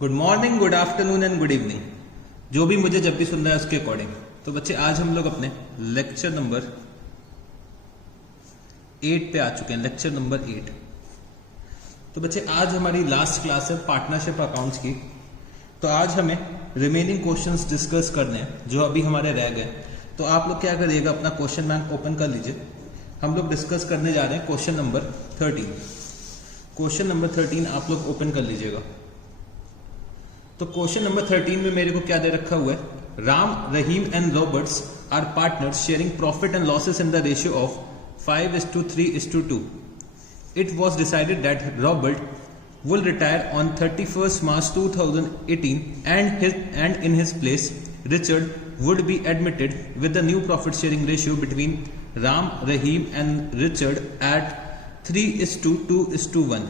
Good morning, good afternoon and good evening, जो भी मुझे जब भी सुन रहा है उसके अकॉर्डिंग। तो बच्चे आज हम लोग अपने लेक्चर नंबर 8 पे आ चुके हैं, लेक्चर नंबर 8। तो बच्चे आज हमारी लास्ट क्लास है पार्टनरशिप अकाउंट्स की। तो आज हमें रिमेनिंग क्वेश्चंस डिस्कस करने हैं जो अभी हमारे रह गए। तो आप लोग क्या करिएगा, अपना क्वेश्चन बैंक ओपन कर लीजिए। हम लोग डिस्कस करने जा रहे हैं क्वेश्चन नंबर 13। क्वेश्चन नंबर 13 आप लोग ओपन कर लीजिएगा। तो क्वेश्चन नंबर 13 में मेरे को क्या दे रखा हुआ है, Ram, Rahim and Roberts are partners sharing profit and losses in the ratio of 5:3:2. It was decided that Robert will retire on 31st March 2018 and in his place Richard would be admitted with the new profit sharing ratio between Ram, Rahim and Richard at 3:2:1.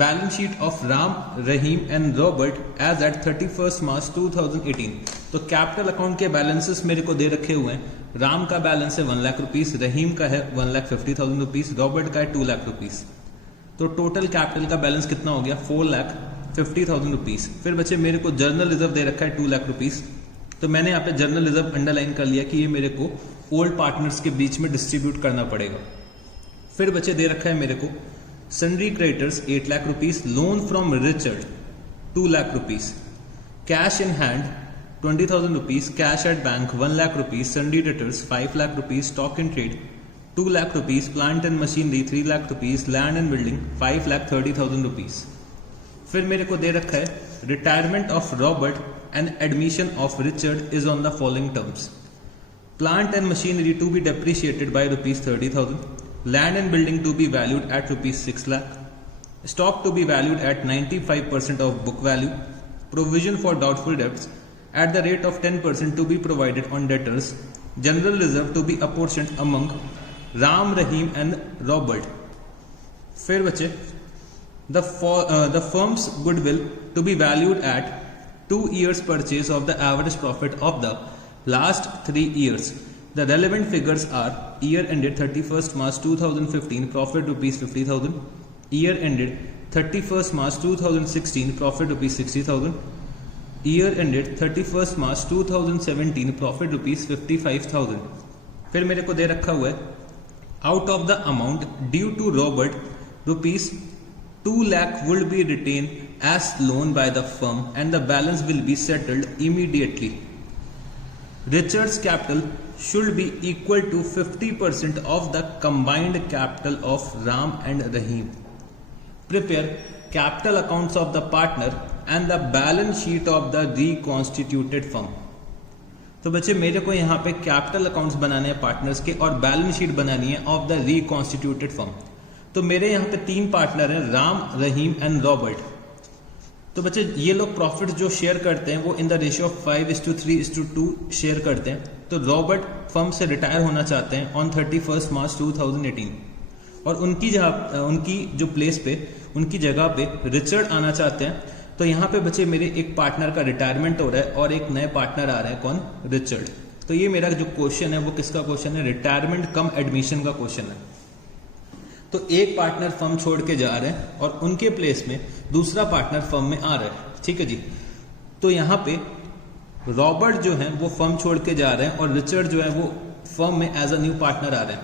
Balance sheet of Ram, Rahim and Robert as at 31st March 2018. तो capital account के balances मेरे को दे रखे हुए हैं। राम का balance है 1 lakh rupees, रहीम का है 1,50,000 रुपीस, रॉबर्ट का है 2 लाख रुपीस। तो टोटल कैपिटल का बैलेंस कितना हो गया, 4,50,000 रुपीस। फिर बच्चे मेरे को जर्नल रिजर्व दे रखा है 2 लाख रुपीस। तो मैंने यहाँ पे जर्नल रिजर्व अंडरलाइन कर लिया कि ये मेरे को ओल्ड पार्टनर्स के बीच में डिस्ट्रीब्यूट करना पड़ेगा। फिर बच्चे दे रखा है मेरे को sundry creditors 8 lakh rupees, loan from Richard 2 lakh rupees, cash in hand 20,000 rupees, cash at bank 1 lakh rupees, sundry debtors 5 lakh rupees, stock in trade 2 lakh rupees, plant and machinery 3 lakh rupees, land and building 5,30,000 rupees. फिर मेरे को दे रखा है retirement of Robert and admission of Richard is on the following terms, plant and machinery to be depreciated by rupees 30,000, land and building to be valued at rupees 6 lakh, stock to be valued at 95% of book value, provision for doubtful debts at the rate of 10% to be provided on debtors, general reserve to be apportioned among Ram, Rahim and Robert. फिर बचे the firm's goodwill to be valued at 2 years purchase of the average profit of the last 3 years. The relevant figures are year ended 31st March 2015 profit rupees 50,000, year ended 31st March 2016 profit rupees 60,000, year ended 31st March 2017 profit rupees 55,000. फिर मेरे को दे रखा हुआ है out of the amount due to Robert rupees 2 lakh will be retained as loan by the firm and the balance will be settled immediately. Richard's capital should be equal to 50% of the combined capital of Ram and Rahim. Prepare capital accounts of the partner and the balance sheet of the reconstituted firm. तो बच्चे मेरे को यहाँ पे capital accounts बनाने हैं partners के और बैलेंस शीट बनानी है ऑफ द रिकॉन्स्टिट्यूटेड फर्म। तो मेरे यहाँ पे 3 पार्टनर हैं, राम, रहीम एंड रॉबर्ट। तो बच्चे ये लोग प्रॉफिट जो शेयर करते हैं वो इन द रेशियो ऑफ 5:3:2 शेयर करते हैं। तो रॉबर्ट फर्म से रिटायर होना चाहते हैं ऑन 31st मार्च 2018 और उनकी जो प्लेस पे, उनकी जगह पे रिचर्ड आना चाहते हैं। तो यहाँ पे बच्चे मेरे एक पार्टनर का रिटायरमेंट हो रहा है और एक नए पार्टनर आ रहे हैं, कौन, रिचर्ड। तो ये मेरा जो क्वेश्चन है वो किसका क्वेश्चन है, रिटायरमेंट कम एडमिशन का क्वेश्चन है। तो एक पार्टनर फर्म छोड़ के जा रहे हैं और उनके प्लेस में दूसरा पार्टनर फर्म में आ रहा है, ठीक है जी। तो यहाँ पे रॉबर्ट जो है वो फर्म छोड़ के जा रहे हैं और रिचर्ड जो है वो फर्म में एज अ न्यू पार्टनर आ रहे हैं।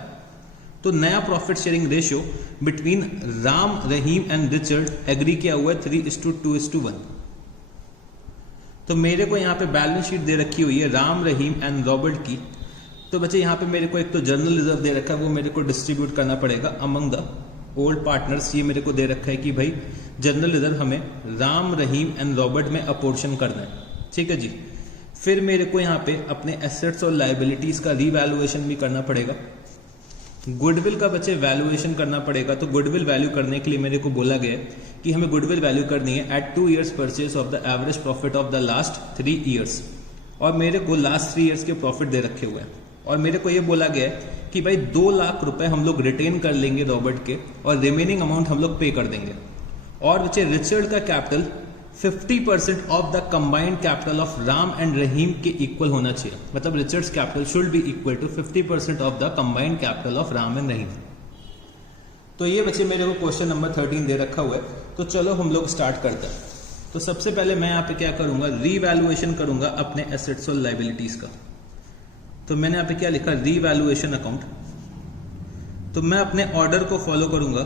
तो नया profit sharing ratio between Ram, Rahim and Richard agree किया हुआ है 3:2:1। तो मेरे को यहाँ पे बैलेंस शीट दे रखी हुई है राम, रहीम एंड रॉबर्ट की। तो बच्चे यहाँ पे मेरे को एक तो जर्नल रिजर्व दे रखा है, वो मेरे को डिस्ट्रीब्यूट करना पड़ेगा अमंग द ओल्ड पार्टनर्स। ये मेरे को दे रखा है कि भाई जर्नल रिजर्व हमें राम, रहीम एंड रॉबर्ट में अपोर्शन करना है, ठीक है जी। फिर मेरे को यहाँ पे अपने एसेट्स और लाइबिलिटीज का रीवैल्यूएशन भी करना पड़ेगा। गुडविल का बच्चे वैल्यूएशन करना पड़ेगा। तो गुडविल वैल्यू करने के लिए मेरे को बोला गया है कि हमें गुडविल वैल्यू करनी है at 2 years purchase of the average profit of the last 3 years। और मेरे को लास्ट 3 years के प्रॉफिट दे रखे हुए हैं और मेरे को ये बोला गया है कि भाई 2 लाख रुपए हम लोग रिटेन कर लेंगे रॉबर्ट के और रिमेनिंग अमाउंट हम लोग पे कर देंगे। और बच्चे रिचर्ड का capital 50% of the combined capital of Ram and Rahim के इक्वल होना चाहिए। मतलब Richard's capital should be equal to 50% of the combined capital of Ram and Rahim. तो ये बच्चे मेरे को क्वेश्चन नंबर 13 दे रखा हुआ है। तो चलो हम लोग स्टार्ट करते हैं। तो सबसे पहले मैं यहाँ पे क्या करूंगा, रीवैल्यूएशन करूंगा अपने एसेट्स और लाइबिलिटीज का। तो मैंने यहाँ पे क्या लिखा, रीवैल्यूएशन अकाउंट। तो मैं अपने ऑर्डर को फॉलो करूंगा।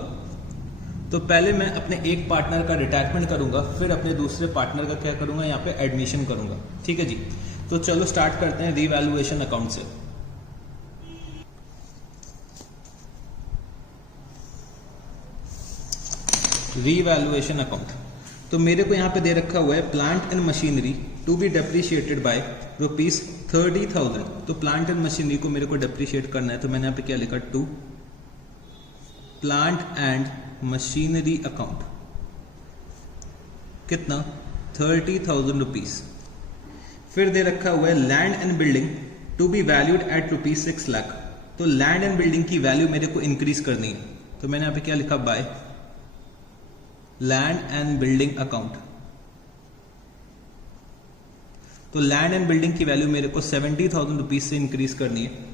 तो पहले मैं अपने एक पार्टनर का रिटायरमेंट करूंगा, फिर अपने दूसरे पार्टनर का क्या करूंगा, यहाँ पे एडमिशन करूंगा। ठीक है जी। तो चलो स्टार्ट करते हैं रीवैल्यूएशन अकाउंट से। रीवैल्यूएशन अकाउंट, तो मेरे को यहाँ पे दे रखा हुआ है plant and machinery to be depreciated by ₹30,000। तो प्लांट एंड मशीनरी को मेरे को डेप्रिशिएट करना है, तो मैंने यहाँ पे क्या लिखा, to plant and machinery account, कितना, ₹30,000। फिर दे रखा हुआ है land and building to be valued at ₹6 lakh. तो लैंड एंड बिल्डिंग की वैल्यू मेरे को इंक्रीज करनी है, तो मैंने यहाँ पे क्या लिखा, by land and building account. तो लैंड एंड बिल्डिंग की वैल्यू मेरे को ₹70,000 से इंक्रीज करनी है।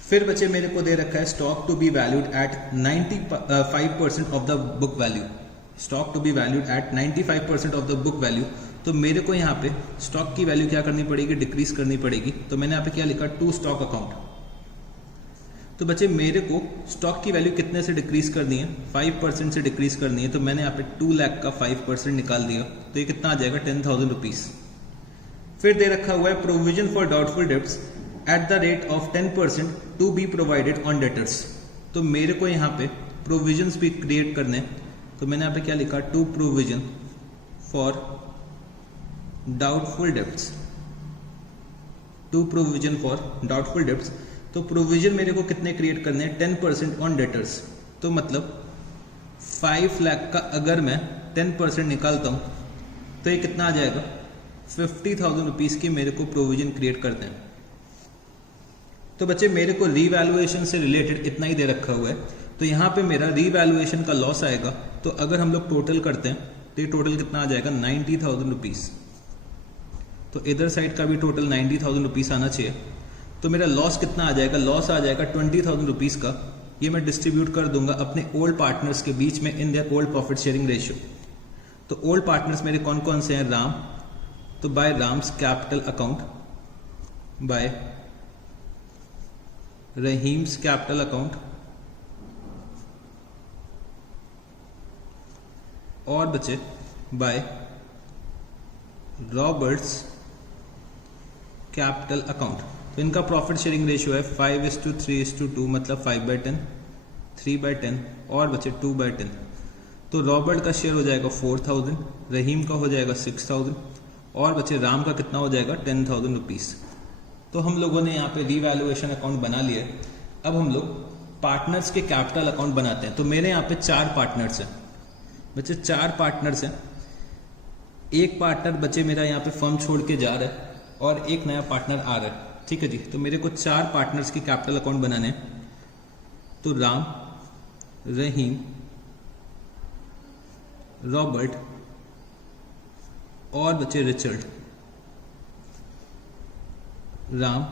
फिर बचे मेरे को दे रखा है stock to be valued at 95% of the book value. Stock to be valued at 95% of the book value. तो मेरे को यहाँ पे स्टॉक की वैल्यू क्या करनी पड़ेगी, डिक्रीज करनी पड़ेगी। तो मैंने यहाँ पे क्या लिखा, टू स्टॉक अकाउंट। तो बच्चे मेरे को स्टॉक की वैल्यू कितने से डिक्रीज करनी है, 5% से डिक्रीज करनी है। तो मैंने यहाँ पे 2 लाख का 5% निकाल दिया, तो ये कितना आ जाएगा, ₹10,000। फिर दे रखा हुआ है provision for doubtful debts at the rate of 10% to be provided on debtors. तो मेरे को यहाँ पे प्रोविजंस भी क्रिएट करने, तो मैंने यहाँ पे क्या लिखा, to provision for doubtful debts, to provision for doubtful debts. तो प्रोविजन मेरे को कितने क्रिएट करने हैं, 10% ऑन डेटर्स। तो मतलब 5 लाख का अगर मैं 10% निकालता हूं तो ये कितना आ जाएगा, ₹50,000 की मेरे को प्रोविजन क्रिएट करते हैं। तो बच्चे मेरे को रीवैल्यूएशन से रिलेटेड इतना ही दे रखा हुआ है। तो यहाँ पे मेरा रीवैल्यूएशन का लॉस आएगा। तो अगर हम लोग टोटल करते हैं तो ये टोटल कितना आ जाएगा, ₹90,000। तो इधर साइड का भी टोटल ₹90,000 आना चाहिए। तो मेरा लॉस कितना आ जाएगा, लॉस आ जाएगा ₹20,000 का। ये मैं डिस्ट्रीब्यूट कर दूंगा अपने ओल्ड पार्टनर्स के बीच में in their old profit sharing ratio. तो ओल्ड पार्टनर्स मेरे कौन कौन से हैं, राम। तो by Ram's capital account, by Rahim's capital account, और बचे बाय रॉबर्ट्स कैपिटल अकाउंट। तो इनका प्रॉफिट शेयरिंग रेशियो है 5:3:2, मतलब 5/10, 3/10 और बचे 2/10। तो रॉबर्ट का शेयर हो जाएगा 4,000, रहीम का हो जाएगा 6,000 और बचे राम का कितना हो जाएगा, ₹10,000। तो हम लोगों ने यहाँ पे रीवैल्यूएशन अकाउंट बना लिया है। अब हम लोग पार्टनर्स के कैपिटल अकाउंट बनाते हैं। तो मेरे यहाँ पे 4 पार्टनर्स हैं बच्चे, 4 पार्टनर्स हैं। एक पार्टनर बच्चे मेरा यहाँ पे फर्म छोड़ के जा रहा है और एक नया पार्टनर आ रहा है। ठीक है जी। तो मेरे को 4 पार्टनर्स के कैपिटल अकाउंट बनाने हैं। तो राम, रहीम, रॉबर्ट और बचे रिचर्ड। राम,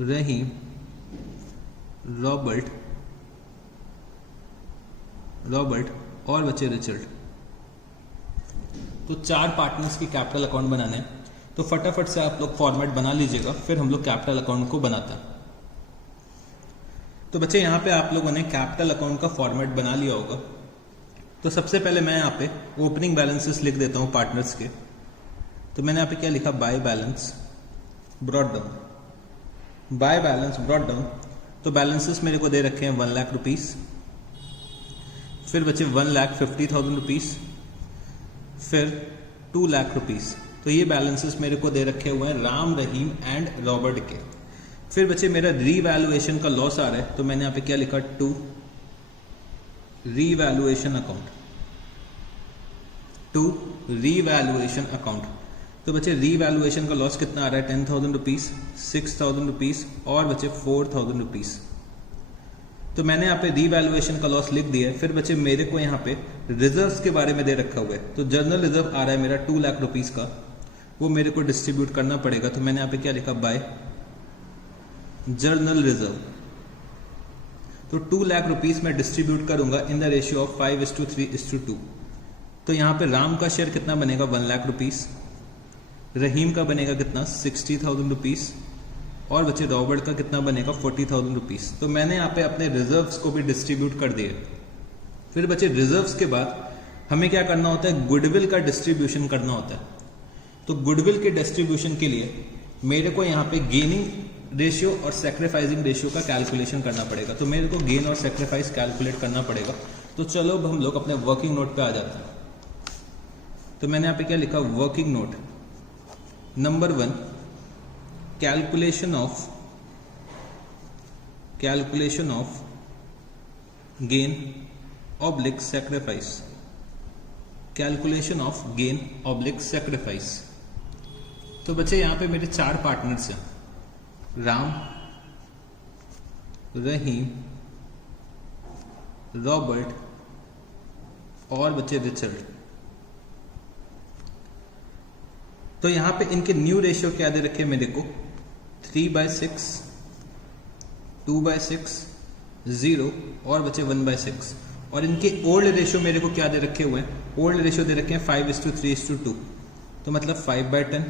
रहीम, रॉबर्ट और बचे रिचर्ड। तो 4 पार्टनर्स के कैपिटल अकाउंट बनाने हैं। तो फटाफट से आप लोग फॉर्मेट बना लीजिएगा, फिर हम लोग कैपिटल अकाउंट को बनाते हैं। तो बच्चे यहाँ पे आप लोगों ने कैपिटल अकाउंट का फॉर्मेट बना लिया होगा। तो सबसे पहले मैं यहाँ पे ओपनिंग बैलेंसेस लिख देता हूँ पार्टनर्स के। तो मैंने यहाँ पे क्या लिखा, by balance brought down, by balance brought down. तो बैलेंसेस मेरे को दे रखे हैं ₹1 लाख। फिर बचे ₹1,50,000, फिर ₹2 लाख। तो ये बैलेंसेस मेरे को दे रखे हुए हैं राम, रहीम एंड रॉबर्ट के। फिर बचे मेरा रीवैल्यूएशन का लॉस आ रहा है। तो मैंने यहाँ पे क्या लिखा, to revaluation account, to revaluation account. तो बचे रीवैल्यूएशन का लॉस कितना आ रहा है, ₹10,000, ₹6,000 और बचे ₹4,000। तो मैंने यहाँ पे रीवैल्यूएशन का लॉस लिख दिया है। फिर बचे मेरे को यहाँ पे रिजर्व्स के बारे में दे रखा हुआ है। तो जर्नल रिजर्व आ रहा है मेरा ₹2 लाख का, वो मेरे को डिस्ट्रीब्यूट करना पड़ेगा। तो मैंने यहाँ पे क्या लिखा, बाय जर्नल रिजर्व। तो ₹2 लाख मैं डिस्ट्रीब्यूट करूंगा इन द रेशियो ऑफ 5:3:2। तो यहाँ पे राम का शेयर कितना बनेगा 1 लाख रुपीस, रहीम का बनेगा कितना 60,000 रुपीस, और बचे रॉबर्ट का कितना बनेगा 40,000 रुपीस। तो मैंने यहाँ पे अपने रिजर्व्स को भी डिस्ट्रीब्यूट कर दिए। फिर बचे रिजर्व्स के बाद हमें क्या करना होता है, गुडविल का डिस्ट्रीब्यूशन करना होता है। तो गुडविल के डिस्ट्रीब्यूशन के लिए मेरे को यहाँ पे गेनिंग रेशियो और सेक्रीफाइसिंग रेशियो का कैलकुलेशन करना पड़ेगा। तो मेरे को गेन और सेक्रीफाइस कैलकुलेट करना पड़ेगा। तो चलो अब हम लोग अपने वर्किंग नोट पे आ जाते हैं। तो मैंने यहाँ पे क्या लिखा, working note number 1, calculation of gain oblique sacrifice, calculation of gain oblique sacrifice. तो बच्चे यहाँ पे मेरे 4 पार्टनर्स हैं, राम, रहीम, रॉबर्ट और बच्चे रिचर्ड। तो यहाँ पे इनके न्यू रेशियो क्या दे रखे मेरे को, 3/6, 2/6, 0 और बचे 1/6। और इनके ओल्ड रेशियो मेरे को क्या दे रखे हुए हैं, ओल्ड रेशियो दे रखे हैं 5:3:2। तो मतलब 5/10,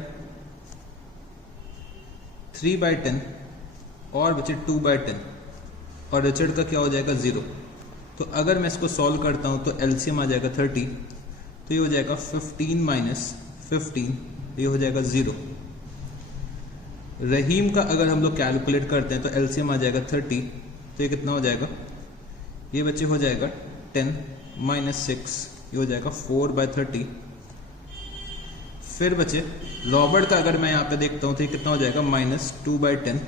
3/10 और बचे 2/10, और रिचर्ड का क्या हो जाएगा 0। तो अगर मैं इसको सॉल्व करता हूं तो एलसीएम आ जाएगा 30, तो ये हो जाएगा 15 - 15, ये हो जाएगा 0। रहीम का अगर हम लोग कैलकुलेट करते हैं तो एलसीएम आ जाएगा 30, तो ये कितना हो जाएगा, ये बच्चे हो जाएगा 10 - 6, ये हो जाएगा 4/30। फिर बचे रॉबर्ट का अगर मैं यहाँ पे देखता हूँ तो ये कितना हो जाएगा -2/10।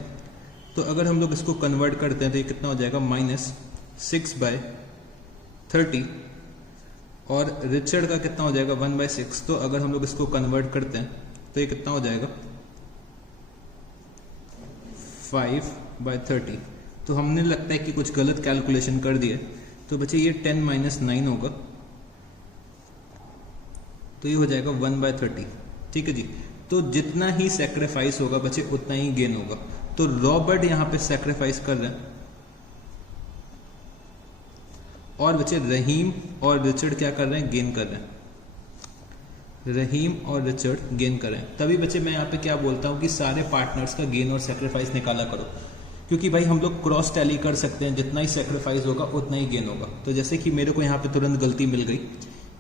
तो अगर हम लोग इसको कन्वर्ट करते हैं तो ये कितना हो जाएगा -6/30। और रिचर्ड का कितना हो जाएगा 1/6। तो अगर हम लोग इसको कन्वर्ट करते हैं तो ये कितना हो जाएगा 5/30। तो हमने लगता है कि कुछ गलत कैलकुलेशन कर दिए। तो बच्चे ये 10 - 9 होगा, तो ये हो जाएगा 1/30। ठीक है जी। तो जितना ही सेक्रीफाइस होगा बच्चे उतना ही गेन होगा। तो रॉबर्ट यहां पे सेक्रीफाइस कर रहे हैं और बच्चे रहीम और रिचर्ड क्या कर रहे हैं, गेन कर रहे हैं। रहीम और रिचर्ड गेन कर रहे हैं। तभी बच्चे मैं यहाँ पे क्या बोलता हूँ कि सारे पार्टनर्स का गेन और सेक्रीफाइस निकाला करो, क्योंकि भाई हम लोग क्रॉस टैली कर सकते हैं, जितना ही सेक्रीफाइस होगा उतना ही गेन होगा। तो जैसे कि मेरे को यहाँ पे तुरंत गलती मिल गई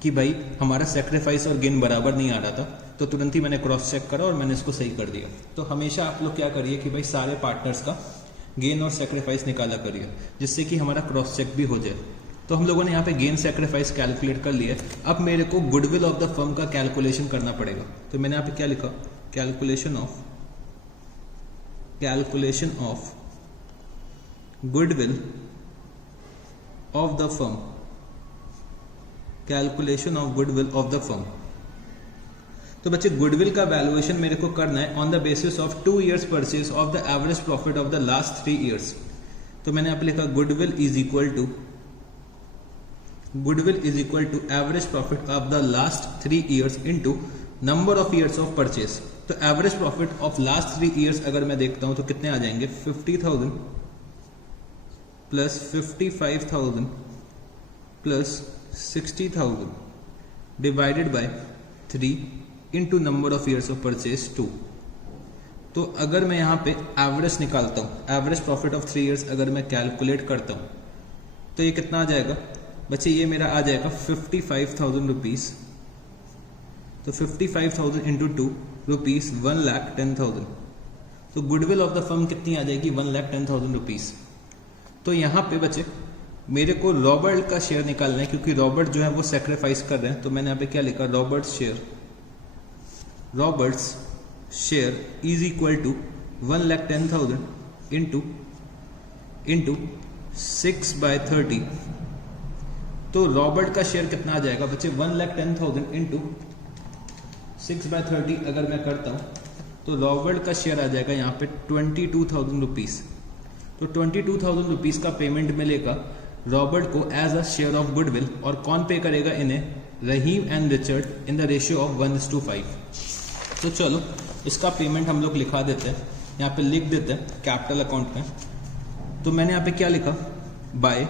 कि भाई हमारा सेक्रीफाइस और गेन बराबर नहीं आ रहा था, तो तुरंत ही मैंने क्रॉस चेक करा और मैंने इसको सही कर दिया। तो हमेशा आप लोग क्या करिए कि भाई सारे पार्टनर्स का गेन और सेक्रीफाइस निकाला करिए, जिससे कि हमारा क्रॉस चेक भी हो जाए। तो हम लोगों ने यहाँ पे गेन सेक्रीफाइस कैलकुलेट कर लिया। अब मेरे को गुडविल ऑफ द फर्म का कैलकुलेशन करना पड़ेगा। तो मैंने यहाँ पे क्या लिखा, calculation of goodwill of the firm, calculation of goodwill of the firm. तो बच्चे गुडविल का वैल्यूएशन मेरे को करना है on the basis of 2 years purchase of the average profit of the last 3 years। तो मैंने यहाँ पे लिखा goodwill is equal to average profit of the last 3 years into number of years of purchase. तो average profit of last 3 years अगर मैं देखता हूं तो कितने आ जाएंगे, 50,000 plus 55,000 plus 60,000 divided by 3 into number of years of purchase 2। तो अगर मैं यहाँ पे एवरेज निकालता हूँ, एवरेज प्रॉफिट ऑफ 3 years अगर मैं कैलकुलेट करता हूँ तो ये कितना आ जाएगा बच्चे, ये मेरा आ जाएगा 55,000 रुपीज। तो 55,000 इंटू 2 रुपीज 1,10,000। तो गुडविल ऑफ द फर्म कितनी आ जाएगी, 1,10,000 रुपीज। तो यहाँ पे बच्चे मेरे को रॉबर्ट का शेयर निकालना है, क्योंकि रॉबर्ट जो है वो सेक्रीफाइस कर रहे हैं। तो मैंने यहाँ पे क्या लिखा, Robert's share is equal to 1,10,000 into 6/30। तो रॉबर्ट का शेयर कितना आ जाएगा बच्चे, 1,10,000 इंटू 6/30 अगर मैं करता हूं तो रॉबर्ट का शेयर आ जाएगा यहाँ पे 22,000 रुपीज। तो 22,000 रुपीज का पेमेंट मिलेगा रॉबर्ट को as a share of goodwill. और कौन पे करेगा इन्हें, Rahim and Richard in the ratio of 1:5। तो चलो इसका पेमेंट हम लोग लिखा देते हैं, यहाँ पे लिख देते हैं कैपिटल अकाउंट में। तो मैंने यहाँ पे क्या लिखा, by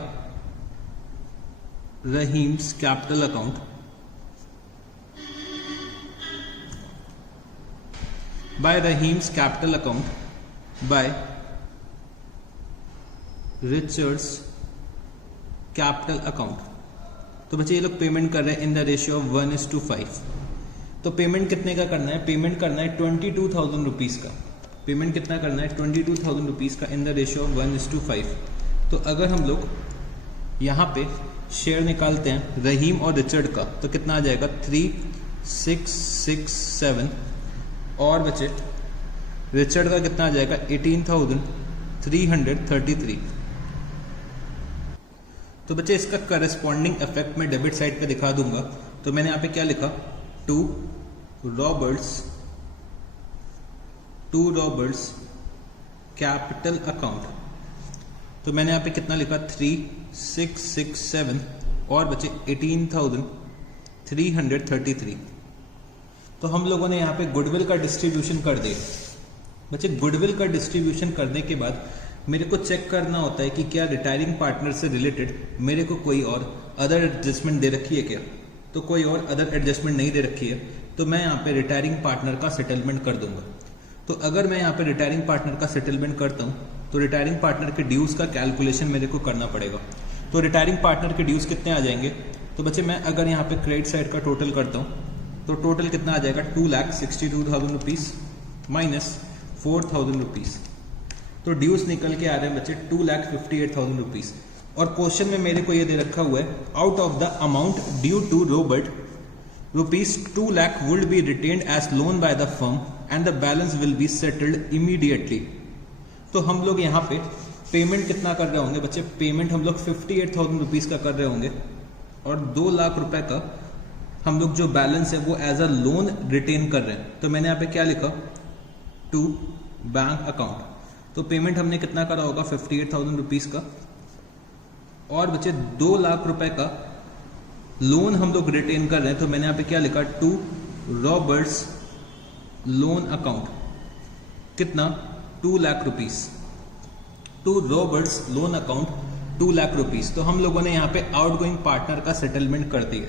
Rahim's capital account by Rahim's capital account by Richard's capital account. तो बच्चे ये लोग पेमेंट कर रहे हैं इन द रेशियो ऑफ 1:5। तो पेमेंट कितने का करना है? पेमेंट करना है 22,000 रुपीज़ का। पेमेंट कितना करना है? 22,000 रुपीज़ का इन द रेशियो ऑफ 1:5। तो अगर हम लोग यहाँ पे शेयर निकालते हैं रहीम और रिचर्ड का तो कितना आ जाएगा? 3667। और बच्चे रिचर्ड का कितना आ जाएगा? 18,333। तो बच्चे इसका करस्पॉन्डिंग इफेक्ट मैं डेबिट साइड पे दिखा दूंगा। तो मैंने यहाँ पे क्या लिखा? To Robert's capital account. तो मैंने यहाँ पे कितना लिखा? 3667 और बचे 18,333। तो हम लोगों ने यहाँ पे गुडविल का डिस्ट्रीब्यूशन कर दिया। बच्चे गुडविल का डिस्ट्रीब्यूशन करने के बाद मेरे को चेक करना होता है कि क्या रिटायरिंग पार्टनर से रिलेटेड मेरे को कोई और अदर एडजस्टमेंट दे रखी है क्या। तो कोई और अदर एडजस्टमेंट नहीं दे रखी है तो मैं यहाँ पे रिटायरिंग पार्टनर का सेटलमेंट कर दूंगा। तो अगर मैं यहाँ पे रिटायरिंग पार्टनर का सेटलमेंट करता हूँ तो रिटायरिंग पार्टनर के ड्यूज का कैलकुलेशन मेरे को करना पड़ेगा। तो रिटायरिंग पार्टनर के ड्यूज कितने आ जाएंगे? तो बच्चे मैं अगर यहाँ पे क्रेडिट साइड का टोटल करता हूँ तो टोटल कितना आ जाएगा? 2,62,000 रुपीज़ माइनस 4,000 रुपीज़। तो ड्यूज निकल के आ रहे हैं बच्चे 2,58,000 रुपीज़। और क्वेश्चन में मेरे को ये दे रखा हुआ है out of the amount due to Robert ₹2 lakh would be retained as loan by the firm and the balance will be settled immediately। तो हम लोग यहाँ पे पेमेंट कितना कर रहे होंगे बच्चे? पेमेंट हम लोग 58,000 रुपीज़ का कर रहे होंगे और 2 लाख रुपए का हम लोग जो बैलेंस है वो एज अ लोन रिटेन कर रहे हैं। तो मैंने यहाँ पे क्या लिखा? To bank account. तो पेमेंट हमने कितना करा होगा? 58,000 रुपीज़ का। और बच्चे 2 लाख रुपए का लोन हम लोग रिटेन कर रहे हैं। तो मैंने यहाँ पे क्या लिखा? To Robert's loan account. कितना? 2 lakh rupees. To Robert's loan account 2 lakh rupees. तो हम लोगों ने यहाँ पे आउटगोइंग पार्टनर का सेटलमेंट कर दिया।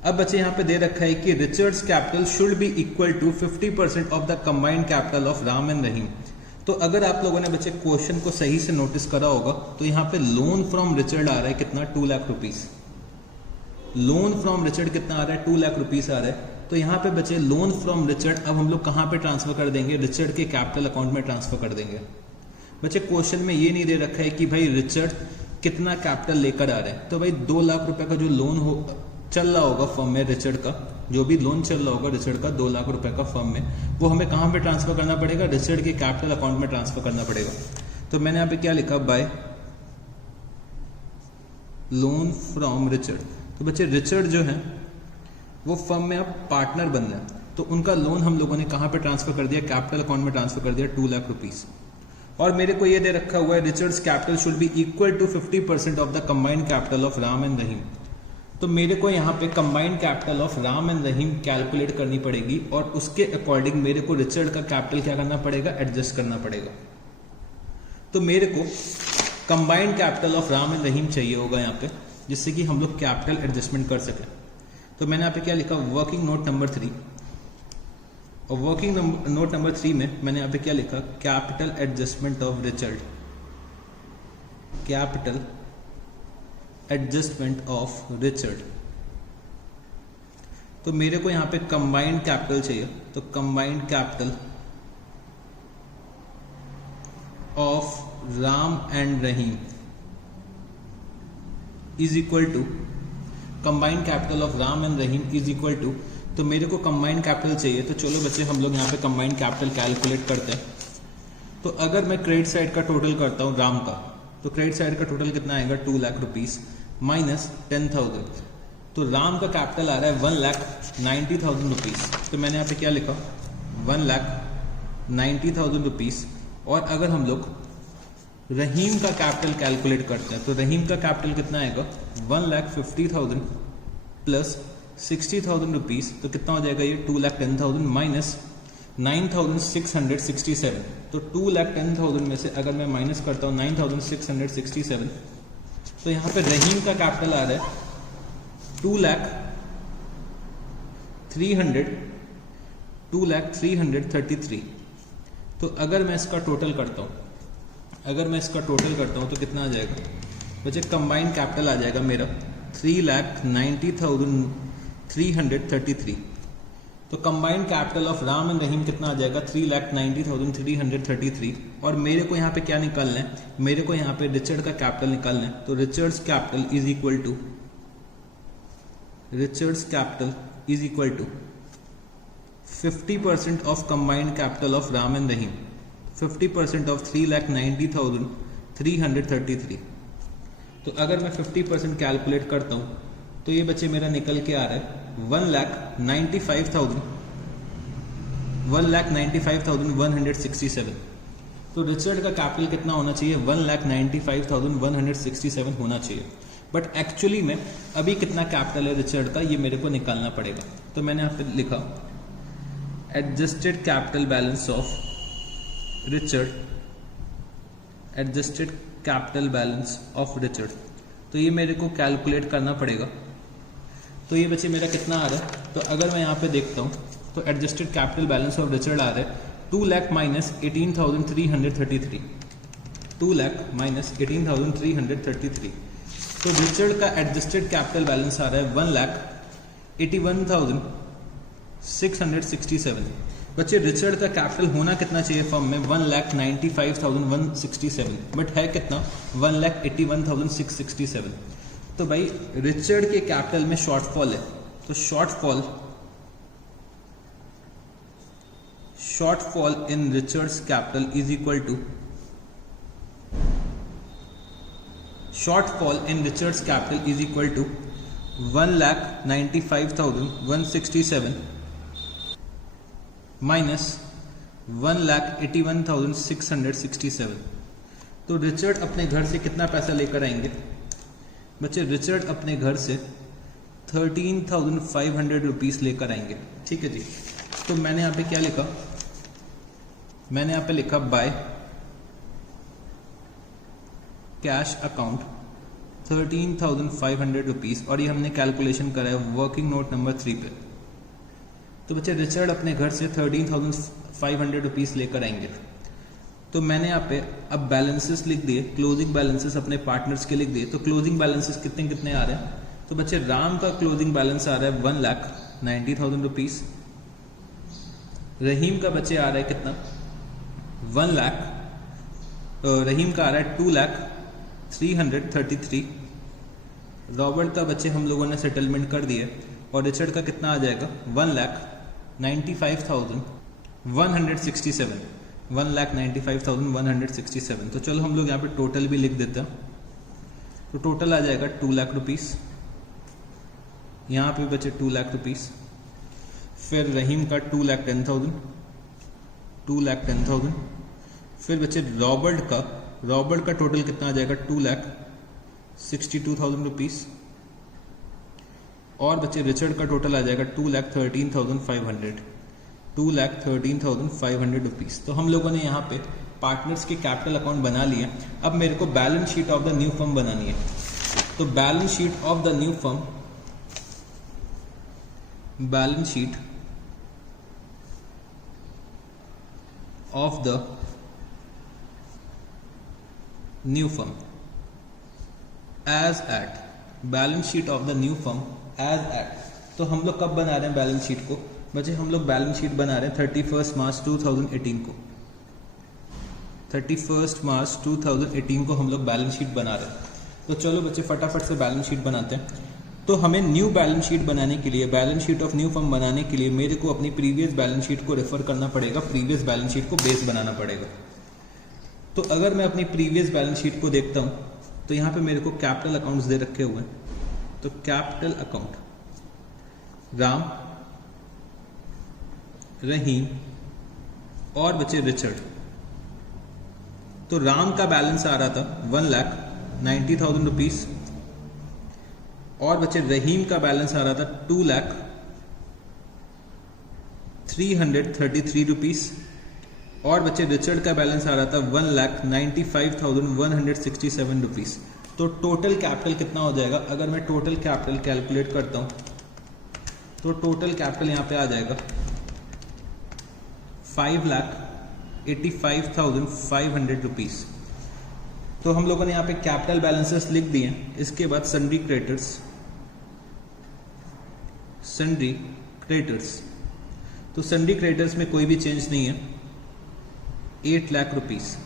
अब बच्चे यहाँ पे दे रखा है कि Richard's capital should be equal to 50% of the combined capital of Ram and Rahim. तो अगर आप लोगों ने बच्चे क्वेश्चन को सही से नोटिस करा होगा तो यहाँ पे लोन फ्रॉम रिचर्ड आ रहा है कितना? 2 lakh rupees. Loan from Richard कितना आ रहा है? 2 लाख रुपीज़ आ रहा है। तो यहाँ पे बचे लोन फ्रॉम रिचर्ड अब हम लोग कहाँ पे ट्रांसफर कर देंगे? रिचर्ड के कैपिटल अकाउंट में ट्रांसफर कर देंगे। बच्चे क्वेश्चन में ये नहीं दे रखा है कि भाई रिचर्ड कितना कैपिटल लेकर आ रहा है। तो भाई 2 लाख रुपए का जो लोन चल रहा होगा फर्म में रिचर्ड का, जो भी लोन चल रहा होगा रिचर्ड का 2 लाख रुपए का फर्म में, वो हमें कहाँ पे ट्रांसफर करना पड़ेगा? रिचर्ड के कैपिटल अकाउंट में ट्रांसफर करना पड़ेगा। तो मैंने यहाँ पे क्या लिखा? Bye loan from Richard. तो बच्चे रिचर्ड जो है वो फर्म में अब पार्टनर बन रहा है तो उनका लोन हम लोगों ने कहाँ पे ट्रांसफर कर दिया? कैपिटल अकाउंट में ट्रांसफर कर दिया 2 लाख रुपीज़। और मेरे को ये दे रखा हुआ है Richard's capital should be equal to 50% of the combined capital of Ram and Rahim. तो मेरे को यहाँ पे combined capital of Ram and Rahim calculate करनी पड़ेगी और उसके अकॉर्डिंग मेरे को रिचर्ड का कैपिटल क्या करना पड़ेगा? एडजस्ट करना पड़ेगा। तो मेरे को combined capital of Ram and Rahim चाहिए होगा यहाँ पे, जिससे कि हम लोग कैपिटल एडजस्टमेंट कर सकें। तो मैंने यहाँ पे क्या लिखा? Working note number 3। और वर्किंग नोट नंबर 3 में मैंने यहाँ पे क्या लिखा? Capital adjustment of Richard. Capital adjustment of Richard. तो मेरे को यहाँ पे कंबाइंड कैपिटल चाहिए। तो combined capital of Ram and Rahim is equal to combined capital of Ram and Rahim is equal to. तो मेरे को कंबाइंड कैपिटल चाहिए। तो चलो बच्चे हम लोग यहाँ पे कंबाइंड कैपिटल कैलकुलेट करते हैं। तो अगर मैं क्रेडिट साइड का टोटल करता हूँ राम का, तो क्रेडिट साइड का टोटल कितना आएगा? 2 लाख रुपीज़ माइनस 10,000। तो राम का कैपिटल आ रहा है 1,90,000 रुपीज़। तो मैंने यहाँ पे क्या लिखा? 1,90,000 रुपीज़। और अगर हम लोग रहीम का कैपिटल कैलकुलेट करते हैं तो रहीम का कैपिटल कितना आएगा? 1,50,000 प्लस 60,000 रुपीज़। तो कितना हो जाएगा ये? 2,10,000 माइनस 9,667। तो 2,10,000 में से अगर मैं माइनस करता हूँ 9,667, तो यहाँ पे रहीम का कैपिटल आ रहा है 2,03,000 2,03,33। तो अगर मैं इसका टोटल करता हूँ तो कितना आ जाएगा बच्चे? कंबाइंड कैपिटल आ जाएगा मेरा 3,90,333। तो combined capital of Ram and Rahim कितना आ जाएगा? 3,90,333। और मेरे को यहाँ पे क्या निकालना है? मेरे को यहाँ पे रिचर्ड का कैपिटल निकालना है। तो Richard's capital is equal to 50% of combined capital of Ram and Rahim, 50% of 3,90,333। तो अगर मैं 50% कैलकुलेट करता हूं तो ये बच्चे मेरा निकल के आ रहा है 1,95,167। तो रिचर्ड का कैपिटल कितना होना चाहिए? 1,95,167 होना चाहिए। बट एक्चुअली में अभी कितना कैपिटल है रिचर्ड का, ये मेरे को निकालना पड़ेगा। तो मैंने यहाँ पे लिखा adjusted capital balance of Richard, तो ये मेरे को कैलकुलेट करना पड़ेगा। तो ये बच्चे मेरा कितना आ रहा है? तो अगर मैं यहाँ पे देखता हूँ तो adjusted capital balance of Richard आ रहा है 2 लाख माइनस 18,333, 2 लाख माइनस 18,333। तो रिचर्ड का एडजस्टेड कैपिटल बैलेंस आ रहा है 1,81,667। बच्चे रिचर्ड का कैपिटल होना कितना चाहिए फर्म में? 1,95,167, बट है कितना? 1,81,667। तो भाई रिचर्ड के कैपिटल में शॉर्टफॉल है, तो shortfall in Richard's capital is equal to to 1,95,167 minus 1,81,667। तो रिचर्ड अपने घर से कितना पैसा लेकर आएंगे बच्चे? रिचर्ड अपने घर से 13,500 रुपीज लेकर आएंगे। ठीक है जी। तो मैंने यहाँ पे क्या लिखा? मैंने यहाँ पे लिखा बाय कैश अकाउंट 13,500 रुपीज, और ये हमने कैलकुलेशन करा है वर्किंग नोट नंबर 3 पे। तो बच्चे रिचर्ड अपने घर से 13,500 रुपीज लेकर आएंगे। तो मैंने यहाँ पे अब बैलेंसेस लिख दिए, क्लोजिंग बैलेंसेस अपने पार्टनर्स के लिख दिए। तो क्लोजिंग बैलेंसेस कितने कितने आ रहे हैं? तो बच्चे राम का क्लोजिंग बैलेंस आ रहा है 1,90,000 रुपीज। रहीम का बच्चे आ रहा है कितना? 1 लाख। रहीम का आ रहा है 2,03,33। रॉबर्ट का बच्चे हम लोगों ने सेटलमेंट कर दिया। और रिचर्ड का कितना आ जाएगा? 1,95,167, 1,95,167। तो चलो हम लोग यहाँ पे टोटल भी लिख देते हैं। तो टोटल आ जाएगा 2 लाख रुपीस। यहाँ पे बचे 2 लाख रुपीस। फिर रहीम का 2,10,000। फिर बचे रॉबर्ट का टोटल कितना आ जाएगा? 2,62,000 रुपीस। और बच्चे रिचर्ड का टोटल आ जाएगा 2,13,500, 2,13,500 रुपीज। तो हम लोगों ने यहाँ पे पार्टनर्स के कैपिटल अकाउंट बना लिया। अब मेरे को balance sheet of the new firm बनानी है। तो balance sheet of the new firm, balance sheet of the new firm as at, balance sheet of the new firm as at. तो हम लोग कब बना रहे हैं बैलेंस शीट को बच्चे? हम लोग बैलेंस शीट बना रहे हैं 31 मार्च 2018 को। 31 मार्च 2018 को हम लोग बैलेंस शीट बना रहे हैं। तो चलो बच्चे फटाफट से बैलेंस शीट बनाते हैं। तो हमें न्यू बैलेंस शीट बनाने के लिए, balance sheet of new firm बनाने के लिए मेरे को अपनी प्रीवियस बैलेंस शीट को रेफर करना पड़ेगा, प्रीवियस बैलेंस शीट को बेस बनाना पड़ेगा। तो अगर मैं अपनी प्रीवियस बैलेंस शीट को देखता हूं तो यहाँ पे मेरे को कैपिटल अकाउंट्स दे रखे हुए हैं। तो कैपिटल अकाउंट राम, रहीम और बचे रिचर्ड। तो राम का बैलेंस आ रहा था 1,90,000 रुपीज और बचे रहीम का बैलेंस आ रहा था 2,03,33 रुपीज और बचे रिचर्ड का बैलेंस आ रहा था 1,95,167 रुपीज। तो टोटल कैपिटल कितना हो जाएगा? अगर मैं टोटल कैपिटल कैलकुलेट करता हूं तो टोटल कैपिटल यहां पे आ जाएगा 5,85,500 रुपीज़। तो हम लोगों ने यहाँ पे कैपिटल बैलेंसेस लिख दिए हैं। इसके बाद सन्ड्री क्रेडिटर्स, तो सन्ड्री क्रेडिटर्स में कोई भी चेंज नहीं है, 8 लाख रुपीज़।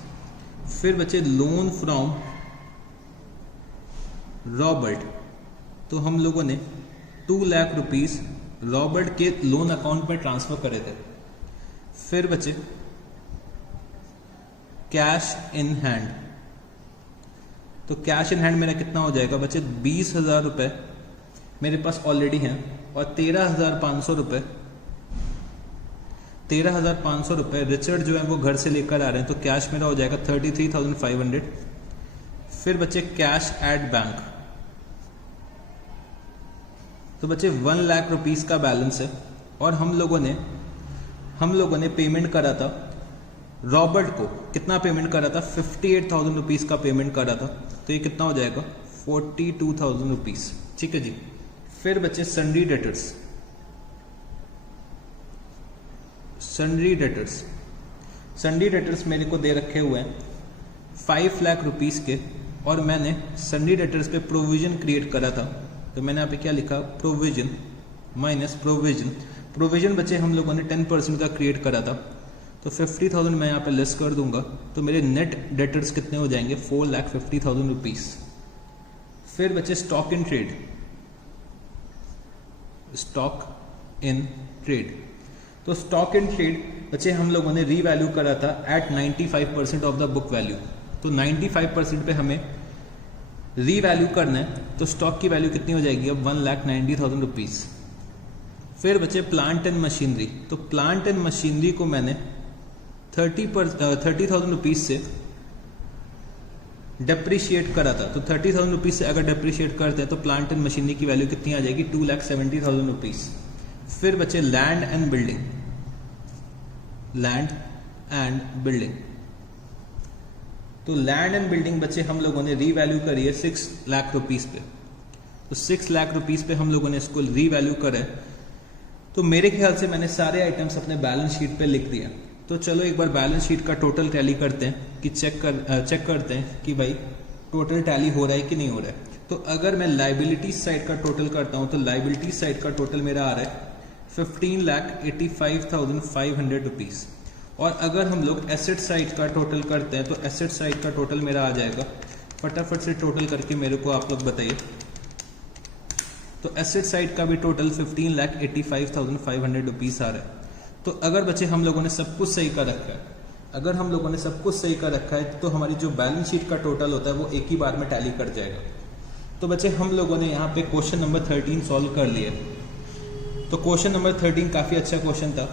फिर बचे लोन फ्रॉम रॉबर्ट, तो हम लोगों ने 2 लाख रुपीज़ रॉबर्ट के लोन अकाउंट पर ट्रांसफर करे थे। फिर बचे कैश इन हैंड, तो कैश इन हैंड मेरा कितना हो जाएगा, बचे 20,000 रुपये मेरे पास ऑलरेडी हैं और 13,500 रुपये रिचर्ड जो है वो घर से लेकर आ रहे हैं, तो कैश मेरा हो जाएगा 33,500। फिर बचे कैश एट बैंक, तो बचे 1 लाख रुपीज़ का बैलेंस है और हम लोगों ने पेमेंट करा था रॉबर्ट को। कितना पेमेंट करा था, 58,000 रुपीज़ का पेमेंट करा था, तो ये कितना हो जाएगा 42,000 रुपीज़। ठीक है जी। फिर बचे सन्ड्री डेटर्स मेरे को दे रखे हुए हैं 5 लाख रुपीज़ के, और मैंने सन्ड्री डेटर्स पे प्रोविजन क्रिएट करा था। तो मैंने यहाँ पे क्या लिखा, प्रोविजन माइनस प्रोविजन बचे हम लोगों ने 10% का क्रिएट करा था, तो 50,000 मैं यहाँ पे लेस कर दूंगा, तो मेरे नेट डेटर्स कितने हो जाएंगे 4,50,000 रुपीज़। फिर बचे स्टॉक इन ट्रेड, तो स्टॉक इन ट्रेड बचे हम लोगों ने रीवैल्यू करा था at 95% of the book value, तो 95% पे हमें रीवैल्यू करना है, तो स्टॉक की वैल्यू कितनी हो जाएगी अब 1,90,000 रुपीज़। फिर बचे प्लांट एंड मशीनरी, तो प्लांट एंड मशीनरी को मैंने 30,000 रुपीज़ से डेप्रिशिएट करा था, तो 30,000 रुपीज़ से अगर डेप्रिशिएट करते हैं तो प्लांट एंड मशीनरी की वैल्यू कितनी आ जाएगी 2,70,000 रुपीज़। फिर बचे लैंड एंड बिल्डिंग, तो लैंड एंड बिल्डिंग बचे हम लोगों ने रीवैल्यू करी है 6 लाख रुपीज़ पे, तो 6 लाख रुपीज़ पे हम लोगों ने इसको रीवैल्यू करा है। तो मेरे ख्याल से मैंने सारे आइटम्स अपने बैलेंस शीट पे लिख दिया। तो चलो एक बार बैलेंस शीट का टोटल टैली करते हैं कि चेक करते हैं कि भाई टोटल टैली हो रहा है कि नहीं हो रहा है। तो अगर मैं लाइबिलिटीज साइड का टोटल करता हूं तो लाइबिलिटीज साइड का टोटल मेरा आ रहा है 15,85,500 रुपीज़, और अगर हम लोग एसेट साइड का टोटल करते हैं तो एसेट साइड का टोटल मेरा आ जाएगा, फटाफट से टोटल करके मेरे को आप लोग बताइए। तो एसेट साइड का भी टोटल 15,85,500 रुपीज़ आ रहा है। तो अगर बच्चे हम लोगों ने सब कुछ सही कर रखा है, तो हमारी जो बैलेंस शीट का टोटल होता है वो एक ही बार में टैली कर जाएगा। तो बच्चे हम लोगों ने यहाँ पे क्वेश्चन नंबर 13 सॉल्व कर लिया। तो क्वेश्चन नंबर 13 काफ़ी अच्छा क्वेश्चन था।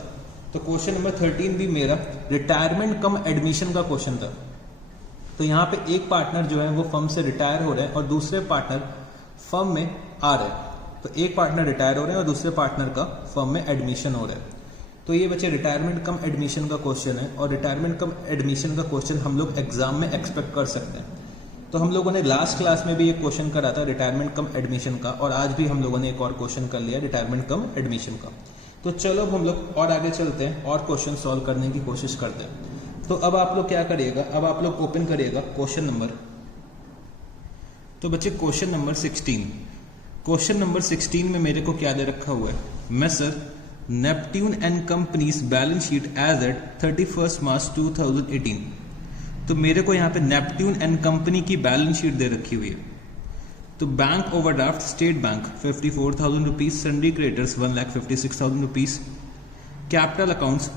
तो क्वेश्चन नंबर 13 भी मेरा रिटायरमेंट कम एडमिशन का क्वेश्चन था। तो यहाँ पे एक पार्टनर जो है वो फर्म से रिटायर हो रहे हैं और दूसरे पार्टनर फर्म में आ रहे हैं। तो एक पार्टनर रिटायर हो रहे हैं और दूसरे पार्टनर का फर्म में एडमिशन हो रहा है। तो ये बच्चे रिटायरमेंट कम एडमिशन का क्वेश्चन है, और रिटायरमेंट कम एडमिशन का क्वेश्चन हम लोग एग्जाम में एक्सपेक्ट कर सकते हैं। तो हम लोगों ने लास्ट क्लास में भी एक क्वेश्चन करा था रिटायरमेंट कम एडमिशन का, और आज भी हम लोगों ने एक और क्वेश्चन कर लिया रिटायरमेंट कम एडमिशन का। तो चलो अब हम लोग और आगे चलते हैं और क्वेश्चन सॉल्व करने की कोशिश करते हैं। तो अब आप लोग क्या करिएगा, अब आप लोग ओपन करिएगा क्वेश्चन नंबर, तो बच्चे क्वेश्चन नंबर 16। क्वेश्चन नंबर 16 में मेरे को क्या दे रखा हुआ है, Messrs Neptune and company's balance sheet as at 31 March 2018। तो मेरे को यहाँ पे नेपट्यून एंड कंपनी की बैलेंस शीट दे रखी हुई है। तो bank overdraft State Bank 54,000 rupees, sundry creditors 1,56,000 rupees, capital accounts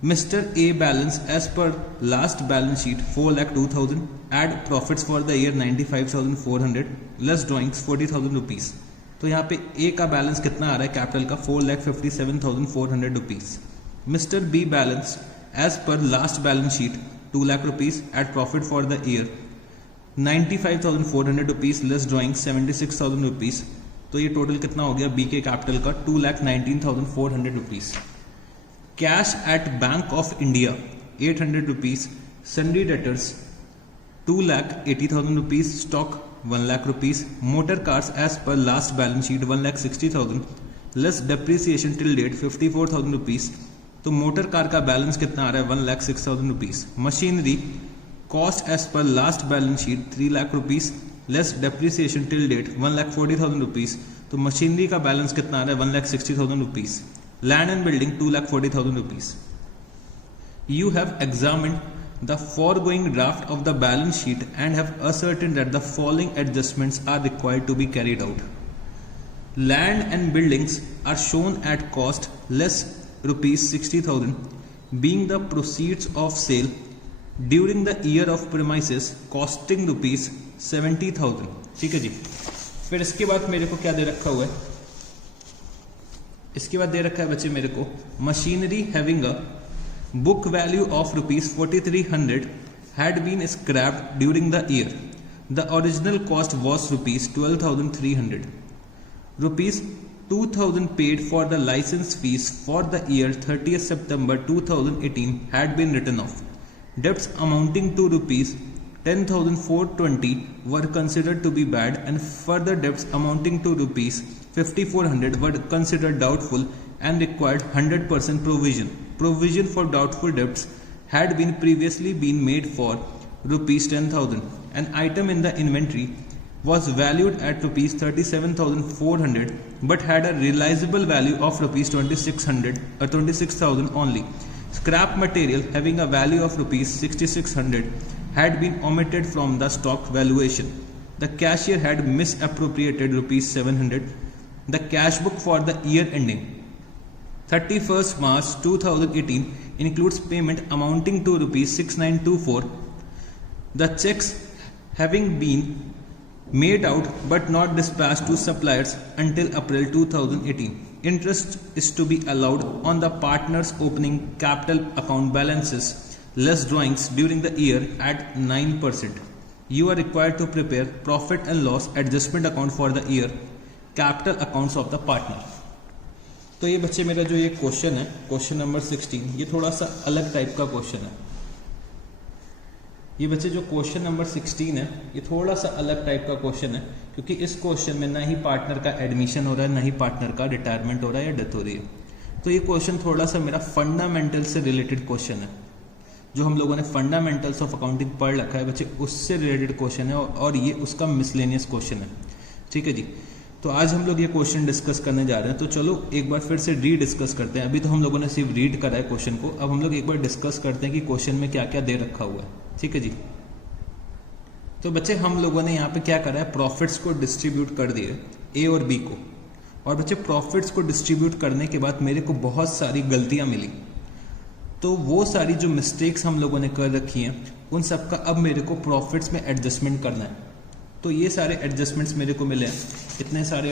Mr. A balance as per last balance sheet 4,02,000, add profits for the year 95,400, less drawings 40,000 rupees. तो यहाँ पे A का बैलेंस कितना आ रहा है कैपिटल का 4,57,400 rupees. Mr. B balance as per last balance sheet 2 lakh rupees, add profit for the year 95,400 rupees, less drawings 76,000 rupees. तो ये टोटल कितना हो गया B के कैपिटल का 2,19,400 rupees. Cash at Bank of India 800 rupees, sundry debtors 2,80,000 rupees, stock 1 lakh rupees, motor cars as per last balance sheet 1,60,000, less depreciation till date 54,000 rupees, तो motor car का balance कितना आ रहा है 1,06,000 rupees. Machinery cost as per last balance sheet 3 lakh rupees less depreciation till date 1,40,000 rupees. तो machinery का balance कितना आ रहा है 1,60,000 rupees. Land and building 2,40,000 rupees. You have examined the foregoing draft of the balance sheet and have ascertained that the following adjustments are required to be carried out. Land and buildings are shown at cost less rupees 60,000 being the proceeds of sale during the year of premises costing rupees 70,000। ठीक है जी। फिर इसके बाद मेरे को क्या दे रखा हुआ है, इसके बाद दे रखा है बच्चे मेरे को machinery having a book value of rupees 4,300 had been scrapped during the year. The original cost was rupees 12,300. Rupees 2,000 paid for the license fees for the year 30th September 2018 had been written off. Debts amounting to rupees 10,420 were considered to be bad and further debts amounting to rupees 5,400 were considered doubtful and required 100% provision. Provision for doubtful debts had been previously been made for rupees 10,000. An item in the inventory was valued at rupees 37,400 but had a realizable value of rupees 26,000 only. Scrap material having a value of rupees 6,600 had been omitted from the stock valuation. The cashier had misappropriated rupees 700. The cash book for the year ending 31st March 2018 includes payment amounting to rupees 6,924. The checks having been made out but not dispatched to suppliers until April 2018. Interest is to be allowed on the partner's opening capital account balances less drawings during the year at 9%. You are required to prepare profit and loss adjustment account for the year capital accounts of the partner. तो ये बच्चे मेरा जो ये question है, question number 16, ये थोड़ा सा अलग टाइप का क्वेश्चन है। ये बच्चे जो क्वेश्चन नंबर 16 है ये थोड़ा सा अलग टाइप का क्वेश्चन है, क्योंकि इस क्वेश्चन में ना ही पार्टनर का एडमिशन हो रहा है, ना ही पार्टनर का रिटायरमेंट हो रहा है या डेथ हो रही है। तो ये क्वेश्चन थोड़ा सा मेरा फंडामेंटल से रिलेटेड क्वेश्चन है। जो हम लोगों ने फंडामेंटल्स ऑफ अकाउंटिंग पढ़ रखा है बच्चे, उससे रिलेटेड क्वेश्चन है और ये उसका मिसलेनियस क्वेश्चन है। ठीक है जी। तो आज हम लोग ये क्वेश्चन डिस्कस करने जा रहे हैं। तो चलो एक बार फिर से डिस्कस करते हैं। अभी तो हम लोगों ने सिर्फ रीड करा है क्वेश्चन को, अब हम लोग एक बार डिस्कस करते हैं कि क्वेश्चन में क्या क्या दे रखा हुआ है। ठीक है जी। तो बच्चे हम लोगों ने यहाँ पे क्या करा है, प्रॉफिट्स को डिस्ट्रीब्यूट कर दिए ए और बी को। और बच्चे प्रॉफिट्स को डिस्ट्रीब्यूट करने के बाद मेरे को बहुत सारी गलतियां मिली। तो वो सारी जो मिस्टेक्स हम लोगों ने कर रखी हैं उन सबका अब मेरे को प्रॉफिट्स में एडजस्टमेंट करना है। तो ये सारे एडजस्टमेंट्स मेरे को मिले हैं, इतने सारे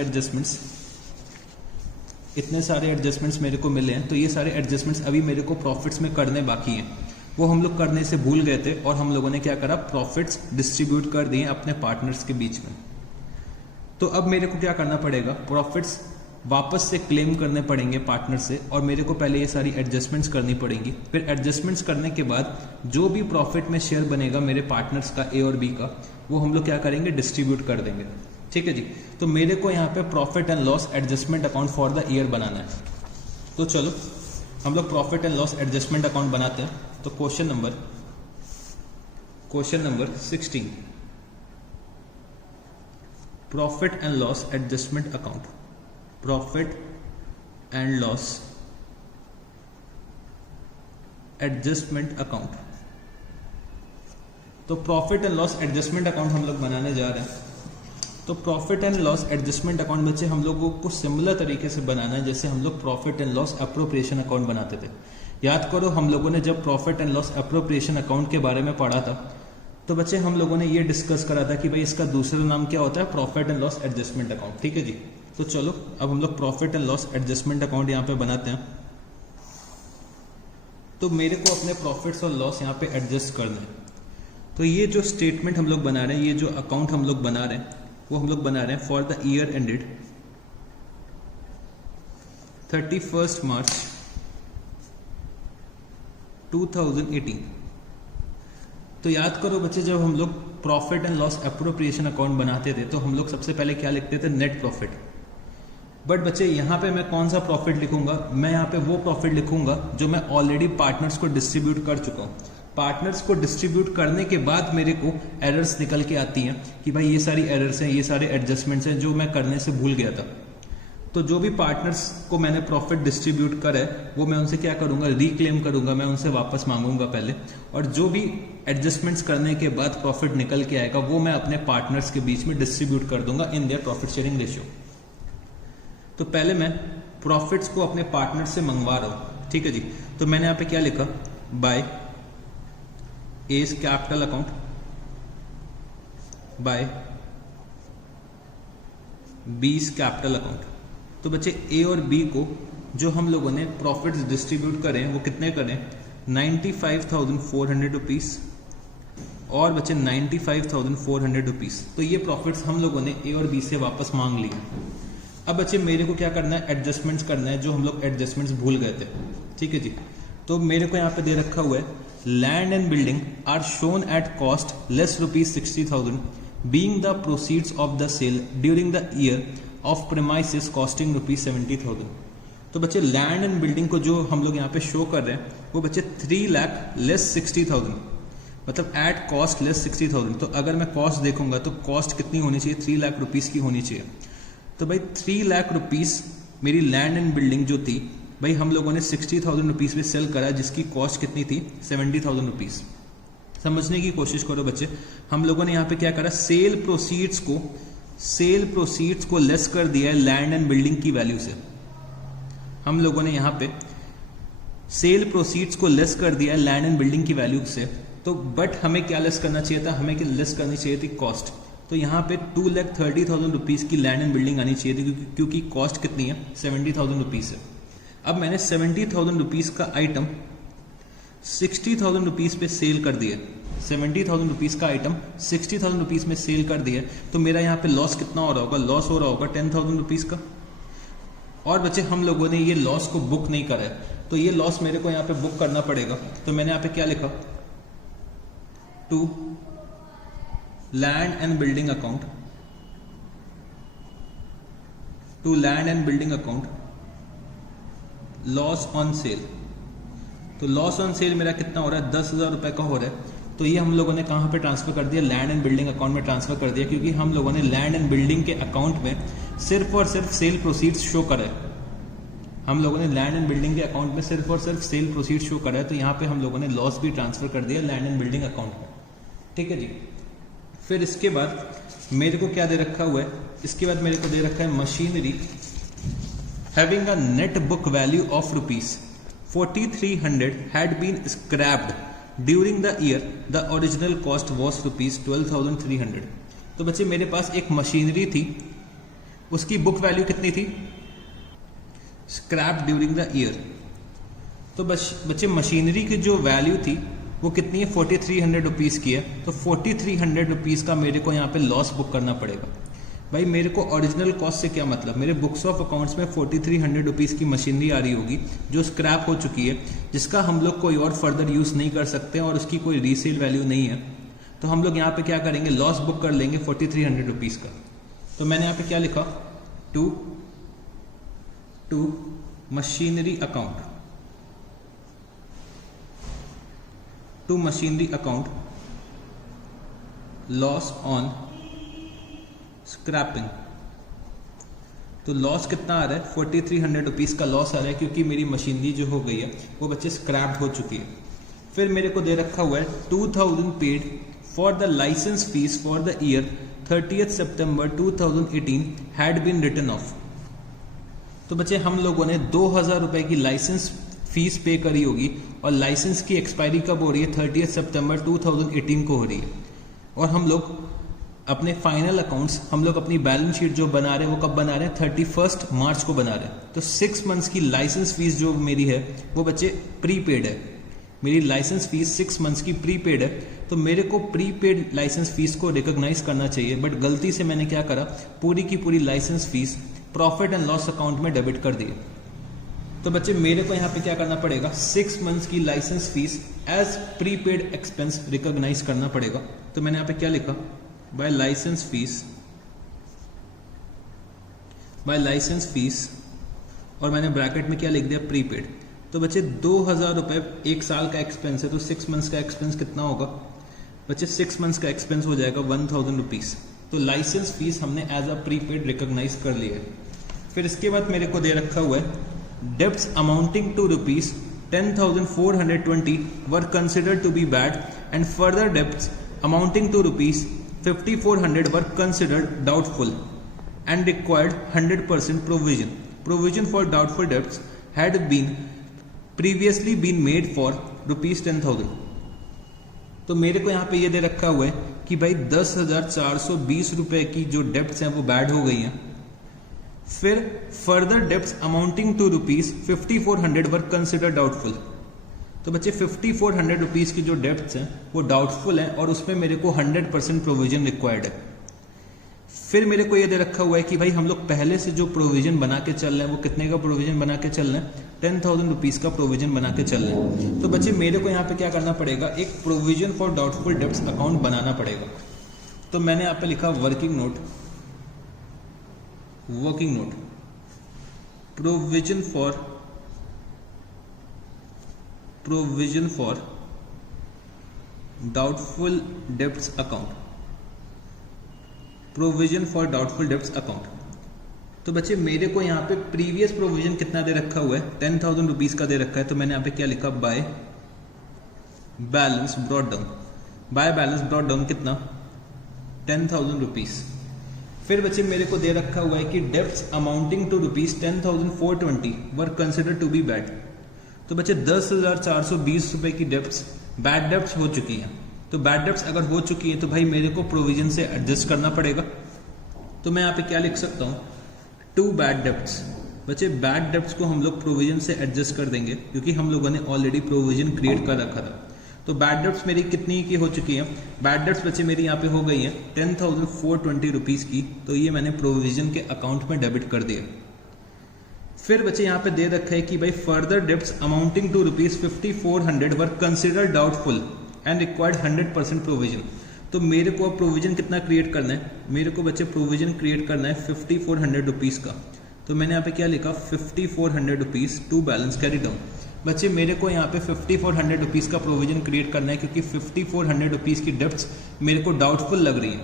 एडजस्टमेंट्स मेरे को मिले हैं। तो ये सारे एडजस्टमेंट्स अभी मेरे को प्रॉफिट्स में करने बाकी हैं, वो हम लोग करने से भूल गए थे और हम लोगों ने क्या करा, प्रॉफिट्स डिस्ट्रीब्यूट कर दिए अपने पार्टनर्स के बीच में। तो अब मेरे को क्या करना पड़ेगा, प्रॉफिट्स वापस से क्लेम करने पड़ेंगे पार्टनर से और मेरे को पहले ये सारी एडजस्टमेंट्स करनी पड़ेंगी। फिर एडजस्टमेंट्स करने के बाद जो भी प्रॉफिट में शेयर बनेगा मेरे पार्टनर्स का ए और बी का, वो हम लोग क्या करेंगे, डिस्ट्रीब्यूट कर देंगे। ठीक है जी। तो मेरे को यहाँ पे profit and loss adjustment account for the year बनाना है। तो चलो हम लोग profit and loss adjustment account बनाते हैं। तो question number 16, profit and loss adjustment account. Profit and loss adjustment account. तो profit and loss adjustment account हम लोग बनाने जा रहे हैं। तो profit and loss adjustment account बच्चे हम लोगों को सिमिलर तरीके से बनाना है जैसे हम लोग profit and loss appropriation account बनाते थे। याद करो हम लोगों ने जब profit and loss appropriation account के बारे में पढ़ा था तो बच्चे हम लोगों ने ये डिस्कस करा था कि भाई इसका दूसरा नाम क्या होता है, profit and loss adjustment account. ठीक है जी। तो चलो अब हम लोग profit and loss adjustment account यहाँ पे बनाते हैं। तो मेरे को अपने प्रॉफिट्स और लॉस यहाँ पे एडजस्ट करना है। तो ये जो स्टेटमेंट हम लोग बना रहे हैं, ये जो अकाउंट हम लोग बना रहे हैं, वो हम लोग बना रहे हैं for the year ended 31st March 2018। तो याद करो बच्चे जब हम लोग profit and loss appropriation account बनाते थे तो हम लोग सबसे पहले क्या लिखते थे, नेट प्रॉफिट। बट बच्चे यहाँ पे मैं कौन सा प्रॉफिट लिखूंगा, मैं यहाँ पे वो प्रॉफिट लिखूंगा जो मैं ऑलरेडी पार्टनर्स को डिस्ट्रीब्यूट कर चुका हूँ। पार्टनर्स को डिस्ट्रीब्यूट करने के बाद मेरे को एरर्स निकल के आती हैं कि भाई ये सारी एरर्स हैं, ये सारे एडजस्टमेंट्स हैं जो मैं करने से भूल गया था। तो जो भी पार्टनर्स को मैंने प्रॉफिट डिस्ट्रीब्यूट करा है वो मैं उनसे क्या करूंगा, रिक्लेम करूंगा, मैं उनसे वापस मांगूंगा पहले, और जो भी एडजस्टमेंट्स करने के बाद प्रॉफिट निकल के आएगा वो मैं अपने पार्टनर्स के बीच में डिस्ट्रीब्यूट कर दूंगा in their profit sharing ratio. तो पहले मैं प्रॉफिट्स को अपने पार्टनर से मंगवा रहा हूं, ठीक है जी। तो मैंने यहां पे क्या लिखा, by A's capital account by B's capital account. तो बच्चे ए और बी को जो हम लोगों ने प्रॉफिट्स डिस्ट्रीब्यूट करें वो कितने करें, 95,400 रुपीज और बच्चे 95,400 रुपीज। तो ये प्रॉफिट्स हम लोगों ने ए और बी से वापस मांग लिए। अब बच्चे मेरे को क्या करना है, एडजस्टमेंट्स करना है जो हम लोग एडजस्टमेंट्स भूल गए थे, ठीक है जी। तो मेरे को यहाँ पे दे रखा हुआ है, land and building are shown at cost less ₹60,000 being the proceeds of the sale during the year of premises costing ₹70,000। तो बच्चे लैंड एंड बिल्डिंग को जो हम लोग यहाँ पे शो कर रहे हैं वो बच्चे 3 लाख लेस 60,000, मतलब एट कॉस्ट लेस 60,000। तो अगर मैं कॉस्ट देखूंगा तो कॉस्ट कितनी होनी चाहिए, 3 लाख रुपीज की होनी चाहिए। तो भाई 3 लाख रुपीज मेरी लैंड एंड बिल्डिंग जो थी, भाई हम लोगों ने 60,000 रुपीज में सेल करा, जिसकी कॉस्ट कितनी थी, 70,000 रुपीज। समझने की कोशिश करो बच्चे, हम लोगों ने यहाँ पे क्या करा, सेल प्रोसीड्स को लेस कर दिया है लैंड एंड बिल्डिंग की वैल्यू से। हम लोगों ने यहाँ पे सेल प्रोसीड्स को लेस कर दिया है लैंड एंड बिल्डिंग की वैल्यू से। तो बट हमें क्या लेस करना चाहिए था, हमें लेस करनी चाहिए थी कॉस्ट। तो यहाँ पे 2,30,000 रुपीज की लैंड एंड बिल्डिंग आनी चाहिए थी, क्योंकि कॉस्ट कितनी है, 70,000 रुपीज है। अब मैंने 70,000 रुपीज का आइटम 60,000 रुपीज पे सेल कर दिया। 70,000 रुपीज का आइटम 60,000 रुपीज में सेल कर दिया, तो मेरा यहाँ पे लॉस कितना हो रहा होगा, लॉस हो रहा होगा 10,000 रुपीज का। और बच्चे हम लोगों ने ये लॉस को बुक नहीं करा है, तो ये लॉस मेरे को यहाँ पे बुक करना पड़ेगा। तो मैंने यहाँ पे क्या लिखा, to land and building account, to land and building account loss on sale. तो लॉस ऑन सेल मेरा कितना हो रहा है, 10,000 रुपए का हो रहा है। तो ये हम लोगों ने कहां पे ट्रांसफर कर दिया, लैंड एंड बिल्डिंग अकाउंट में ट्रांसफर कर दिया, क्योंकि हम लोगों ने लैंड एंड बिल्डिंग के अकाउंट में सिर्फ और सिर्फ सेल प्रोसीड्स शो करे। हम लोगों ने लैंड एंड बिल्डिंग के अकाउंट में सिर्फ और सिर्फ सेल प्रोसीड्स शो करा है, तो यहाँ पे हम लोगों ने लॉस भी ट्रांसफर कर दिया लैंड एंड बिल्डिंग अकाउंट में, ठीक है जी। फिर इसके बाद मेरे को क्या दे रखा हुआ है, इसके बाद मेरे को दे रखा है machinery having a net book value of ₹4,300 had been scrapped during the year, the original cost was ₹12,300। तो बच्चे मेरे पास एक मशीनरी थी, उसकी बुक वैल्यू कितनी थी, स्क्रैप ड्यूरिंग द ईयर। तो बच्चे मशीनरी की जो वैल्यू थी वो कितनी है, 4,300 रुपीज की है। तो 4,300 रुपीज का मेरे को यहाँ पे लॉस बुक करना पड़ेगा। भाई मेरे को ओरिजिनल कॉस्ट से क्या मतलब, मेरे बुक्स ऑफ अकाउंट्स में 4,300 रुपीज की मशीनरी आ रही होगी जो स्क्रैप हो चुकी है, जिसका हम लोग कोई और फर्दर यूज नहीं कर सकते और उसकी कोई रीसेल वैल्यू नहीं है। तो हम लोग यहाँ पे क्या करेंगे, लॉस बुक कर लेंगे 4,300 रुपीज का। तो मैंने यहाँ पे क्या लिखा, to machinery account, to machinery account loss on scrapping. तो लॉस कितना आ रहा है, 4,300 रुपीज का लॉस आ रहा है, क्योंकि मेरी मशीनरी जो हो गई है वो बच्चे स्क्रैप्ड हो चुकी है। फिर मेरे को दे रखा हुआ है 2,000 paid for the licence fee for the year 30th September 2018 had been written off. तो बच्चे हम लोगों ने 2,000 रुपए की लाइसेंस फीस पे करी होगी, और लाइसेंस की एक्सपायरी कब हो रही है, 30th September 2018 को हो रही है। और हम लोग अपने फाइनल अकाउंट्स, हम लोग अपनी बैलेंस शीट जो बना रहे हैं वो कब बना रहे हैं, 31 मार्च को बना रहे हैं। तो 6 मंथ्स की लाइसेंस फीस जो मेरी है वो बच्चे प्रीपेड है। मेरी लाइसेंस फीस 6 मंथ्स की प्रीपेड है, तो मेरे को प्रीपेड लाइसेंस फीस को रिकॉग्नाइज करना चाहिए, बट गलती से मैंने क्या करा, पूरी की पूरी licence fee profit and loss account में डेबिट कर दी। तो बच्चे मेरे को यहाँ पे क्या करना पड़ेगा, 6 मंथ्स की licence fee as prepaid expense recognise करना पड़ेगा। तो मैंने यहाँ पे क्या लिखा, by licence fee by licence fee, और मैंने ब्रैकेट में क्या लिख दिया, प्रीपेड। तो बच्चे 2000 रुपये एक साल का एक्सपेंस है, तो 6 मंथ्स का एक्सपेंस कितना होगा बच्चे, 6 मंथ्स का एक्सपेंस हो जाएगा 1000 रुपीज़। तो लाइसेंस फीस हमने एज अ प्रीपेड रिकॉग्नाइज कर लिया है। फिर इसके बाद मेरे को दे रखा हुआ है debts amounting to rupees 10,420 were considered to be bad and further debts amounting to rupees 5,400 were considered doubtful and required 100% provision. Provision for doubtful debts had been previously been made for rupees 10,000. तो मेरे को यहाँ पे ये दे रखा हुआ है कि भाई 10,420 रुपए की जो डेब्ट्स हैं वो बैड हो गई हैं। फिर further debts amounting to rupees 5,400 were consider doubtful. तो बच्चे 5,400 रुपीज की जो डेब्ट्स हैं वो डाउटफुल हैं और उसमें मेरे को 100% प्रोविजन रिक्वायर्ड है। फिर मेरे को ये दे रखा हुआ है कि भाई हम लोग पहले से जो प्रोविजन बना के चल रहे हैं वो कितने का प्रोविजन बना के चल रहे हैं, 10,000 रुपीज का प्रोविजन बना के चल रहे हैं। तो बच्चे मेरे को यहाँ पे क्या करना पड़ेगा, एक provision for doubtful debts account बनाना पड़ेगा। तो मैंने यहाँ पे लिखा working note provision for doubtful debts account, provision for doubtful debts account. तो बच्चे मेरे को यहाँ पे प्रीवियस प्रोविजन कितना दे रखा हुआ है, 10,000 रुपीज का दे रखा है। तो मैंने यहाँ पे क्या लिखा, by balance brought down. By balance brought down कितना, 10,000 रुपीज। फिर बच्चे मेरे को दे रखा हुआ है कि debts amounting to rupees 10,420 were consider to be bad. तो बच्चे 10,420 रुपए की डेब्ट्स बैड डेब्ट्स हो चुकी हैं। तो बैड डेब्ट्स अगर हो चुकी है तो भाई मेरे को प्रोविजन से एडजस्ट करना पड़ेगा। तो मैं यहाँ पे क्या लिख सकता हूँ, टू बैड डेब्ट्स। बच्चे बैड डेब्ट्स को हम लोग प्रोविजन से एडजस्ट कर देंगे क्योंकि हम लोगों ने ऑलरेडी प्रोविजन क्रिएट कर रखा था। तो बैड डेब्ट्स मेरी कितनी की हो चुकी है, बैड डेब्ट्स बच्चे मेरी यहाँ पे हो गई है 10,420 रुपीज की। तो ये मैंने प्रोविजन के अकाउंट में डेबिट कर दिया। फिर बच्चे यहाँ पे दे रखा है कि भाई further debts amounting to rupees 5,400 were consider doubtful and required 100% provision. तो मेरे को अब प्रोविजन कितना क्रिएट करना है, मेरे को बच्चे प्रोविजन क्रिएट करना है 5,400 रुपीज का। तो मैंने यहाँ पे क्या लिखा, 5,400 rupees to balance carry down. बच्चे मेरे को यहाँ पे 5,400 रुपीज का प्रोविजन क्रिएट करना है क्योंकि 5,400 रुपीज की डेब्ट्स मेरे को डाउटफुल लग रही है।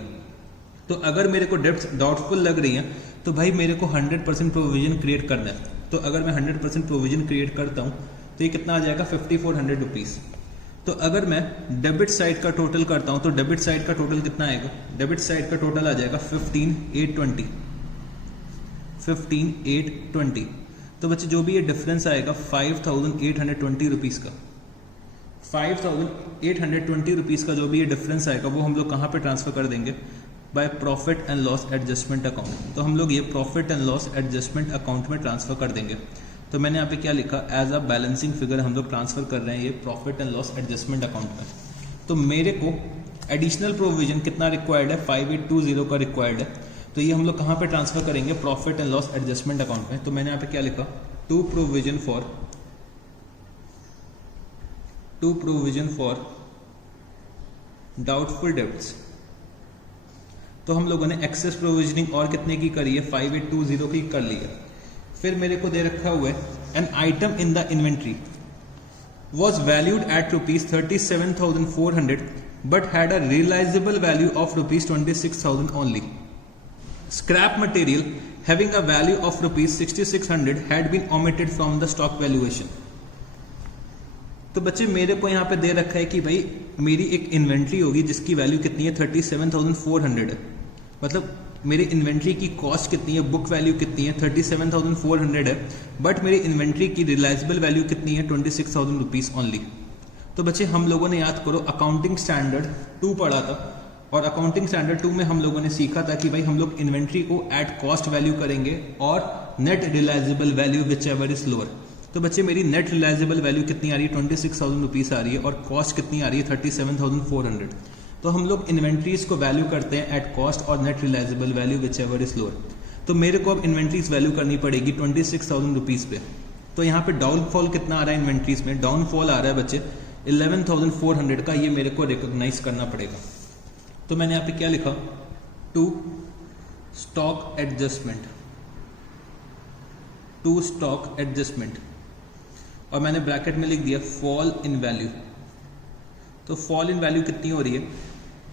तो अगर मेरे को डेब्ट्स डाउटफुल लग रही है तो भाई मेरे को 100% प्रोविजन क्रिएट करना है। तो अगर मैं 100% प्रोविजन क्रिएट करता हूँ तो ये कितना आ जाएगा, 5,400 रुपीज। तो अगर मैं डेबिट साइड का टोटल करता हूं तो डेबिट साइड का टोटल कितना आएगा, डेबिट साइड का टोटल आ जाएगा 15,820। तो बच्चे जो भी ये डिफरेंस आएगा 5,820 रुपीज का, 5,820 रुपीज का जो भी ये डिफरेंस आएगा वो हम लोग कहाँ पे ट्रांसफर कर देंगे, by profit and loss adjustment account. तो हम लोग ये profit and loss adjustment account में ट्रांसफर कर देंगे। तो मैंने यहाँ पे क्या लिखा, एज अ बैलेंसिंग फिगर हम लोग ट्रांसफर कर रहे हैं ये profit and loss adjustment account में। तो मेरे को एडिशनल प्रोविजन कितना रिक्वायर्ड है, 5,820 का रिक्वायर्ड है। तो ये हम लोग कहाँ पे ट्रांसफर करेंगे, profit and loss adjustment account में। तो मैंने यहाँ पे क्या लिखा, to provision for doubtful debts. तो हम लोगों ने एक्सेस प्रोविजनिंग और कितने की करी है, 5,820 की कर ली है। फिर मेरे को दे रखा हुआ है an item in the inventory was valued at rupees 37,400 but had a realisable value of rupees 26,000 only. Scrap material having a value of rupees 6,600 had been omitted from the stock valuation. तो बच्चे मेरे को यहाँ पे दे रखा है कि भाई मेरी एक इन्वेंट्री होगी जिसकी वैल्यू कितनी है, 37,400 है। मतलब मेरी इन्वेंट्री की कॉस्ट कितनी है, बुक वैल्यू कितनी है, 37,400 है, बट मेरी इन्वेंट्री की रियलाइजेबल वैल्यू कितनी है, 26,000 रुपीज ओनली। तो बच्चे हम लोगों ने याद करो अकाउंटिंग स्टैंडर्ड 2 पढ़ा था और अकाउंटिंग स्टैंडर्ड 2 में हम लोगों ने सीखा था कि भाई हम लोग इन्वेंट्री को एट कॉस्ट वैल्यू करेंगे और net realisable value whichever is lower. तो बच्चे मेरी नेट रियलाइजेबल वैल्यू कितनी आ रही है, 26,000 रुपीज आ रही है और कॉस्ट कितनी आ रही है, 37,400। तो हम लोग इन्वेंट्रीज को वैल्यू करते हैं एट कॉस्ट और net realisable value whichever is lower. तो मेरे को अब इन्वेंट्रीज वैल्यू करनी पड़ेगी 26,000 रुपीज पे। तो यहाँ पे डाउनफॉल कितना आ रहा है इन्वेंट्रीज में, डाउनफॉल आ रहा है बच्चे 11,400 का, ये मेरे को रिकॉग्नाइज करना पड़ेगा। तो मैंने यहाँ पे क्या लिखा, to stock adjustment. To stock adjustment, और मैंने ब्रैकेट में लिख दिया फॉल इन वैल्यू। तो फॉल इन वैल्यू कितनी हो रही है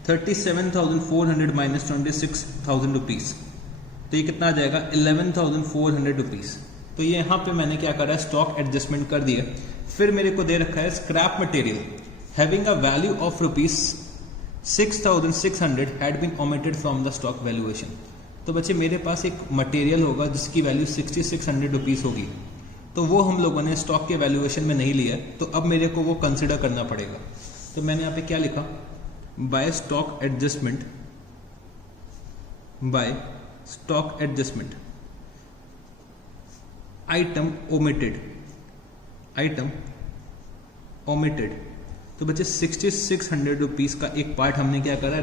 37,400 माइनस 26,000 रुपीज़, तो ये कितना आ जाएगा 11,400 रुपीज़। तो ये यहाँ पे मैंने क्या करा है स्टॉक एडजस्टमेंट कर दिया। फिर मेरे को दे रखा है scrap material having a value of ₹6,600 had been omitted from the stock valuation. तो बच्चे मेरे पास एक मटेरियल होगा जिसकी वैल्यू 6,600 रुपीज़ होगी, तो वो हम लोगों ने स्टॉक के वैल्यूएशन में नहीं लिया, तो अब मेरे को वो कंसिडर करना पड़ेगा। तो मैंने यहाँ पे क्या लिखा, by stock adjustment, by stock adjustment item omitted. तो बच्चे 6,600 रुपीज़ का एक पार्ट हमने क्या करा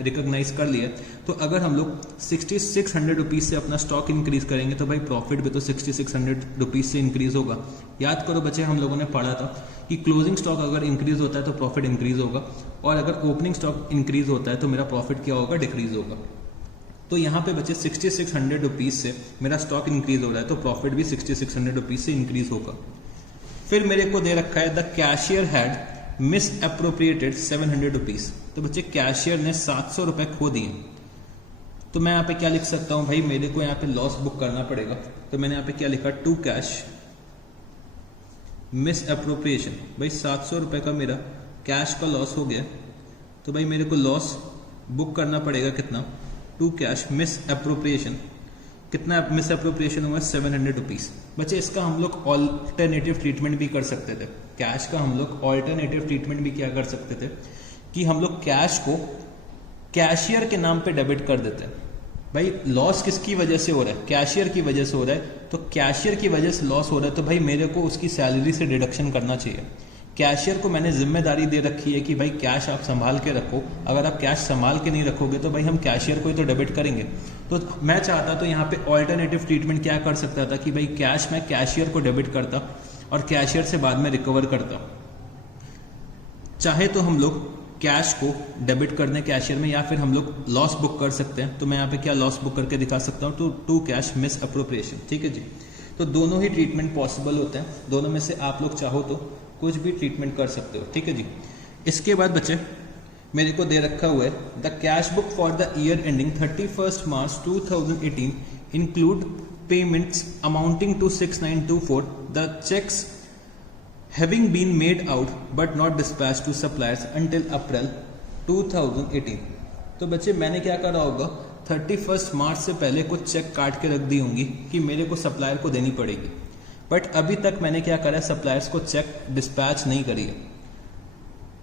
रिकॉग्नाइज कर लिया। तो अगर हम लोग 6,600 रुपीज़ से अपना स्टॉक इंक्रीज करेंगे तो भाई प्रॉफिट भी तो 6,600 रुपीज़ से इंक्रीज होगा। याद करो बच्चे, हम लोगों ने पढ़ा था कि क्लोजिंग स्टॉक अगर इंक्रीज होता है तो प्रॉफिट इंक्रीज होगा, और अगर ओपनिंग स्टॉक इंक्रीज होता है तो मेरा प्रॉफिट क्या होगा, डिक्रीज होगा। तो यहाँ पे बच्चे 6,600 रुपीज़ से मेरा स्टॉक इंक्रीज हो रहा है तो प्रॉफिट भी 6,600 रुपीज़ से इंक्रीज होगा। फिर मेरे को दे रखा है the cashier had miss appropriated 700 rupees. तो बच्चे कैशियर ने 700 रुपये खो दिए। तो मैं यहाँ पे क्या लिख सकता हूँ भाई, मेरे को यहाँ पे लॉस बुक करना पड़ेगा। तो मैंने यहाँ पे क्या लिखा, टू कैश मिस अप्रोप्रिएशन। भाई 700 रुपये का मेरा कैश का लॉस हो गया, तो भाई मेरे को लॉस बुक करना पड़ेगा कितना, टू कैश मिस अप्रोप्रिएशन। कितना मिस अप्रोप्रिएशन हुआ, 700 रुपीज़। बच्चे इसका हम लोग ऑल्टरनेटिव ट्रीटमेंट भी कर सकते थे। कैश का हम लोग ऑल्टरनेटिव ट्रीटमेंट भी क्या कर सकते थे कि हम लोग कैश को कैशियर के नाम पे डेबिट कर देते हैं। भाई लॉस किसकी वजह से हो रहा है, कैशियर की वजह से हो रहा है। तो कैशियर की वजह से लॉस हो रहा है तो भाई मेरे को उसकी सैलरी से डिडक्शन करना चाहिए। कैशियर को मैंने जिम्मेदारी दे रखी है कि भाई कैश आप संभाल के रखो, अगर आप कैश संभाल के नहीं रखोगे तो भाई हम कैशियर को ही तो डेबिट करेंगे। तो मैं चाहता तो यहाँ पे ऑल्टरनेटिव ट्रीटमेंट क्या कर सकता था कि भाई कैश मैं कैशियर को डेबिट करता और कैशियर से बाद में रिकवर करता। चाहे तो हम लोग कैश को डेबिट कर दें कैशियर में, या फिर हम लोग लॉस बुक कर सकते हैं। तो मैं यहाँ पे क्या लॉस बुक करके दिखा सकता हूँ, टू कैश मिस अप्रोप्रिएशन। ठीक है जी, तो दोनों ही ट्रीटमेंट पॉसिबल होते हैं, दोनों में से आप लोग चाहो तो कुछ भी ट्रीटमेंट कर सकते हो। ठीक है जी, इसके बाद बच्चे मेरे को दे रखा हुआ है the cash book for the year ending 31 March 2018 include payments amounting to 6924 the cheques having been made out but not dispatched to suppliers until April 2018। तो बच्चे मैंने क्या करा होगा, 31 मार्च से पहले कुछ चेक काट के रख दी होंगी कि मेरे को सप्लायर को देनी पड़ेगी, बट अभी तक मैंने क्या करा है, सप्लायर्स को चेक डिस्पैच नहीं करी है।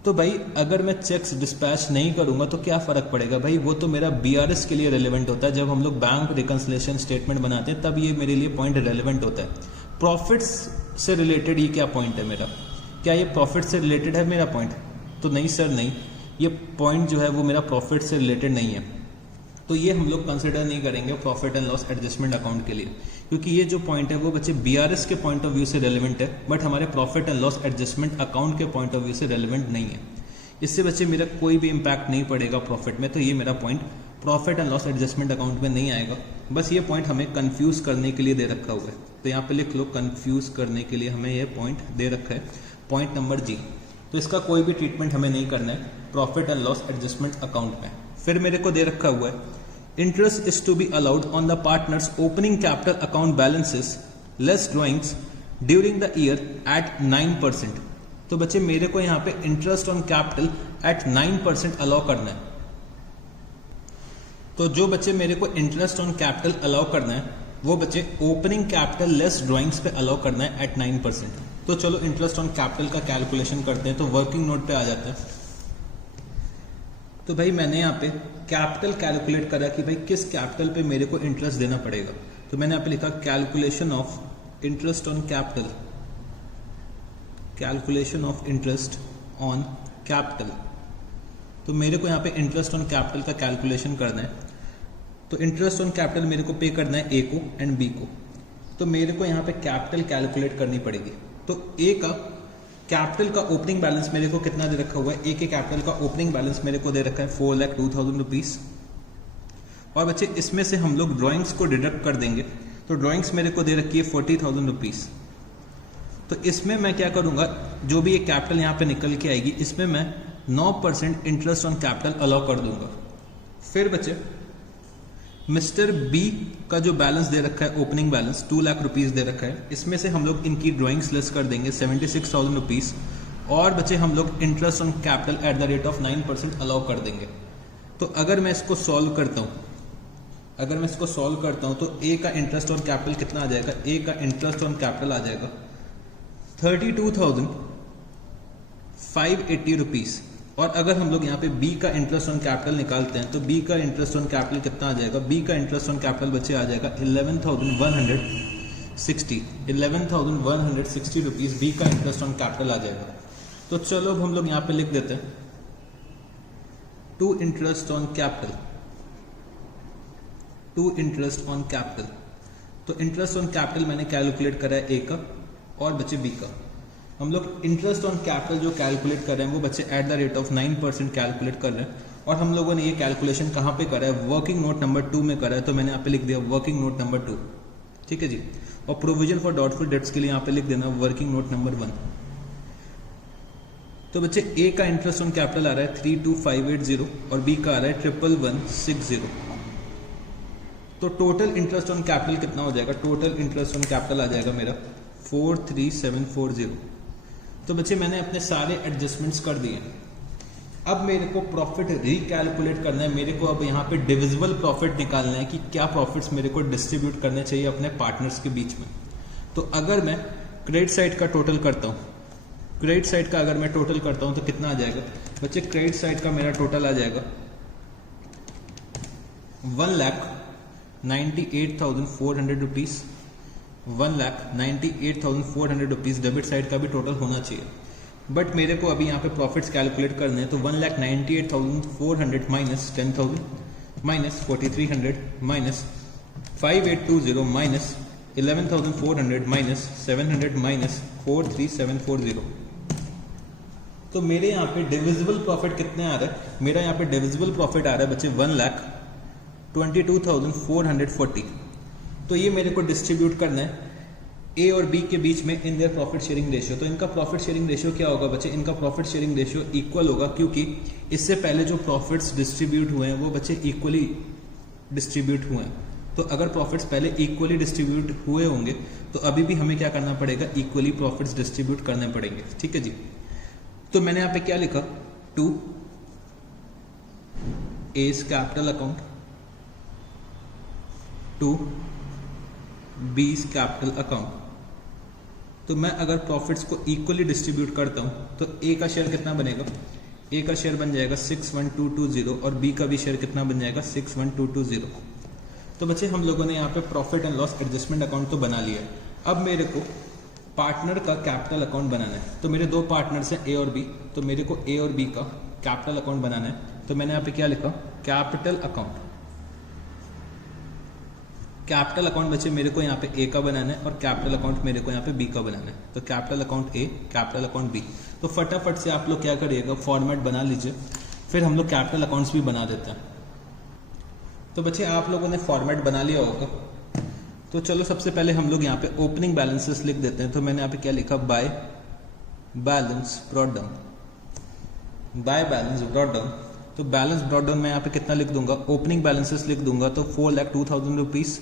तो भाई अगर मैं चेक्स डिस्पैच नहीं करूंगा तो क्या फर्क पड़ेगा भाई, वो तो मेरा बीआरएस के लिए रेलेवेंट होता है। जब हम लोग बैंक रिकंसिलिएशन स्टेटमेंट बनाते हैं तब ये मेरे लिए पॉइंट रेलेवेंट होता है। प्रॉफिट्स से रिलेटेड ये क्या पॉइंट है मेरा, क्या ये प्रॉफिट से रिलेटेड है मेरा पॉइंट? तो नहीं सर नहीं, ये पॉइंट जो है वो मेरा प्रॉफिट से रिलेटेड नहीं है, तो ये हम लोग कंसिडर नहीं करेंगे profit and loss adjustment account के लिए, क्योंकि ये जो पॉइंट है वो बच्चे बीआरएस के पॉइंट ऑफ व्यू से रेलेवेंट है, बट हमारे profit and loss adjustment account के पॉइंट ऑफ व्यू से रेलेवेंट नहीं है। इससे बच्चे मेरा कोई भी इम्पैक्ट नहीं पड़ेगा प्रॉफिट में, तो ये मेरा point profit and loss adjustment account में नहीं आएगा। बस ये पॉइंट हमें कंफ्यूज करने के लिए दे रखा हुआ है, तो यहाँ पे लिख लो कंफ्यूज करने के लिए हमें ये पॉइंट दे रखा है, पॉइंट नंबर जी। तो इसका कोई भी ट्रीटमेंट हमें नहीं करना है profit and loss adjustment account में। फिर मेरे को दे रखा हुआ है interest is to be allowed on the partners opening capital account balances less drawings during the year at 9%। तो बच्चे मेरे को यहाँ पे interest on capital at 9% allow करना है। तो जो बच्चे मेरे को इंटरेस्ट ऑन कैपिटल अलाउ करना है वो बच्चे ओपनिंग कैपिटल लेस ड्राइंग्स पे अलाउ करना है एट 9%। तो चलो इंटरेस्ट ऑन कैपिटल का कैलकुलेशन करते हैं। तो वर्किंग नोट पे आ जाते हैं। तो भाई मैंने यहाँ पे कैपिटल कैलकुलेट करा कि भाई किस कैपिटल पे मेरे को इंटरेस्ट देना पड़ेगा। तो मैंने यहाँ पे लिखा calculation of interest on capital, calculation of interest on capital. तो मेरे को यहाँ पे इंटरेस्ट ऑन कैपिटल का कैलकुलेशन करना है। तो इंटरेस्ट ऑन कैपिटल मेरे को पे करना है ए को एंड बी को। तो मेरे को यहाँ पे कैपिटल कैलकुलेट करनी पड़ेगी। तो ए का कैपिटल का ओपनिंग बैलेंस मेरे को कितना दे रखा हुआ है, ए के कैपिटल का ओपनिंग बैलेंस मेरे को दे रखा है 4,02,000 रुपीज़। और बच्चे इसमें से हम लोग ड्राइंग्स को डिडक्ट कर देंगे। तो ड्राइंग्स मेरे को दे रखी है 40,000 रुपीज़। तो इसमें मैं क्या करूँगा, जो भी ये कैपिटल यहाँ पे निकल के आएगी इसमें मैं 9% इंटरेस्ट ऑन कैपिटल अलाउ कर दूंगा। फिर बचे मिस्टर बी का जो बैलेंस दे रखा है, ओपनिंग बैलेंस 2 लाख रुपीज़ दे रखा है। इसमें से हम लोग इनकी ड्राइंग्स लेस कर देंगे 76,000 रुपीज़, और बचे हम लोग interest on capital eight the rate of 9% allow कर देंगे। तो अगर मैं इसको सॉल्व करता हूँ, तो ए का इंटरेस्ट ऑन कैपिटल कितना आ जाएगा, ए का इंटरेस्ट ऑन कैपिटल आ जाएगा 32,580 रुपीज़। और अगर हम लोग यहाँ पे बी का इंटरेस्ट ऑन कैपिटल निकालते हैं तो बी का इंटरेस्ट ऑन कैपिटल कितना आ जाएगा, बी का इंटरेस्ट ऑन कैपिटल बचे आ जाएगा 11,160 रुपीज़ बी का इंटरेस्ट ऑन कैपिटल आ जाएगा। तो चलो अब हम लोग यहाँ पे लिख देते हैं टू इंटरेस्ट ऑन कैपिटल। तो इंटरेस्ट ऑन कैपिटल मैंने कैलकुलेट करा है ए का और बचे बी का। हम लोग इंटरेस्ट ऑन कैपिटल जो कैलकुलेट कर रहे हैं वो बच्चे eight the rate of 9% calculate कर रहे हैं। और हम लोगों ने ये कैलकुलेशन कहाँ पे करा है, वर्किंग नोट नंबर 2 में करा है। तो मैंने यहाँ पे लिख दिया वर्किंग नोट नंबर 2, ठीक है जी। और प्रोविजन फॉर डाउटफुल डेट्स के लिए यहाँ पे लिख देना वर्किंग नोट नंबर 1। तो बच्चे ए का इंटरेस्ट ऑन कैपिटल आ रहा है 32,580 और बी का आ रहा है 11,160। तो टोटल इंटरेस्ट ऑन कैपिटल कितना हो जाएगा, टोटल इंटरेस्ट ऑन कैपिटल आ जाएगा मेरा 43740। तो बच्चे मैंने अपने सारे एडजस्टमेंट्स कर दिए। अब मेरे को प्रॉफिट रिकैलकुलेट करना है, मेरे को अब यहाँ पे डिविजिबल प्रॉफिट निकालना है कि क्या प्रॉफिट्स मेरे को डिस्ट्रीब्यूट करने चाहिए अपने पार्टनर्स के बीच में। तो अगर मैं क्रेडिट साइड का टोटल करता हूँ, तो कितना आ जाएगा बच्चे, क्रेडिट साइड का मेरा टोटल आ जाएगा 1,98,400 रुपीज़, 1,98,400 रुपीज़। डेबिट साइड का भी टोटल होना चाहिए, बट मेरे को अभी यहाँ पे प्रॉफिट्स कैलकुलेट करने हैं। तो 1,98,400 minus 10,000 minus 4,300 minus 5,820 minus 11,400 minus 700 minus 4,3,740। तो मेरे यहाँ पे डिविजिबल प्रॉफिट कितने आ रहा है, मेरा यहाँ पे डिविजिबल प्रॉफिट आ रहा है बच्चे 1,22,440। तो ये मेरे को डिस्ट्रीब्यूट करना है ए और बी के बीच में in their profit sharing ratio. तो इनका प्रॉफिट शेयरिंग रेशियो क्या होगा बच्चे, इनका प्रॉफिट शेयरिंग रेशियो इक्वल होगा, क्योंकि इससे पहले जो प्रॉफिट्स डिस्ट्रीब्यूट हुए हैं वो बच्चे इक्वली डिस्ट्रीब्यूट हुए हैं। तो अगर प्रॉफिट्स पहले इक्वली डिस्ट्रीब्यूट हुए होंगे तो अभी भी हमें क्या करना पड़ेगा, इक्वली प्रॉफिट्स डिस्ट्रीब्यूट करने पड़ेंगे, ठीक है जी। तो मैंने यहाँ पे क्या लिखा, to A's capital account, to B's capital account. तो मैं अगर प्रॉफिट्स को इक्वली डिस्ट्रीब्यूट करता हूं तो ए का शेयर कितना बनेगा, ए का शेयर बन जाएगा 61220 और बी का भी शेयर कितना बन जाएगा 61220। तो बच्चे हम लोगों ने यहाँ पे profit and loss adjustment account तो बना लिया। अब मेरे को पार्टनर का कैपिटल अकाउंट बनाना है। तो मेरे दो पार्टनर्स हैं ए और बी, तो मेरे को ए और बी का कैपिटल अकाउंट बनाना है। तो मैंने यहाँ पे क्या लिखा, कैपिटल अकाउंट। कैपिटल अकाउंट बच्चे मेरे को यहाँ पे ए का बनाना है और कैपिटल अकाउंट मेरे को यहाँ पे बी का बनाना है। तो कैपिटल अकाउंट ए, कैपिटल अकाउंट बी। तो फटाफट से आप लोग क्या करिएगा, फॉर्मेट बना लीजिए, फिर हम लोग कैपिटल अकाउंट्स भी बना देते हैं। तो बच्चे आप लोगों ने फॉर्मेट बना लिया होगा, तो चलो सबसे पहले हम लोग यहाँ पे ओपनिंग बैलेंसेस लिख देते हैं। तो मैंने यहाँ पे क्या लिखा, by balance brought down, by balance brought down. तो बैलेंस ब्रॉट डाउन मैं यहाँ पे कितना लिख दूंगा, ओपनिंग बैलेंसेस लिख दूंगा तो 4,02,000 रुपीज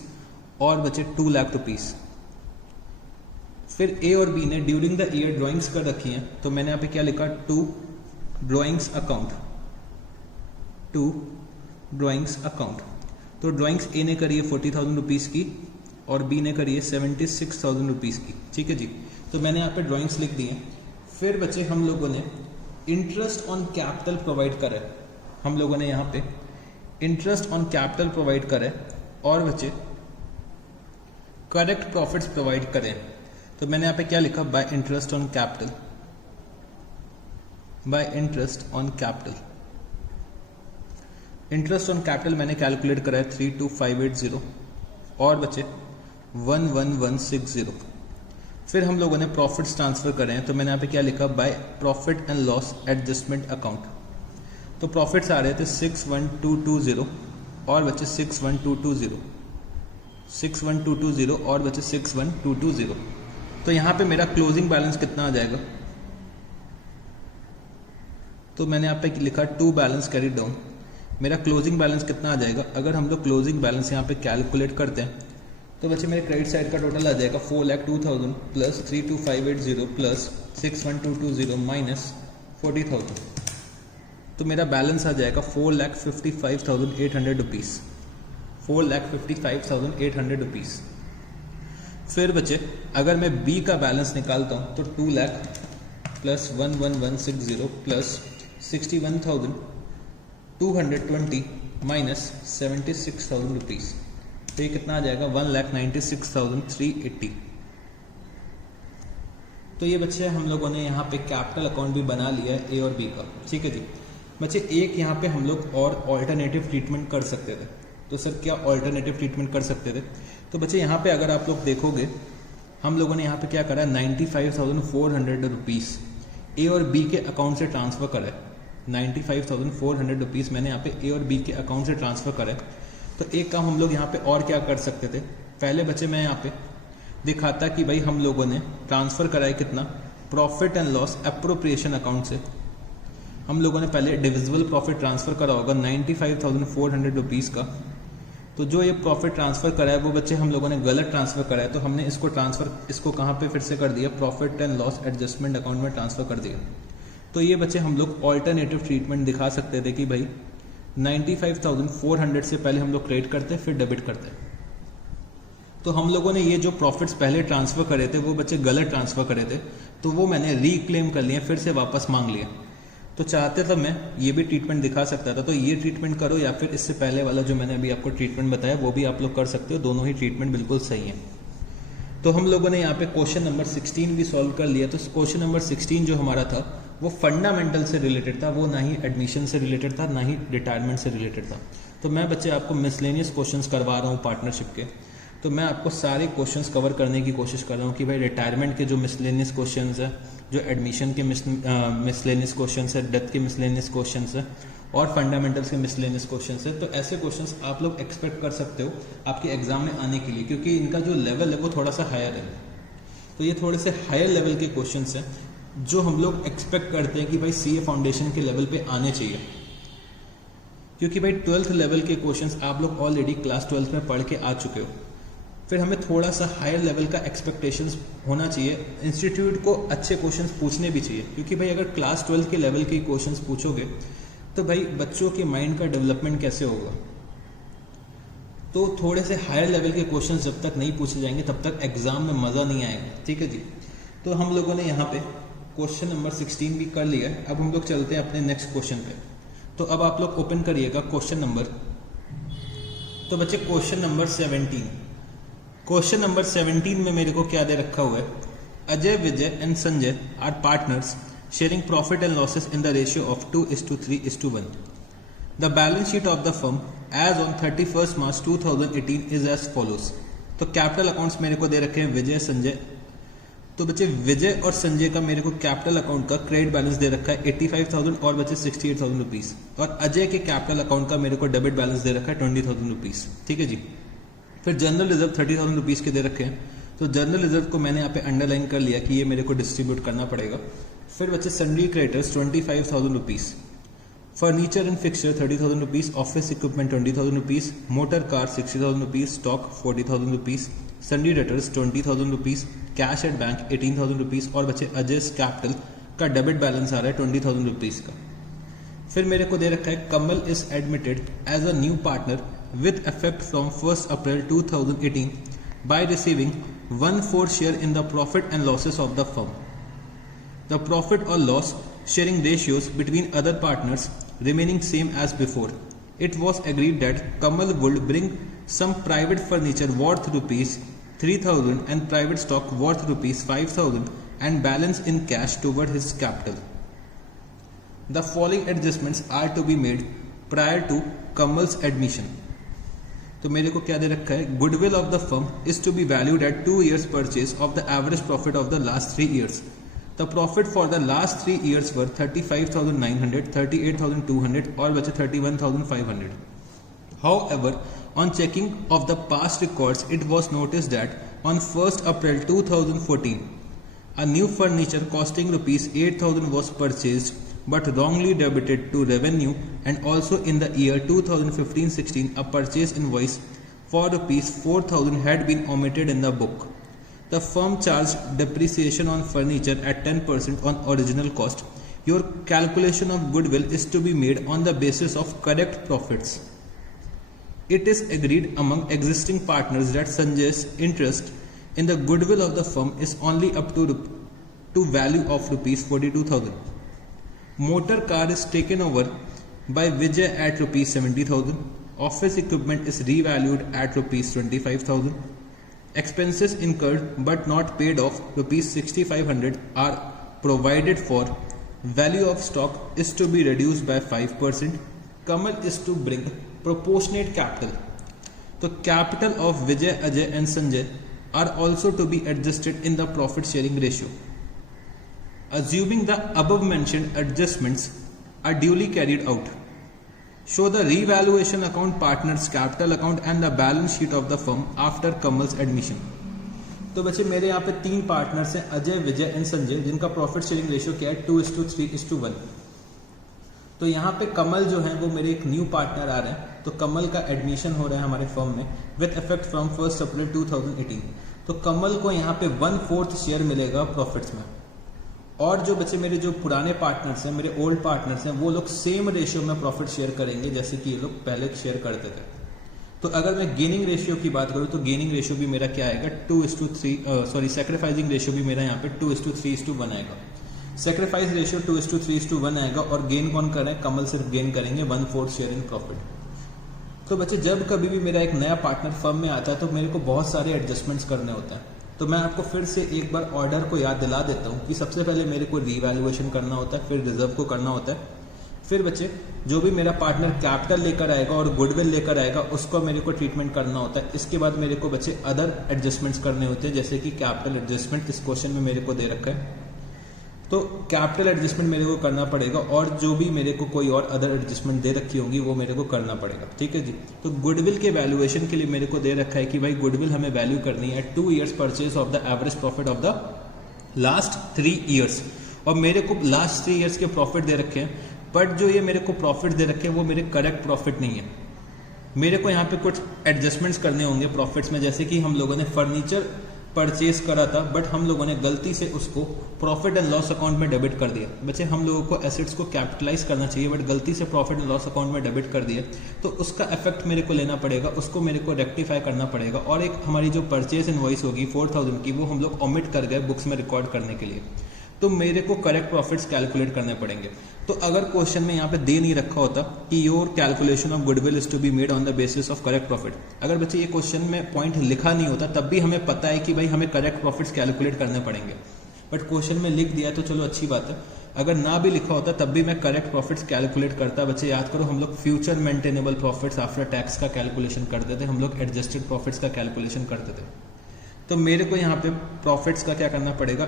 और बचे 2 लाख रुपीज। फिर ए और बी ने ड्यूरिंग द ईयर ड्राइंग्स कर रखी हैं, तो मैंने यहाँ पे क्या लिखा, to drawings account, to drawings account. तो ड्राइंग्स ए ने करी है 40,000 रुपीज की और बी ने करी है 76,000 रुपीज की, ठीक है जी। तो मैंने यहाँ पे ड्राइंग्स लिख दी हैं। फिर बच्चे हम लोगों ने इंटरेस्ट ऑन कैपिटल प्रोवाइड करा है, हम लोगों ने यहाँ पे इंटरेस्ट ऑन कैपिटल प्रोवाइड करा है और बच्चे करेक्ट प्रॉफिट्स प्रोवाइड करें। तो मैंने यहाँ पे क्या लिखा, bye interest on capital, bye interest on capital. Interest on capital मैंने कैलकुलेट करा है 32,580 और बचे 11,160। फिर हम लोगों ने प्रॉफिट्स ट्रांसफर करे हैं, तो मैंने यहाँ पे क्या लिखा, by profit and loss adjustment account. तो प्रॉफिट्स आ रहे थे 61,220 और बचे 61,220। 61,220 और बचे 61,220। तो यहाँ पे मेरा क्लोजिंग बैलेंस कितना आ जाएगा? तो मैंने यहाँ पे लिखा टू बैलेंस कैरी डाउन। मेरा क्लोजिंग बैलेंस कितना आ जाएगा? अगर हम लोग क्लोजिंग बैलेंस यहाँ पे कैलकुलेट करते हैं तो बच्चे मेरे क्रेडिट साइड का टोटल आ जाएगा 4,02,000 प्लस 32,580 प्लस 61,220 माइनस 40,000। तो मेरा बैलेंस आ जाएगा 4,55,800 रुपीज़, 4,55,800 रुपीज़। फिर बच्चे अगर मैं बी का बैलेंस निकालता हूँ तो 2 lakh plus 11,160 plus 61,220 minus 76,000 rupees. तो ये कितना आ जाएगा? 1,96,380। तो ये बच्चे हम लोगों ने यहाँ पे कैपिटल अकाउंट भी बना लिया है ए और बी का। ठीक है जी बच्चे, एक यहाँ पे हम लोग और ऑल्टरनेटिव ट्रीटमेंट कर सकते थे। तो सर क्या ऑल्टरनेटिव ट्रीटमेंट कर सकते थे? तो बच्चे यहाँ पे अगर आप लोग देखोगे हम लोगों ने यहाँ पे क्या करा है, 95,400 रुपीज़ ए और बी के अकाउंट से ट्रांसफ़र करा है। 95,400 रुपीज़ मैंने यहाँ पे ए और बी के अकाउंट से ट्रांसफ़र करा है। तो एक काम हम लोग यहाँ पे और क्या कर सकते थे? पहले बच्चे मैं यहाँ पे दिखाता कि भाई हम लोगों ने ट्रांसफ़र करा है कितना, profit and loss appropriation account से हम लोगों ने पहले डिविजिबल प्रॉफिट ट्रांसफ़र करा होगा 95,400 रुपीज़ का। तो जो ये प्रॉफिट ट्रांसफ़र करा है वो बच्चे हम लोगों ने गलत ट्रांसफ़र करा है, तो हमने इसको कहाँ पे फिर से कर दिया, profit and loss adjustment account में ट्रांसफ़र कर दिया। तो ये बच्चे हम लोग ऑल्टरनेटिव ट्रीटमेंट दिखा सकते थे कि भाई 95,400 से पहले हम लोग क्रेडिट करते फिर डेबिट करते। तो हम लोगों ने ये जो प्रॉफिट्स पहले ट्रांसफ़र करे थे वो बच्चे गलत ट्रांसफ़र करे थे, तो वो मैंने रीक्लेम कर लिए, फिर से वापस मांग लिया। तो चाहते तो मैं ये भी ट्रीटमेंट दिखा सकता था, तो ये ट्रीटमेंट करो या फिर इससे पहले वाला जो मैंने अभी आपको ट्रीटमेंट बताया वो भी आप लोग कर सकते हो। दोनों ही ट्रीटमेंट बिल्कुल सही है। तो हम लोगों ने यहाँ पे क्वेश्चन नंबर 16 भी सॉल्व कर लिया। तो क्वेश्चन नंबर 16 जो हमारा था वो फंडामेंटल से रिलेटेड था, वो ना ही एडमिशन से रिलेटेड था ना ही रिटायरमेंट से रिलेटेड था। तो मैं बच्चे आपको मिसलेनियस क्वेश्चंस करवा रहा हूँ पार्टनरशिप के। तो मैं आपको सारे क्वेश्चंस कवर करने की कोशिश कर रहा हूँ कि भाई रिटायरमेंट के जो मिसलेनियस क्वेश्चंस है, जो एडमिशन के मिसलेनियस क्वेश्चंस है, डेथ के मिसलेनियस क्वेश्चंस है और फंडामेंटल्स के मिसलेनियस क्वेश्चंस है। तो ऐसे क्वेश्चंस आप लोग एक्सपेक्ट कर सकते हो आपके एग्जाम में आने के लिए, क्योंकि इनका जो लेवल है वो थोड़ा सा हायर है। तो ये थोड़े से हायर लेवल के क्वेश्चंस हैं जो हम लोग एक्सपेक्ट करते हैं कि भाई सीए फाउंडेशन के लेवल पे आने चाहिए, क्योंकि भाई 12th लेवल के क्वेश्चंस आप लोग ऑलरेडी क्लास 12th में पढ़ के आ चुके हो। फिर हमें थोड़ा सा हायर लेवल का एक्सपेक्टेशंस होना चाहिए। इंस्टीट्यूट को अच्छे क्वेश्चंस पूछने भी चाहिए, क्योंकि भाई अगर क्लास 12 के लेवल के क्वेश्चंस पूछोगे तो भाई बच्चों के माइंड का डेवलपमेंट कैसे होगा। तो थोड़े से हायर लेवल के क्वेश्चंस जब तक नहीं पूछे जाएंगे तब तक एग्जाम में मज़ा नहीं आएगा। ठीक है जी। तो हम लोगों ने यहाँ पे क्वेश्चन नंबर 16 भी कर लिया है। अब हम लोग चलते हैं अपने नेक्स्ट क्वेश्चन पे। तो अब आप लोग ओपन करिएगा क्वेश्चन नंबर, तो बच्चे क्वेश्चन नंबर 17। क्वेश्चन नंबर 17 में मेरे को क्या दे रखा हुआ है, Ajay, Vijay and Sanjay are partners sharing profit and losses in the ratio of 2:3:1। The balance sheet of the firm as on 31 March 2018 is as follows. तो कैपिटल अकाउंट्स मेरे को दे रखे हैं विजय, संजय। तो बच्चे विजय और संजय का मेरे को कैपिटल अकाउंट का क्रेडिट बैलेंस दे रखा है 85,000 और बच्चे 68,000 रुपीज़, और अजय के कैपिटल अकाउंट का मेरे को डेबिट बैलेंस दे रखा है 20,000 रुपीज़। ठीक है जी। फिर जनरल रिजर्व 30,000 रुपीज़ के दे रखे हैं। तो जनरल रिजर्व को मैंने यहाँ पे अंडरलाइन कर लिया कि ये मेरे को डिस्ट्रीब्यूट करना पड़ेगा। फिर बच्चे sundry creditors 25,000 rupees, furniture and fixture 30,000 rupees, office equipment 20,000 rupees, motor car 60,000 rupees, stock 40,000 rupees, sundry debtors 20,000 rupees, cash at bank 18,000 rupees और बच्चे अजय कैपिटल का डेबिट बैलेंस आ रहा है 20,000 रुपीज़ का। फिर मेरे को दे रखा है Kamal is admitted as a new partner with effect from 1st April 2018 by receiving 1/4 share in the profit and losses of the firm. The profit or loss sharing ratios between other partners remaining same as before. It was agreed that Kamal would bring some private furniture worth rupees 3,000 and private stock worth rupees 5,000 and balance in cash toward his capital. The following adjustments are to be made prior to Kamal's admission. तो मेरे को क्या दे रखा है, goodwill of the firm is to be valued at 2 years purchase of the average profit of the last 3 years. The profit for the last 3 years were 35,900, 38,200 और बचे 31,500. However, on checking of the past records, it was noticed that on 1st April 2014, a new furniture costing rupees 8,000 was purchased but wrongly debited to revenue, and also in the year 2015-16 a purchase invoice for rupees 4,000 had been omitted in the book. The firm charged depreciation on furniture at 10% on original cost. Your calculation of goodwill is to be made on the basis of correct profits. It is agreed among existing partners that Sanjay's interest in the goodwill of the firm is only up to value of rupees 42,000. Motor car is taken over by Vijay at rupees 70,000. Office equipment is revalued at rupees 25,000. Expenses incurred but not paid off rupees 6,500 are provided for. Value of stock is to be reduced by 5%. Kamal is to bring proportionate capital. The capital of Vijay, Ajay and Sanjay are also to be adjusted in the profit sharing ratio. Assuming the above mentioned adjustments are duly carried out, show the revaluation account, partners capital account and the balance sheet of the firm after Kamal's admission. तो बच्चे मेरे यहाँ पे 3 partners हैं, Ajay, Vijay and Sanjay, जिनका profit sharing ratio क्या है 2:3:1। तो यहाँ पे कमल जो है वो मेरे एक न्यू पार्टनर आ रहे हैं, तो कमल का एडमिशन हो रहा है हमारे फर्म में विद इफेक्ट फ्रॉम 1 अप्रैल 2018। तो कमल को यहाँ पे 1/4 शेयर मिलेगा प्रॉफिट्स में। और जो बच्चे मेरे जो पुराने पार्टनर्स हैं, मेरे ओल्ड पार्टनर्स हैं, वो लोग सेम रेशियो में प्रॉफिट शेयर करेंगे जैसे कि ये लोग पहले शेयर करते थे। तो अगर मैं गेनिंग रेशियो की बात करूँ तो गेनिंग रेशियो भी मेरा क्या आएगा 2:3, सैक्रिफाइसिंग रेशियो भी मेरा यहाँ पे 2:3:1 आएगा। सैक्रिफाइस रेशियो 2:3:1 आएगा और गेन कौन कर रहे हैं, कमल सिर्फ गेन करेंगे 1/4 शेयर इन प्रॉफिट। तो बच्चे जब कभी भी मेरा एक नया पार्टनर फर्म में आता है तो मेरे को बहुत सारे एडजस्टमेंट्स करने होते हैं। तो मैं आपको फिर से एक बार ऑर्डर को याद दिला देता हूँ कि सबसे पहले मेरे को रीवैल्यूएशन करना होता है, फिर रिजर्व को करना होता है, फिर बच्चे जो भी मेरा पार्टनर कैपिटल लेकर आएगा और गुडविल लेकर आएगा उसको मेरे को ट्रीटमेंट करना होता है। इसके बाद मेरे को बच्चे अदर एडजस्टमेंट्स करने होते हैं, जैसे कि कैपिटल एडजस्टमेंट इस क्वेश्चन में मेरे को दे रखा है, तो कैपिटल एडजस्टमेंट मेरे को करना पड़ेगा और जो भी मेरे को कोई और अदर एडजस्टमेंट दे रखी होंगी वो मेरे को करना पड़ेगा। ठीक है जी। तो गुडविल के वैल्यूएशन के लिए मेरे को दे रखा है कि भाई गुडविल हमें वैल्यू करनी है 2 years purchase of the average profit of the last 3 years। और मेरे को लास्ट 3 years के प्रॉफिट दे रखे हैं, बट जो ये मेरे को प्रॉफिट दे रखे हैं वो मेरे करेक्ट प्रॉफिट नहीं है। मेरे को यहाँ पे कुछ एडजस्टमेंट्स करने होंगे प्रॉफिट्स में, जैसे कि हम लोगों ने फर्नीचर परचेज करा था बट हम लोगों ने गलती से उसको प्रॉफिट एंड लॉस अकाउंट में डेबिट कर दिया। बच्चे हम लोगों को एसेट्स को कैपिटलाइज करना चाहिए बट गलती से प्रॉफिट एंड लॉस अकाउंट में डेबिट कर दिया, तो उसका इफेक्ट मेरे को लेना पड़ेगा, उसको मेरे को रेक्टिफाई करना पड़ेगा। और एक हमारी जो परचेज इनवॉइस होगी 4,000 की, वो हम लोग ओमिट कर गए बुक्स में रिकॉर्ड करने के लिए, तो मेरे को करेक्ट प्रॉफिट्स कैलकुलेट करने पड़ेंगे। तो अगर क्वेश्चन में यहाँ पे दे नहीं रखा होता कि your calculation of goodwill is to be made on the basis of correct profit, अगर बच्चे ये क्वेश्चन में पॉइंट लिखा नहीं होता तब भी हमें पता है कि भाई हमें करेक्ट प्रॉफिट्स कैलकुलेट करने पड़ेंगे, बट क्वेश्चन में लिख दिया तो चलो अच्छी बात है। अगर ना भी लिखा होता तब भी मैं करेक्ट प्रॉफिट्स कैलकुलेट करता। बच्चे याद करो, हम लोग future maintainable profits after tax का कैलकुलेशन करते थे, हम लोग एडजस्टेड प्रॉफिट्स का कैलकुलेशन करते थे। तो मेरे को यहाँ पे प्रॉफिट्स का क्या करना पड़ेगा,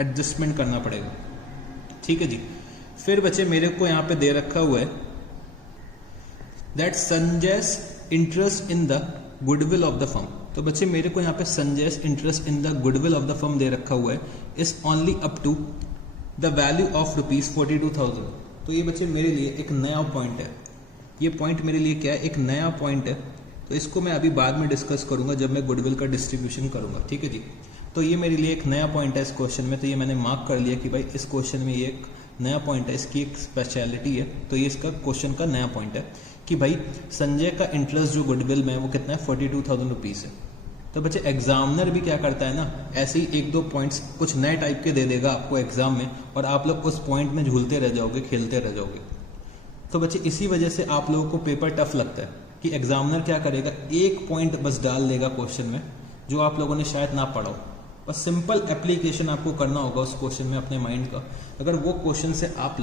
एडजस्टमेंट करना पड़ेगा। ठीक है जी। फिर बच्चे मेरे को यहाँ पे दे रखा हुआ है that Sanjay's interest in the goodwill of the firm. तो बच्चे मेरे को यहाँ पे Sanjay's interest in the goodwill of the firm दे रखा हुआ है is only up to the value of rupees 42,000। तो ये बच्चे मेरे लिए एक नया पॉइंट है, ये पॉइंट मेरे लिए क्या है, एक नया पॉइंट है। तो इसको मैं अभी बाद में डिस्कस करूंगा जब मैं गुडविल का डिस्ट्रीब्यूशन करूंगा। ठीक है जी। तो ये मेरे लिए एक नया पॉइंट है इस क्वेश्चन में, तो ये मैंने मार्क कर लिया कि भाई इस क्वेश्चन में ये एक नया पॉइंट है, इसकी एक स्पेशलिटी है। तो ये इसका क्वेश्चन का नया पॉइंट है कि भाई संजय का इंटरेस्ट जो गुडविल में है वो कितना है 42,000 रुपीज़ है। तो बच्चे एग्जामिनर भी क्या करता है ना, ऐसे ही 1-2 पॉइंट्स कुछ नए टाइप के दे देगा आपको एग्जाम में और आप लोग उस पॉइंट में झूलते रह जाओगे, खेलते रह जाओगे। तो बच्चे इसी वजह से आप लोगों को पेपर टफ लगता है कि एग्जामिनर क्या करेगा, एक पॉइंट बस डाल देगा क्वेश्चन में जो आप लोगों ने शायद ना पढ़ा हो, बस सिंपल एप्लीकेशन आपको करना होगा उस क्वेश्चन में अपने माइंड का। अगर वो क्वेश्चन से आप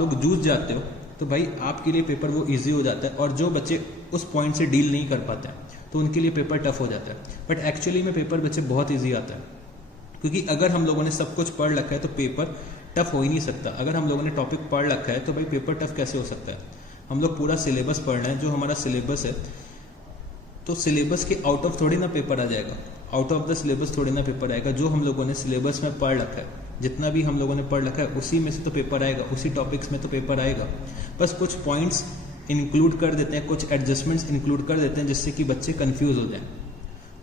लोग जूझ जाते हो तो भाई आपके लिए पेपर वो इजी हो जाता है, और जो बच्चे उस पॉइंट से डील नहीं कर पाते हैं तो उनके लिए पेपर टफ हो जाता है। बट एक्चुअली में पेपर बच्चे बहुत ईजी आता है, क्योंकि अगर हम लोगों ने सब कुछ पढ़ रखा है तो पेपर टफ हो ही नहीं सकता। अगर हम लोगों ने टॉपिक पढ़ रखा है तो भाई पेपर टफ कैसे हो सकता है। हम लोग पूरा सिलेबस पढ़ रहे हैं। जो हमारा सिलेबस है, तो सिलेबस के आउट ऑफ थोड़ी ना पेपर आ जाएगा, आउट ऑफ द सिलेबस थोड़ी ना पेपर आएगा। जो हम लोगों ने सिलेबस में पढ़ रखा है, जितना भी हम लोगों ने पढ़ रखा है, उसी में से तो पेपर आएगा, उसी टॉपिक्स में तो पेपर आएगा। बस कुछ पॉइंट्स इंक्लूड कर देते हैं, कुछ एडजस्टमेंट्स इंक्लूड कर देते हैं, जिससे कि बच्चे कंफ्यूज हो जाएं,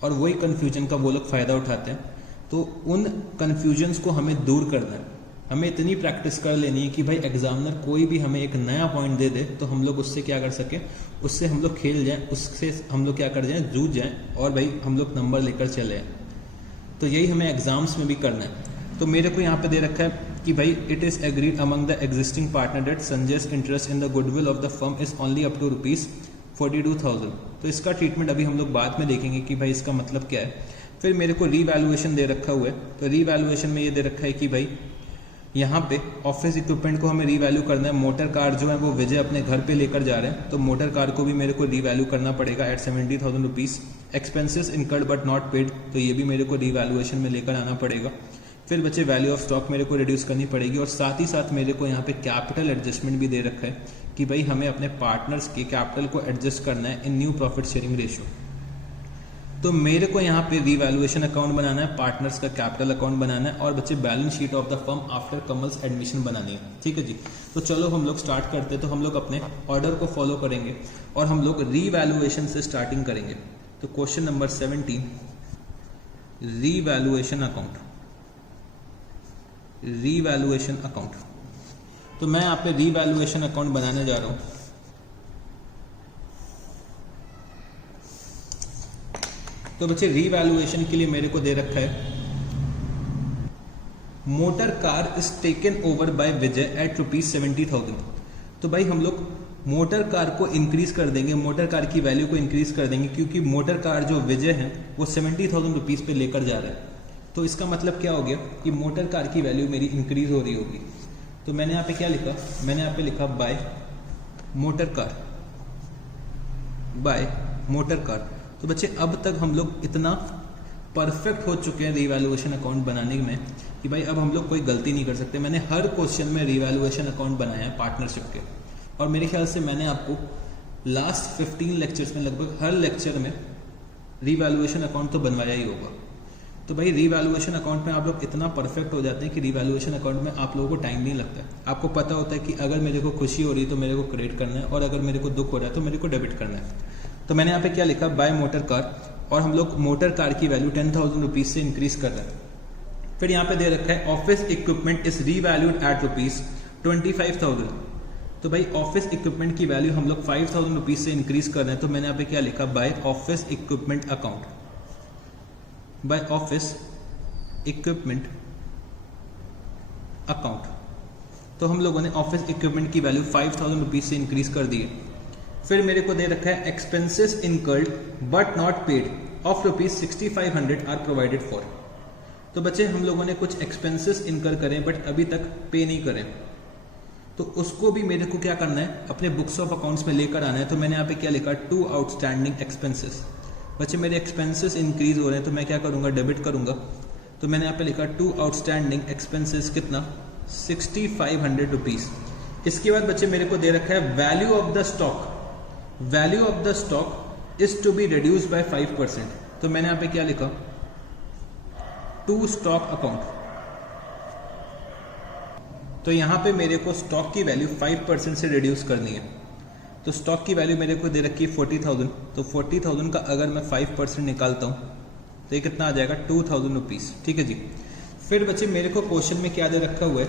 और वही कन्फ्यूजन का वो लोग फ़ायदा उठाते हैं। तो उन कन्फ्यूजन्स को हमें दूर करना है। हमें इतनी प्रैक्टिस कर लेनी है कि भाई एग्जामिनर कोई भी हमें एक नया पॉइंट दे दे तो हम लोग उससे क्या कर सकें, उससे हम लोग खेल जाएं, उससे हम लोग क्या कर जाएं, जूझ जाएं, और भाई हम लोग नंबर लेकर चले आएं। तो यही हमें एग्जाम्स में भी करना है। तो मेरे को यहाँ पे दे रखा है कि भाई it is agreed among the existing partner that Sanjay's interest in the goodwill of the firm is only up to ₹42,000। तो इसका ट्रीटमेंट अभी हम लोग बाद में देखेंगे कि भाई इसका मतलब क्या है। फिर मेरे को रीवैल्यूएशन दे रखा हुआ है। तो रीवैल्यूएशन में ये दे रखा है कि भाई यहाँ पे ऑफिस इक्विपमेंट को हमें रीवैल्यू करना है। मोटर कार जो है वो विजय अपने घर पे लेकर जा रहे हैं, तो मोटर कार को भी मेरे को रीवैल्यू करना पड़ेगा at ₹70,000। Expenses incurred but not paid, तो ये भी मेरे को रीवैल्यूएशन में लेकर आना पड़ेगा। फिर बच्चे वैल्यू ऑफ स्टॉक मेरे को रिड्यूस करनी पड़ेगी, और साथ ही साथ मेरे को यहाँ पे कैपिटल एडजस्टमेंट भी दे रखा है कि भाई हमें अपने पार्टनर्स के कैपिटल को एडजस्ट करना है इन न्यू प्रॉफिट शेयरिंग रेशियो। तो मेरे को यहाँ पे रीवैल्यूएशन अकाउंट बनाना है, पार्टनर्स का कैपिटल अकाउंट बनाना है, और बच्चे balance sheet of the firm after Kamal's admission बनानी है। ठीक है जी। तो चलो हम लोग स्टार्ट करते हैं। तो हम लोग अपने ऑर्डर को फॉलो करेंगे और हम लोग रीवैल्यूएशन से स्टार्टिंग करेंगे। तो question number 17, revaluation account. Revaluation account, तो मैं यहाँ पे रीवैल्यूएशन अकाउंट बनाने जा रहा हूँ। तो बच्चे रीवैल्यूएशन के लिए मेरे को दे रखा है motor car is taken over by Vijay at ₹70,000। तो भाई हम लोग मोटर कार को इंक्रीज कर देंगे, मोटर कार की वैल्यू को इंक्रीज कर देंगे, क्योंकि मोटर कार जो विजय है वो ₹70,000 पे लेकर जा रहा है। तो इसका मतलब क्या हो गया कि मोटर कार की वैल्यू मेरी इंक्रीज हो रही होगी। तो मैंने यहाँ पे क्या लिखा, मैंने यहाँ पे लिखा by motor car, by motor car. तो बच्चे अब तक हम लोग इतना परफेक्ट हो चुके हैं रीवैल्यूएशन अकाउंट बनाने में कि भाई अब हम लोग कोई गलती नहीं कर सकते। मैंने हर क्वेश्चन में रीवैल्यूएशन अकाउंट बनाया है पार्टनरशिप के, और मेरे ख्याल से मैंने आपको लास्ट 15 लेक्चर्स में लगभग हर लेक्चर में रीवैल्यूएशन अकाउंट तो बनवाया ही होगा। तो भाई रीवैल्यूएशन अकाउंट में आप लोग इतना परफेक्ट हो जाते हैं कि रीवैल्यूएशन अकाउंट में आप लोगों को टाइम नहीं लगता है। आपको पता होता है कि अगर मेरे को खुशी हो रही है तो मेरे को क्रेडिट करना है, और अगर मेरे को दुख हो रहा है तो मेरे को डेबिट करना है। तो मैंने यहाँ पे क्या लिखा, बाय मोटर कार, और हम लोग मोटर कार की वैल्यू ₹10,000 से इंक्रीज कर रहे हैं। फिर यहाँ पे दे रखा है office equipment is revalued at ₹25,000। तो भाई ऑफिस इक्विपमेंट की वैल्यू हम लोग ₹5,000 से इंक्रीज कर रहे हैं। तो मैंने यहाँ पे क्या लिखा, by office equipment account, by office equipment account. तो हम लोगों ने ऑफिस इक्विपमेंट की वैल्यू ₹5,000 से इंक्रीज कर दी है। फिर मेरे को दे रखा है expenses incurred but not paid of ₹6,500 are provided for. तो बच्चे हम लोगों ने कुछ एक्सपेंसेस इनकर करें बट अभी तक पे नहीं करें, तो उसको भी मेरे को क्या करना है, अपने बुक्स ऑफ अकाउंट्स में लेकर आना है। तो मैंने यहाँ पे क्या लिखा, 2 आउटस्टैंडिंग एक्सपेंसेस। बच्चे मेरे एक्सपेंसेस इंक्रीज हो रहे हैं तो मैं क्या करूंगा, डेबिट करूंगा। तो मैंने यहाँ पे लिखा 2 आउटस्टैंडिंग एक्सपेंसेस, कितना, ₹6,500। इसके बाद बच्चे मेरे को दे रखा है value of the stock, value of the stock is to be reduce by 5%। तो मैंने यहाँ पे क्या लिखा, टू स्टॉक अकाउंट। तो यहां पे मेरे को स्टॉक की वैल्यू 5% से रिड्यूस करनी है। तो स्टॉक की वैल्यू मेरे को दे रखी है 40,000। तो 40,000 का अगर मैं 5% निकालता हूं तो ये कितना आ जाएगा, ₹2,000। ठीक है जी। फिर बच्चे मेरे को क्वेश्चन में क्या दे रखा हुआ है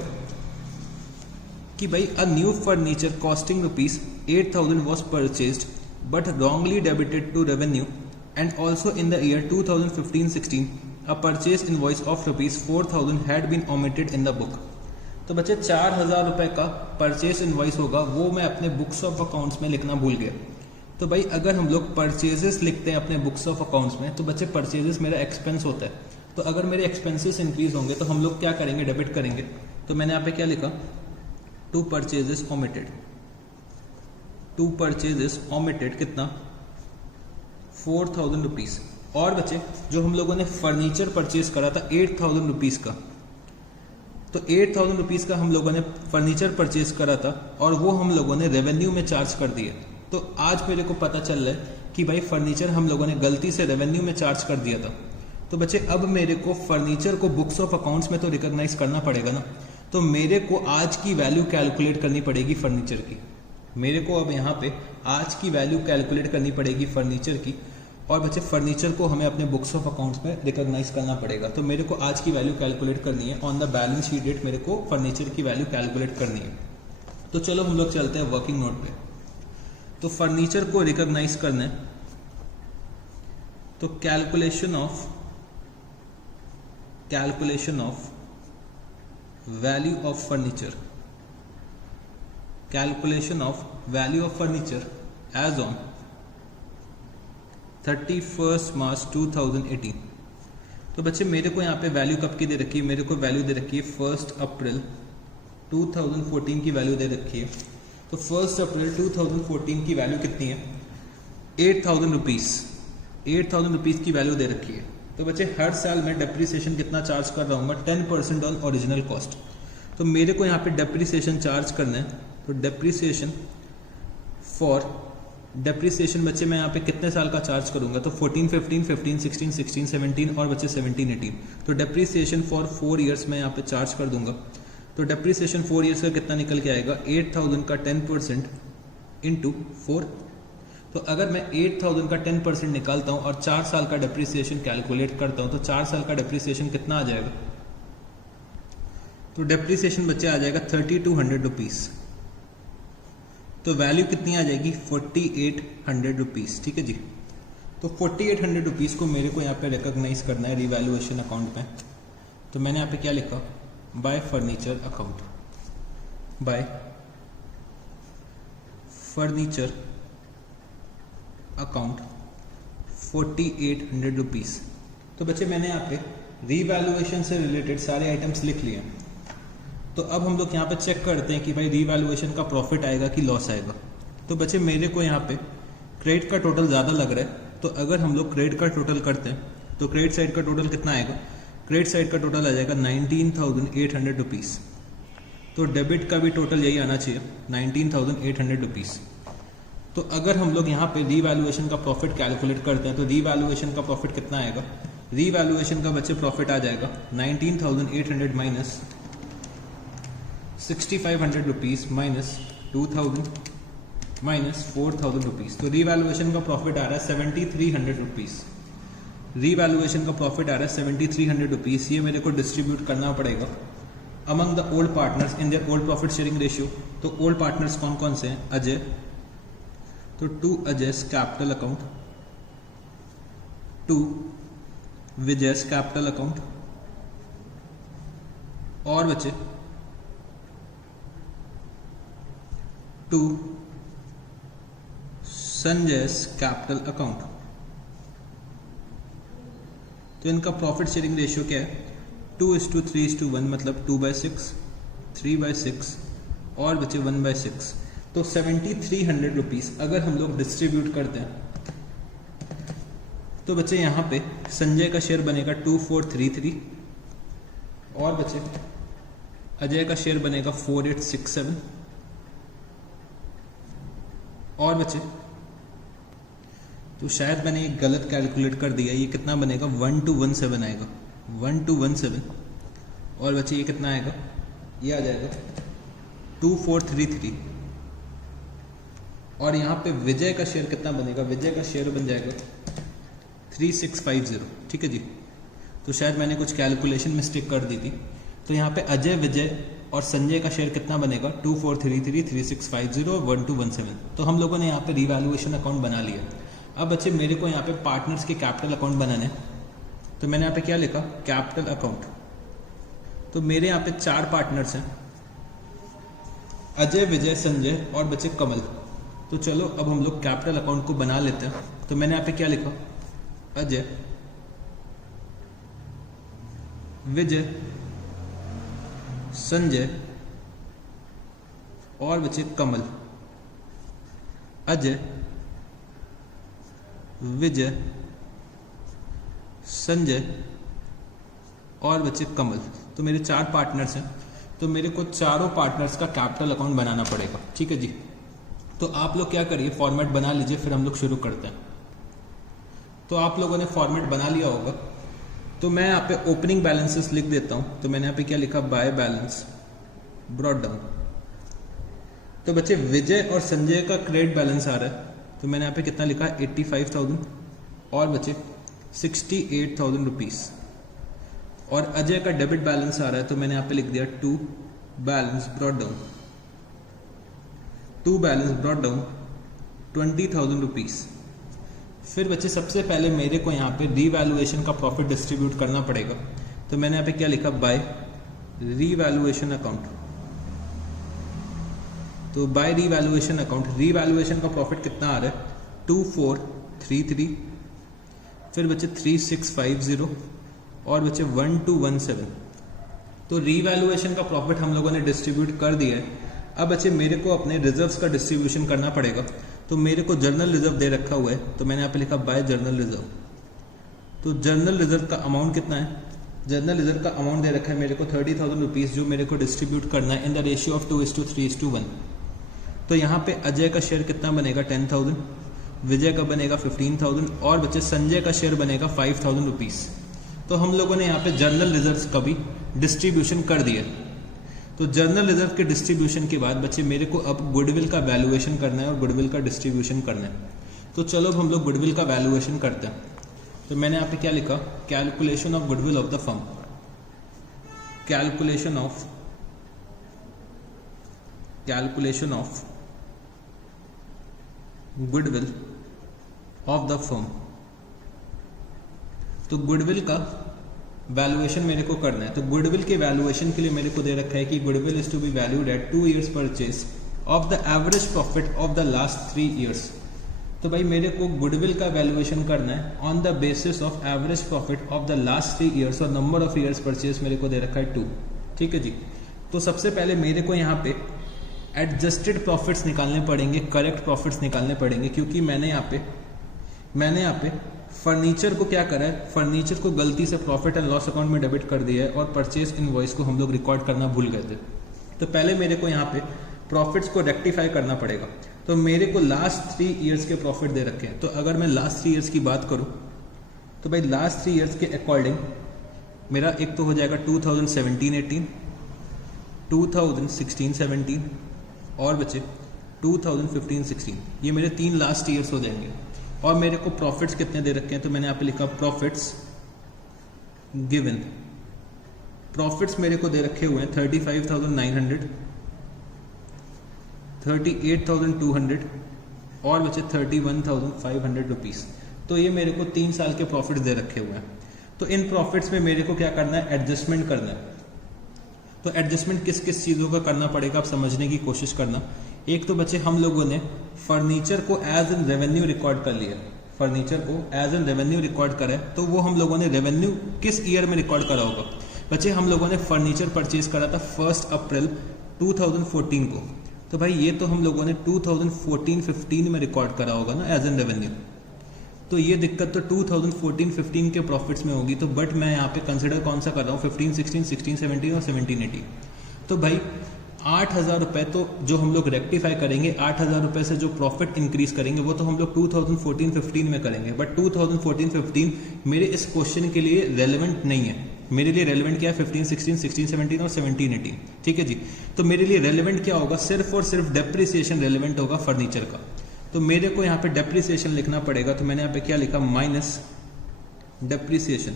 कि भाई a new furniture costing ₹8,000 was purchased but wrongly debited to revenue and also in the year 2015-16 a purchase invoice of ₹4,000 had been omitted in the book. तो बच्चे 4,000 रुपए का परचेज इनवॉइस होगा, वो मैं अपने बुक्स ऑफ अकाउंट्स में लिखना भूल गया। तो भाई अगर हम लोग परचेजेस लिखते हैं अपने बुक्स ऑफ अकाउंट्स में तो बच्चे परचेजेस मेरा एक्सपेंस होता है। तो अगर मेरे एक्सपेंसेस इंक्रीज होंगे तो हम लोग क्या करेंगे, डेबिट करेंगे। तो मैंने यहाँ पे क्या लिखा, to purchases omitted, to purchases omitted कितना, ₹4,000। और बच्चे जो हम लोगों ने फर्नीचर परचेज करा था ₹8,000 का, तो 8,000 रुपीज़ का हम लोगों ने फर्नीचर परचेज करा था और वो हम लोगों ने रेवेन्यू में चार्ज कर दिया। तो आज मेरे को पता चल रहा है कि भाई फर्नीचर हम लोगों ने गलती से रेवेन्यू में चार्ज कर दिया था। तो बच्चे अब मेरे को फर्नीचर को बुक्स ऑफ अकाउंट्स में तो रिकॉग्नाइज करना पड़ेगा ना, तो मेरे को आज की वैल्यू कैलकुलेट करनी पड़ेगी फर्नीचर की। मेरे को अब यहाँ पे आज की वैल्यू कैलकुलेट करनी पड़ेगी फर्नीचर की, और बच्चे फर्नीचर को हमें अपने बुक्स ऑफ अकाउंट्स में रिकॉग्नाइज करना पड़ेगा। तो मेरे को आज की वैल्यू कैलकुलेट करनी है, on the balance sheet date मेरे को फर्नीचर की वैल्यू कैलकुलेट करनी है। तो चलो हम लोग चलते हैं वर्किंग नोट पे। तो फर्नीचर को रिकॉग्नाइज करना है, तो calculation of value of furniture, calculation of value of furniture as on 31 March 2018। तो बच्चे मेरे को यहाँ पे वैल्यू कब की दे रखी है, मेरे को वैल्यू दे रखी है 1 अप्रैल 2014 की वैल्यू दे रखी है। तो 1 अप्रैल 2014 की वैल्यू कितनी है, 8,000 रुपीज़, 8,000 रुपीज़ की वैल्यू दे रखी है। तो बच्चे हर साल मैं डेप्रीसिएशन कितना चार्ज कर रहा हूँ, 10% ऑन ओरिजिनल कॉस्ट। तो मेरे को यहाँ पे डेप्रीसिएशन चार्ज करना है, तो डेप्रीसिएशन बच्चे मैं यहाँ पे कितने साल का चार्ज करूंगा, तो 14, 15, 15, 16, 16, 17 और बच्चे 17, 18। तो डेप्रीसिएशन फॉर 4 ईयर्स मैं यहाँ पे चार्ज कर दूंगा। तो डेप्रीसिएशन 4 ईयर्स का कितना निकल के आएगा, 8,000 का 10% इंटू 4। तो अगर मैं 8,000 का 10% निकालता हूँ और 4 साल का डेप्रीसिएशन कैलकुलेट करता हूँ, तो 4 साल का डेप्रीसिएशन कितना आ जाएगा, तो डेप्रीसिएशन बच्चे आ जाएगा 3,200 रुपीज़। तो वैल्यू कितनी आ जाएगी, 4,800 रुपीज़। ठीक है जी। तो 4,800 रुपीज़ को मेरे को यहाँ पे रिकॉग्नाइज करना है रिवैल्यूएशन अकाउंट में। तो मैंने यहाँ पे क्या लिखा, bye furniture account, bye furniture account 4,800 rupees. तो बच्चे मैंने यहाँ पे रीवैल्यूएशन से रिलेटेड सारे आइटम्स लिख लिए। तो अब हम लोग यहाँ पे चेक करते हैं कि भाई रीवैल्यूएशन का प्रॉफिट आएगा कि लॉस आएगा। तो बच्चे मेरे को यहाँ पे क्रेडिट का टोटल ज़्यादा लग रहा है, तो अगर हम लोग क्रेडिट का टोटल करते हैं तो क्रेडिट साइड का टोटल कितना आएगा, क्रेडिट साइड का टोटल आ जाएगा 19,800 रुपीज़। तो डेबिट का भी टोटल यही आना चाहिए, 19,800 रुपीज़। तो अगर हम लोग यहाँ पे रीवैल्यूएशन का प्रॉफिट कैलकुलेट करते हैं तो रीवैल्यूएशन का प्रॉफिट कितना आएगा, रीवैल्यूएशन का बच्चे प्रॉफिट आ जाएगा 19,800 minus 6,500 rupees minus 2,000 minus 4,000 rupees. तो रीवैल्यूएशन का प्रॉफिट आ रहा है 7,300 रुपीज़। रीवैल्यूएशन का प्रॉफिट आ रहा है 7,300 रुपीज़। ये मेरे को डिस्ट्रीब्यूट करना पड़ेगा among the old partners in their old profit sharing ratio. तो ओल्ड पार्टनर्स कौन कौन से हैं, अजय, तो to Ajay's capital account, to Vijay's capital account, और बचे टू संजयस कैपिटल अकाउंट। तो इनका प्रॉफिट शेयरिंग रेशियो क्या है, 2:3:1, मतलब 2/6, 3/6 और बचे 1/6। तो 7,300 रुपीज़ अगर हम लोग डिस्ट्रीब्यूट करते हैं तो बच्चे यहाँ पे संजय का शेयर बनेगा 2,433 और बच्चे अजय का शेयर बनेगा 4,867 और बच्चे तो शायद मैंने एक गलत कैलकुलेट कर दिया, ये कितना बनेगा 1,217 आएगा, 1,217 और बच्चे ये कितना आएगा, ये आ जाएगा 2,433 और यहाँ पे विजय का शेयर कितना बनेगा, विजय का शेयर बन जाएगा 3,650। ठीक है जी। तो शायद मैंने कुछ कैलकुलेशन मिस्टेक कर दी थी। तो यहाँ पे अजय, विजय और संजय का शेयर कितना बनेगा, 2,433, 3,650 और 1,217। तो हम लोगों ने यहाँ पे रिवैल्यूएशन अकाउंट बना लिया। अब बच्चे मेरे को यहाँ पे पार्टनर्स के कैपिटल अकाउंट बनाने, तो मैंने यहाँ पे क्या लिखा, कैपिटल अकाउंट। तो मेरे यहाँ पे 4 पार्टनर्स हैं, अजय, विजय, संजय और बच्चे कमल। तो चलो अब हम लोग कैपिटल अकाउंट को बना लेते हैं। तो मैंने यहाँ पे क्या लिखा, अजय, विजय, संजय और बचे कमल। अजय, विजय, संजय और बचे कमल। तो मेरे 4 पार्टनर्स हैं। तो मेरे को चारों पार्टनर्स का कैपिटल अकाउंट बनाना पड़ेगा। ठीक है जी, तो आप लोग क्या करिए, फॉर्मेट बना लीजिए, फिर हम लोग शुरू करते हैं। तो आप लोगों ने फॉर्मेट बना लिया होगा, तो मैं यहाँ पे ओपनिंग बैलेंसेस लिख देता हूँ। तो मैंने यहाँ पे क्या लिखा, बाय बैलेंस ब्रॉट डाउन। तो बच्चे विजय और संजय का क्रेडिट बैलेंस आ रहा है, तो मैंने यहाँ पे कितना लिखा, 85,000 और बचे 68,000 रुपीज़। और अजय का डेबिट बैलेंस आ रहा है, तो मैंने यहाँ पे लिख दिया to balance brought down, to balance brought down 20,000 rupees. फिर बच्चे सबसे पहले मेरे को यहाँ पे रीवैल्यूएशन का प्रॉफिट डिस्ट्रीब्यूट करना पड़ेगा। तो मैंने यहाँ पे क्या लिखा, बाय रीवैल्यूएशन अकाउंट। तो बाय रीवैल्यूएशन अकाउंट, रीवैल्यूएशन का प्रॉफिट कितना आ रहा है, 2433। फिर बच्चे 3650 और बच्चे 1217। तो रीवैल्यूएशन का प्रॉफिट हम लोगों ने डिस्ट्रीब्यूट कर दिया है। अब बच्चे मेरे को अपने रिजर्व्स का डिस्ट्रीब्यूशन करना पड़ेगा। तो मेरे को जर्नल रिजर्व दे रखा हुआ है, तो मैंने यहाँ पे लिखा बाय जर्नल रिजर्व। तो जर्नल रिजर्व का अमाउंट कितना है, जर्नल रिजर्व का अमाउंट दे रखा है मेरे को 30,000 रुपीज़, जो मेरे को डिस्ट्रीब्यूट करना है इन द रेशियो ऑफ 2:3:1। तो यहाँ पे अजय का शेयर कितना बनेगा, 10,000, विजय का बनेगा 15,000 और बच्चे संजय का शेयर बनेगा 5,000 रुपीज़। तो हम लोगों ने यहाँ पे जर्नल रिजर्व्स का भी डिस्ट्रीब्यूशन कर दिया। तो जर्नल रिजर्व के डिस्ट्रीब्यूशन के बाद बच्चे मेरे को अब गुडविल का वैल्यूएशन करना है और गुडविल का डिस्ट्रीब्यूशन करना है। तो चलो अब हम लोग गुडविल का वैल्यूएशन करते हैं। तो मैंने यहाँ पे क्या लिखा, calculation of goodwill of the firm, calculation of goodwill of the firm. तो गुडविल का वैल्यूएशन मेरे को करना है। तो गुडविल के वैल्यूएशन के लिए मेरे को दे रखा है कि goodwill is to be valued at 2 years purchase of the average profit of the last 3 years। तो भाई मेरे को गुडविल का वैल्यूएशन करना है on the basis of average profit of the last 3 years और नंबर ऑफ ईयर्स परचेज मेरे को दे रखा है 2। ठीक है जी, तो सबसे पहले मेरे को यहाँ पे एडजस्टेड प्रॉफिट्स निकालने पड़ेंगे, करेक्ट प्रॉफिट्स निकालने पड़ेंगे, क्योंकि मैंने यहाँ पे फर्नीचर को क्या करा है, फर्नीचर को गलती से प्रॉफिट एंड लॉस अकाउंट में डेबिट कर दिया है और परचेज इनवॉइस को हम लोग रिकॉर्ड करना भूल गए थे। तो पहले मेरे को यहाँ पे प्रॉफिट्स को रेक्टिफाई करना पड़ेगा। तो मेरे को लास्ट 3 years के प्रॉफिट दे रखे हैं। तो अगर मैं लास्ट 3 years की बात करूँ तो भाई लास्ट 3 years के अकॉर्डिंग मेरा एक तो हो जाएगा 2017-18, 2016-17 और बचे 2015-16। ये मेरे 3 लास्ट ईयर्स हो जाएंगे। और मेरे को प्रॉफिट्स कितने दे रखे हैं, तो मैंने यहाँ पे लिखा प्रॉफिट्स गिवन। प्रॉफिट्स मेरे को दे रखे हुए हैं 35,900, 38,200 और बचे 31,500 रुपीज़। तो ये मेरे को 3 साल के प्रॉफिट्स दे रखे हुए हैं। तो इन प्रॉफिट्स में मेरे को क्या करना है, एडजस्टमेंट करना है। तो एडजस्टमेंट किस किस चीज़ों का करना पड़ेगा, आप समझने की कोशिश करना। एक तो बच्चे हम लोगों ने फर्नीचर को एज एन रेवेन्यू रिकॉर्ड कर लिया, फर्नीचर को एज एन रेवेन्यू रिकॉर्ड करा है। तो वो हम लोगों ने रेवेन्यू किस ईयर में रिकॉर्ड करा होगा, बच्चे हम लोगों ने फर्नीचर परचेज करा था 1 अप्रैल 2014 को। तो भाई ये तो हम लोगों ने 2014-15 में रिकॉर्ड करा होगा ना एज एन रेवेन्यू। तो ये दिक्कत तो 2014-15 के प्रॉफिट्स में होगी। तो बट मैं यहाँ पे कंसिडर कौन सा कर रहा हूँ, 15-16, 16-17 और 17-18। तो भाई 8,000 रुपये तो जो हम लोग रेक्टिफाई करेंगे, 8,000 रुपये से जो प्रॉफिट इंक्रीज करेंगे वो तो हम लोग 2014-15 में करेंगे। बट 2014-15 मेरे इस क्वेश्चन के लिए रेलेवेंट नहीं है। मेरे लिए रेलेवेंट क्या है, 15-16, 16-17 और 17-18। ठीक है जी, तो मेरे लिए रेलेवेंट क्या होगा, सिर्फ और सिर्फ डेप्रिसिएशन रेलेवेंट होगा फर्नीचर का। तो मेरे को यहाँ पे डेप्रिसिएशन लिखना पड़ेगा। तो मैंने यहाँ पे क्या लिखा, माइनस डेप्रिसिएशन।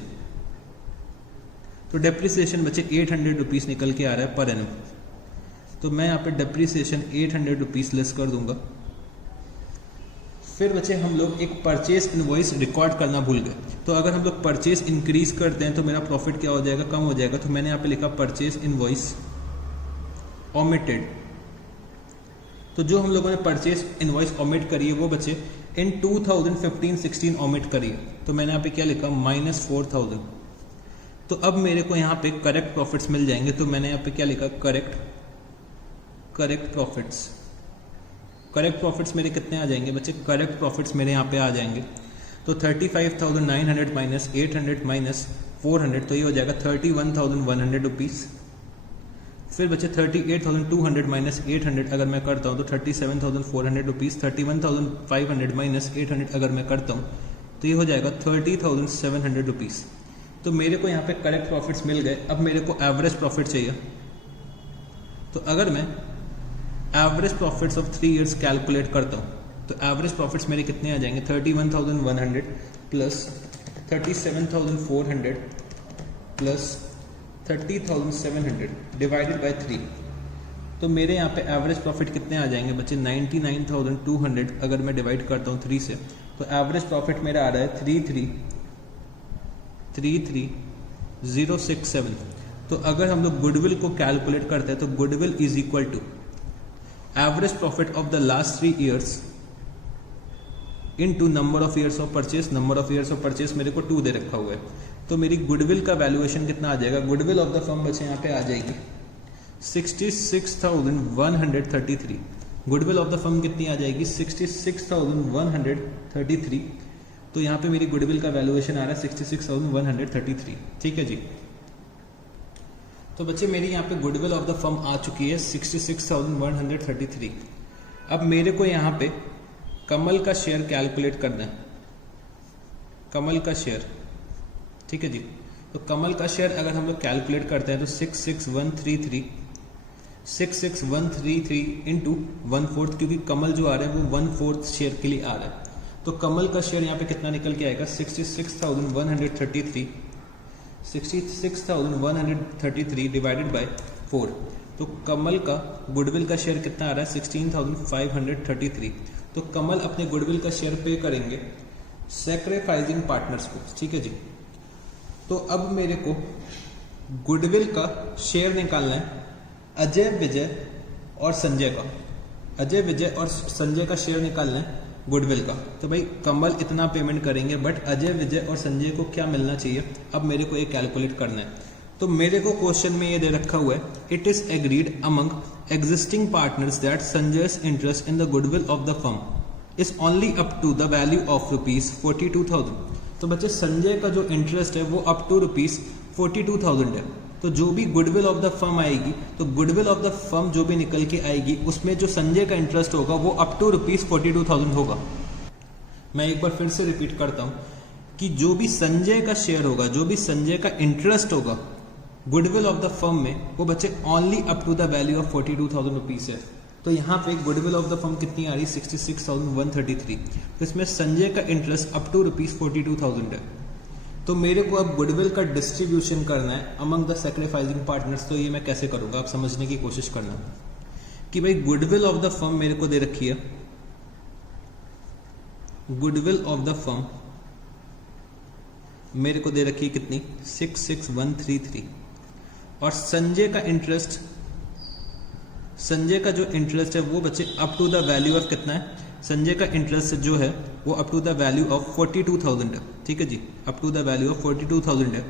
तो डेप्रिसिएशन बच्चे 800 रुपीज़ निकल के आ रहा है पर एनम। तो मैं यहाँ पे डेप्रिसिएशन 800 रुपीज़ लेस कर दूंगा। फिर बच्चे हम लोग एक परचेज इनवॉइस रिकॉर्ड करना भूल गए। तो अगर हम लोग परचेज इंक्रीज करते हैं तो मेरा प्रॉफिट क्या हो जाएगा, कम हो जाएगा। तो मैंने यहाँ पे लिखा परचेज इनवॉइस ओमिटेड। तो जो हम लोगों ने परचेज इनवॉइस ओमिट करी है वो बच्चे इन 2015-16 ओमिट करी है। तो मैंने यहाँ पे क्या लिखा, -4,000। तो अब मेरे को यहाँ पे करेक्ट प्रॉफिट्स मिल जाएंगे। तो मैंने यहाँ पे क्या लिखा, करेक्ट प्रॉफिट्स। करेक्ट प्रॉफिट्स मेरे कितने आ जाएंगे बच्चे, करेक्ट प्रॉफिट्स मेरे यहाँ पे आ जाएंगे। तो 35,900 माइनस 800 माइनस 400, तो ये हो जाएगा 31,100 रुपीज़। फिर बचे 38,200 माइनस 800 अगर मैं करता हूँ तो 37,400 रुपीज़, 31,500 माइनस 800 अगर मैं करता हूँ तो ये हो जाएगा 30,700 रुपीज़। तो मेरे को यहाँ पे करेक्ट प्रॉफिट्स मिल गए। अब मेरे को एवरेज प्रॉफिट चाहिए। तो अगर मैं average profits of 3 years calculate करता हूँ तो एवरेज प्रॉफिट्स मेरे कितने आ जाएंगे, 31,100 प्लस 37,400 प्लस 30,700 डिवाइडेड बाय 3। तो मेरे यहाँ पे एवरेज प्रॉफिट कितने आ जाएंगे बच्चे, 99,200 अगर मैं डिवाइड करता हूँ 3 से तो एवरेज प्रॉफिट मेरा आ रहा है 33,067। तो अगर हम लोग गुडविल को कैलकुलेट करते हैं तो goodwill is equal to average profit of the last 3 years into number of years of purchase. Number of years of purchase मेरे को 2 दे रखा हुआ है। तो मेरी गुडविल का वैल्यूएशन कितना आ जाएगा, गुडविल ऑफ द फर्म बच्चे यहाँ पे आ जाएगी 66,133। गुडविल ऑफ द फर्म कितनी आ जाएगी, 66,133। तो यहाँ पे मेरी गुडविल का वैल्यूएशन आ रहा है 66,133। ठीक है जी। तो बच्चे मेरी यहाँ पे गुडविल ऑफ द फर्म आ चुकी है 66,133। अब मेरे को यहाँ पे कमल का शेयर कैलकुलेट करना है, कमल का शेयर। ठीक है जी। तो कमल का शेयर अगर हम लोग कैलकुलेट करते हैं तो 66,133 इंटू 1/4, क्योंकि कमल जो आ रहा है वो 1/4 शेयर के लिए आ रहा है। तो कमल का शेयर यहाँ पे कितना निकल के आएगा, 66,133 डिवाइडेड बाय 4। तो कमल का गुडविल का शेयर कितना आ रहा है, 16,533। तो कमल अपने गुडविल का शेयर पे करेंगे सैक्रिफाइसिंग पार्टनर्स को। ठीक है जी। तो अब मेरे को गुडविल का शेयर निकालना है अजय, विजय और संजय का। अजय, विजय और संजय का शेयर निकालना है गुडविल का। तो भाई कमल इतना पेमेंट करेंगे बट अजय, विजय और संजय को क्या मिलना चाहिए, अब मेरे को ये कैलकुलेट करना है। तो मेरे को क्वेश्चन में ये दे रखा हुआ है, it is agreed among existing partners that Sanjay's interest in the goodwill of the firm is only up to the value of ₹42,000। तो बच्चे संजय का जो इंटरेस्ट है वो अप टू ₹42,000 है। तो जो भी गुडविल ऑफ द फर्म आएगी, तो गुडविल ऑफ द फर्म जो भी निकल के आएगी उसमें जो संजय का इंटरेस्ट होगा वो अप टू ₹42,000 होगा। मैं एक बार फिर से रिपीट करता हूं कि जो भी संजय का शेयर होगा, जो भी संजय का इंटरेस्ट होगा गुडविल ऑफ द फर्म में, वो बच्चे only up to the value of ₹42,000 है। तो यहाँ पे गुडविल ऑफ द फर्म कितनी आ रही, 66,133। तो इसमें संजय का इंटरेस्ट अप टू ₹42,000 है। तो मेरे को अब गुडविल का डिस्ट्रीब्यूशन करना है अमंग द सैक्रिफाइसिंग पार्टनर्स। तो ये मैं कैसे करूंगा, आप समझने की कोशिश करना कि भाई गुडविल ऑफ द फर्म मेरे को दे रखी है, गुडविल ऑफ द फर्म मेरे को दे रखी है कितनी, 66,133। और संजय का इंटरेस्ट, संजय का जो इंटरेस्ट है वो बच्चे up to the value of कितना है, संजय का इंटरेस्ट जो है वो up to the value of 42,000 है। ठीक है जी, up to the value of 42,000 है।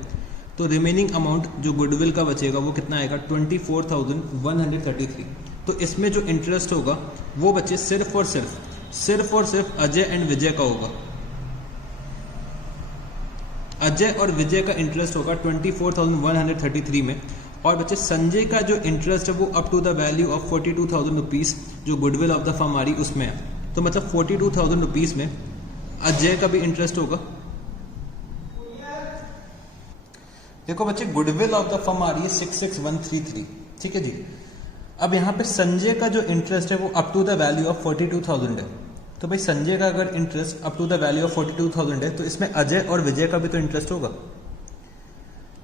तो रिमेनिंग अमाउंट जो गुडविल का बचेगा वो कितना आएगा, 24,133। तो इसमें जो इंटरेस्ट होगा वो बच्चे सिर्फ और सिर्फ अजय एंड विजय का होगा। अजय और विजय का इंटरेस्ट होगा 24,133 में। और बच्चे संजय का जो इंटरेस्ट है वो up to the value of 42,000 rupees जो गुडविल ऑफ द फर्म आ रही उसमें है। तो मतलब 42,000 रुपीज में अजय का भी इंटरेस्ट होगा। देखो बच्चे गुडविल ऑफ द फर्म आ रही है 66,133। ठीक है जी। अब यहाँ पे संजय का जो इंटरेस्ट है वो up to the value of 42,000 है। तो भाई संजय का अगर interest up to the value of 42,000 है तो इसमें अजय और विजय का भी तो इंटरेस्ट होगा।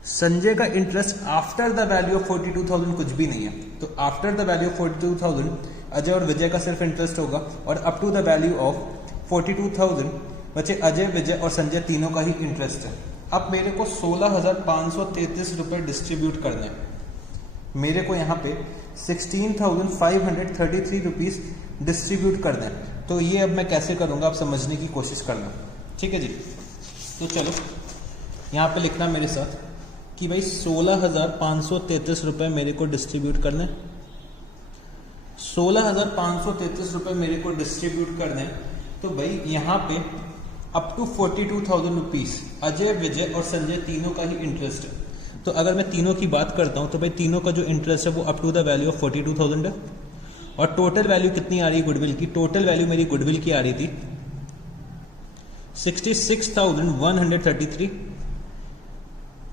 संजय का interest after the value of 42,000 कुछ भी नहीं है। तो after the value of 42,000 Ajay और विजय का सिर्फ इंटरेस्ट होगा, और up to the value of 42,000 बच्चे अजय, विजय और संजय तीनों का ही इंटरेस्ट है। अब मेरे को 16,533 रुपए डिस्ट्रीब्यूट करने हैं। मेरे को यहाँ पे 16,533 रुपीज डिस्ट्रीब्यूट कर दें। तो ये अब मैं कैसे करूंगा, आप समझने की कोशिश करना। ठीक है जी। तो चलो यहाँ पे लिखना मेरे साथ कि भाई 16,533 रुपए मेरे को डिस्ट्रीब्यूट करने, 16,533 रुपए मेरे को डिस्ट्रीब्यूट करने। तो भाई यहाँ पे अप टू 42,000 रुपीज अजय, विजय और संजय तीनों का ही इंटरेस्ट है। तो अगर मैं तीनों की बात करता हूं तो भाई तीनों का जो इंटरेस्ट है वो up to the value of 42,000 है। और टोटल वैल्यू कितनी आ रही है गुडविल की? टोटल वैल्यू मेरी गुडविल की आ रही थी 66,133।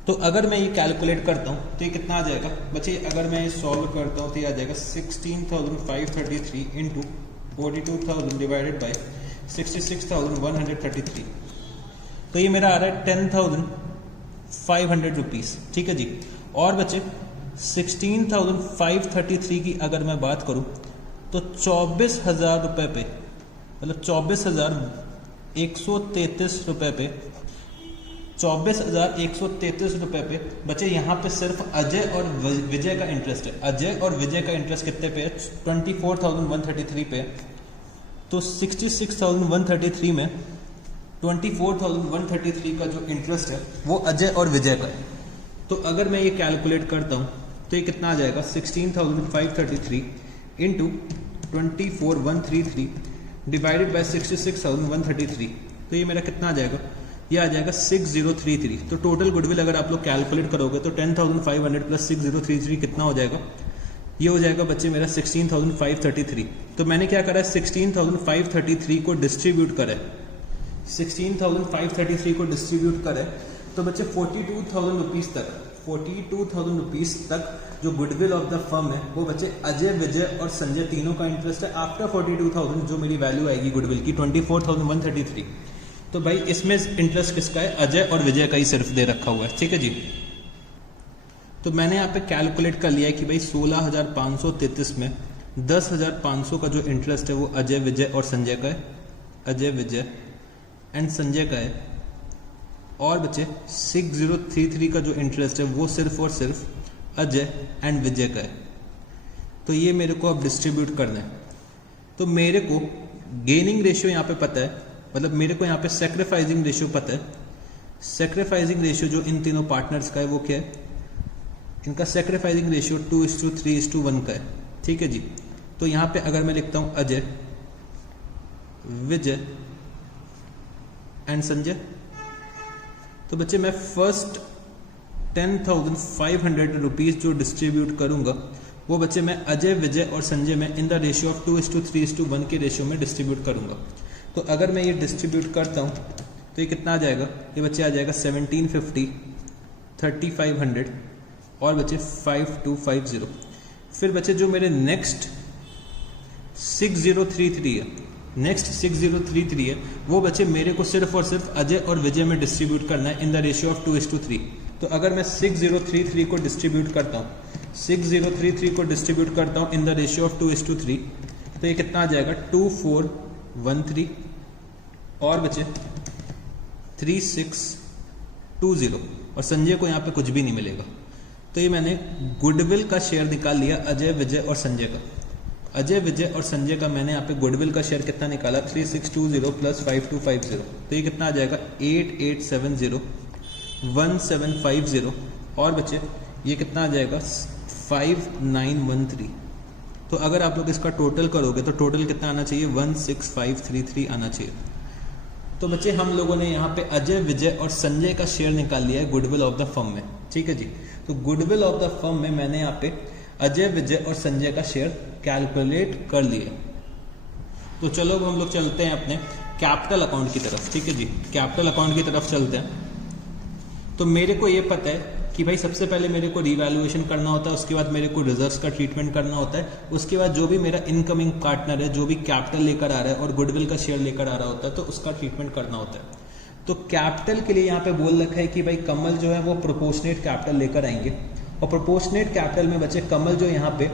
तो अगर मैं ये कैलकुलेट करता हूं तो ये कितना आ जाएगा बच्चे? अगर मैं सॉल्व करता हूं तो ये आ जाएगा 16,533 इंटू 42,000 डिवाइडेड बाई 66,133। तो ये मेरा आ रहा है 10,500 रुपीज। ठीक है जी। और बच्चे 16,533 की अगर मैं बात करूं तो 24,000 रुपए पे, मतलब 24,133 रुपए पे, 24,133 रुपए पे बच्चे यहाँ पे सिर्फ अजय और विजय का इंटरेस्ट है। अजय और विजय का इंटरेस्ट कितने पे है? 24,133 पे। तो 66,133 में 24,133 का जो इंटरेस्ट है वो अजय और विजय का है। तो अगर मैं ये कैलकुलेट करता हूँ तो ये कितना आ जाएगा? 16,533 इंटू 24,133 डिवाइडेड बाय 66,133। तो ये मेरा कितना आ जाएगा? ये आ जाएगा 6033। तो टोटल गुडविल अगर आप लोग कैलकुलेट करोगे तो 10,500 प्लस 6033 कितना हो जाएगा? ये हो जाएगा बच्चे मेरा 16,533। तो मैंने क्या करा है? 16,533 को डिस्ट्रीब्यूट करा है, 16,533 को डिस्ट्रीब्यूट करें तो बच्चे 42,000 रुपीज तक, 42,000 रुपीज तक जो गुडविल ऑफ द फर्म है वो बच्चे अजय, विजय और संजय तीनों का इंटरेस्ट है। आफ्टर 42,000 जो मेरी वैल्यू आएगी गुडविल की 24,133। तो भाई इसमें इंटरेस्ट किसका है? अजय और विजय का ही सिर्फ दे रखा हुआ है। ठीक है जी। तो मैंने यहाँ पे कैलकुलेट कर लिया है कि भाई 16,533 में 10,500 का जो इंटरेस्ट है वो अजय, विजय और संजय का है, अजय, विजय एंड संजय का है। और बच्चे 6033 का जो इंटरेस्ट है वो सिर्फ और सिर्फ अजय एंड विजय का है। तो ये मेरे को अब डिस्ट्रीब्यूट करना है। तो मेरे को गेनिंग रेशियो यहाँ पे पता है, मतलब मेरे को यहाँ पे सेक्रीफाइसिंग रेशियो पता है। सेक्रीफाइसिंग रेशियो जो इन तीनों पार्टनर्स का है वो क्या है? इनका सेक्रीफाइसिंग रेशियो 2:3:1 का है। ठीक है जी। तो यहाँ पे अगर मैं लिखता हूं अजय, विजय एंड संजय, तो बच्चे मैं फर्स्ट 10,500 रुपीज जो डिस्ट्रीब्यूट करूंगा वो बच्चे मैं अजय, विजय और संजय में इन द रेशियो ऑफ 2:3:1 के रेशियो में डिस्ट्रीब्यूट करूंगा। तो अगर मैं ये डिस्ट्रीब्यूट करता हूं तो ये कितना आ जाएगा? ये बच्चे आ जाएगा 1750, 3,500 और बच्चे 5250। फिर बच्चे जो मेरे नेक्स्ट 6033 है, नेक्स्ट 6033 है वो बच्चे मेरे को सिर्फ और सिर्फ अजय और विजय में डिस्ट्रीब्यूट करना है इन द रेशियो ऑफ 2:3। तो अगर मैं 6033 को डिस्ट्रीब्यूट करता हूँ, 6033 को डिस्ट्रीब्यूट करता हूँ इन द रेशियो ऑफ 2:3 तो ये कितना आ जाएगा? 2413 और बच्चे 3620 और संजय को यहाँ पे कुछ भी नहीं मिलेगा। तो ये मैंने गुडविल का शेयर निकाल लिया अजय, विजय और संजय का। अजय, विजय और संजय का मैंने यहाँ पे गुडविल का शेयर कितना निकाला? 3620 प्लस 5250। तो ये कितना आ जाएगा? 8870 1750 और बच्चे ये कितना आ जाएगा? 5913। तो अगर आप लोग इसका टोटल करोगे तो टोटल कितना आना चाहिए? 16533 आना चाहिए। तो बच्चे हम लोगों ने यहाँ पे अजय, विजय और संजय का शेयर निकाल लिया है गुडविल ऑफ द फर्म में। ठीक है जी। तो गुडविल ऑफ द फर्म में मैंने यहाँ पे अजय, विजय और संजय का शेयर कैलकुलेट कर लिए। तो चलो अब हम लोग चलते हैं अपने कैपिटल अकाउंट की तरफ। ठीक है जी। कैपिटल अकाउंट की तरफ चलते हैं। तो मेरे को ये पता है कि भाई सबसे पहले मेरे को रिवैल्यूएशन करना होता है, उसके बाद मेरे को रिजर्व्स का ट्रीटमेंट करना होता है, उसके बाद जो भी मेरा इनकमिंग पार्टनर है जो भी कैपिटल लेकर आ रहा है और गुडविल का शेयर लेकर आ रहा होता है तो उसका ट्रीटमेंट करना होता है। तो कैपिटल के लिए यहाँ पे बोल रखा है कि भाई कमल जो है वो प्रोपोर्शनेट कैपिटल लेकर आएंगे। और प्रोपोर्शनेट कैपिटल में बच्चे कमल जो यहाँ पे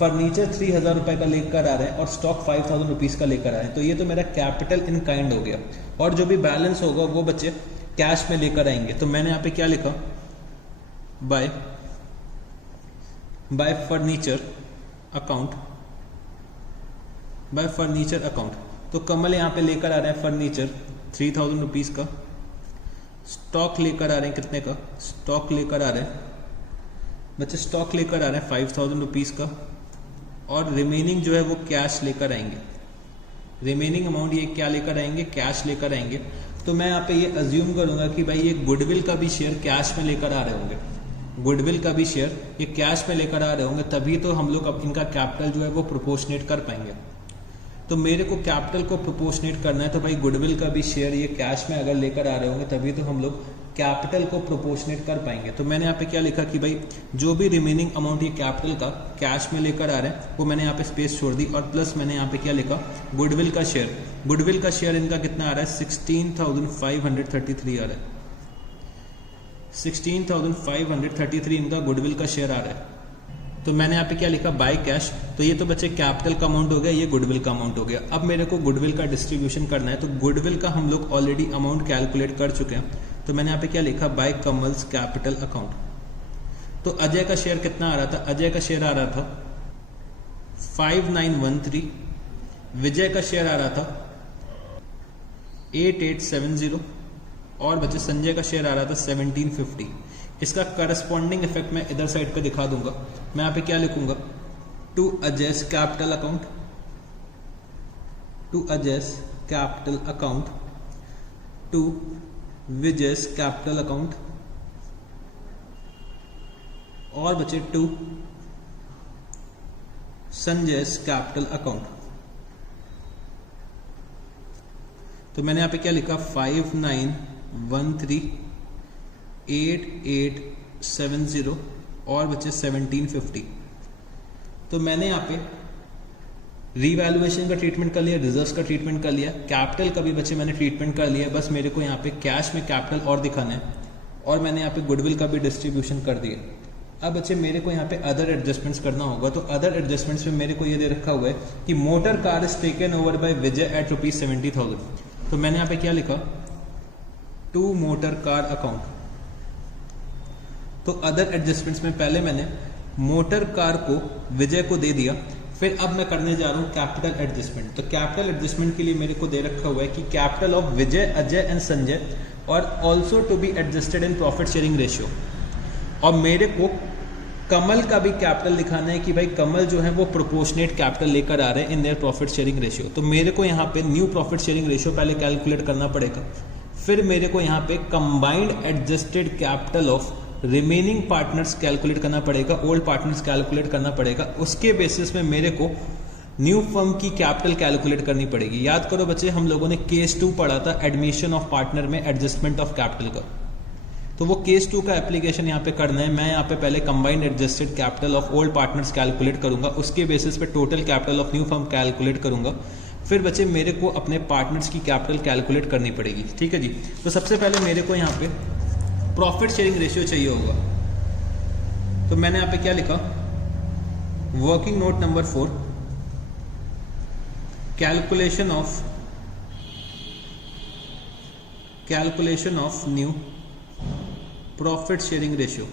फर्नीचर 3,000 रुपए का लेकर आ रहे हैं और स्टॉक 5,000 रुपीज का लेकर आ रहे हैं। तो ये तो मेरा कैपिटल इन काइंड हो गया। और जो भी बैलेंस होगा वो बच्चे कैश में लेकर आएंगे। तो मैंने यहाँ पे क्या लिखा? Bye furniture account, bye furniture account. तो कमल यहाँ पे लेकर आ रहे हैं फर्नीचर 3,000 रुपीज का, स्टॉक लेकर आ रहे हैं कितने का? स्टॉक लेकर आ रहे हैं बच्चे, स्टॉक लेकर आ रहे हैं 5,000 रुपीज का और रिमेनिंग जो है वो कैश लेकर आएंगे। रिमेनिंग अमाउंट ये क्या लेकर आएंगे? कैश लेकर आएंगे। तो मैं यहाँ पे ये अज्यूम करूंगा कि भाई ये गुडविल का भी शेयर कैश में लेकर आ रहे होंगे। गुडविल का भी शेयर ये कैश में लेकर आ रहे होंगे, तभी तो हम लोग अब इनका कैपिटल जो है वो प्रोपोर्शनेट कर पाएंगे। तो मेरे को कैपिटल को प्रोपोर्शनेट करना है, तो भाई गुडविल का भी शेयर ये कैश में अगर लेकर आ रहे होंगे तभी तो हम लोग कैपिटल को प्रोपोर्शनेट कर पाएंगे। तो मैंने यहाँ पे क्या लिखा कि भाई जो भी रिमेनिंग अमाउंट ये कैपिटल का कैश में लेकर आ रहे हैं वो मैंने यहाँ पे स्पेस छोड़ दी, और प्लस मैंने यहाँ पे क्या लिखा, गुडविल का शेयर। गुडविल का शेयर इनका कितना आ रहा है, 16,533 आ रहा है। 16,533 इनका गुडविल का शेयर आ रहा है। तो मैंने यहाँ पे क्या लिखा, बाय कैश। तो ये तो बच्चे कैपिटल का अमाउंट हो गया, ये गुडविल का अमाउंट हो गया। अब मेरे को गुडविल का डिस्ट्रीब्यूशन करना है, तो गुडविल का हम लोग ऑलरेडी अमाउंट कैलकुलेट कर चुके हैं। तो मैंने यहाँ पे क्या लिखा, बाय कमल्स कैपिटल अकाउंट। तो अजय का शेयर कितना आ रहा था, अजय का शेयर आ रहा था 5913, विजय का शेयर आ रहा था 8870, और बच्चे संजय का शेयर आ रहा था 1750। इसका करस्पॉन्डिंग इफेक्ट मैं इधर साइड पे दिखा दूंगा। मैं यहाँ पे क्या लिखूंगा, to Ajay's capital account, to Ajay's capital account, to Vijay's capital account, और बचे टू संजयस कैपिटल अकाउंट। तो मैंने यहाँ पे क्या लिखा, 59138870 और बचे 1750। तो मैंने यहाँ पे रीवैल्यूएशन का ट्रीटमेंट कर लिया, रिजर्व्स का ट्रीटमेंट कर लिया, कैपिटल का भी बच्चे मैंने ट्रीटमेंट कर लिया। बस मेरे को यहाँ पे कैश में कैपिटल और दिखाना है, और मैंने यहाँ पे गुडविल का भी डिस्ट्रीब्यूशन कर दिया। अब बच्चे मेरे को यहाँ पे अदर एडजस्टमेंट्स करना होगा। तो अदर एडजस्टमेंट्स में मेरे को ये दे रखा हुआ है कि motor car is taken over by Vijay at ₹70,000। तो मैंने यहाँ पे क्या लिखा, टू मोटर कार अकाउंट। तो अदर एडजस्टमेंट्स में पहले मैंने मोटर कार को विजय को दे दिया, फिर अब मैं करने जा रहा हूं कैपिटल एडजस्टमेंट। तो कैपिटल एडजस्टमेंट के लिए मेरे को दे रखा हुआ है कि capital of Vijay, Ajay and Sanjay और also to be adjusted in profit sharing ratio. और मेरे को कमल का भी कैपिटल दिखाना है कि भाई कमल जो है वो प्रोपोर्शनेट कैपिटल लेकर आ रहे हैं in their profit sharing ratio. तो मेरे को यहाँ पे न्यू प्रॉफिट शेयरिंग रेशियो पहले कैलकुलेट करना पड़ेगा, फिर मेरे को यहाँ पे combined adjusted capital of remaining partners calculate करना पड़ेगा, ओल्ड पार्टनर्स कैलकुलेट करना पड़ेगा। उसके बेसिस में मेरे को न्यू फर्म की कैपिटल कैलकुलेट करनी पड़ेगी। याद करो बच्चे, हम लोगों ने केस 2 पढ़ा था एडमिशन ऑफ पार्टनर में एडजस्टमेंट ऑफ कैपिटल का। तो वो केस 2 का एप्लीकेशन यहाँ पे करना है। मैं यहाँ पे पहले combined adjusted capital of old partners calculate करूंगा, उसके बेसिस पे total capital of new firm calculate करूंगा। फिर बच्चे मेरे को अपने पार्टनर्स की कैपिटल कैलकुलेट करनी पड़ेगी। ठीक है जी। तो सबसे पहले मेरे को यहाँ पे प्रॉफिट शेयरिंग रेशियो चाहिए होगा। तो मैंने यहाँ पे क्या लिखा, working note number 4, calculation of new profit sharing ratio,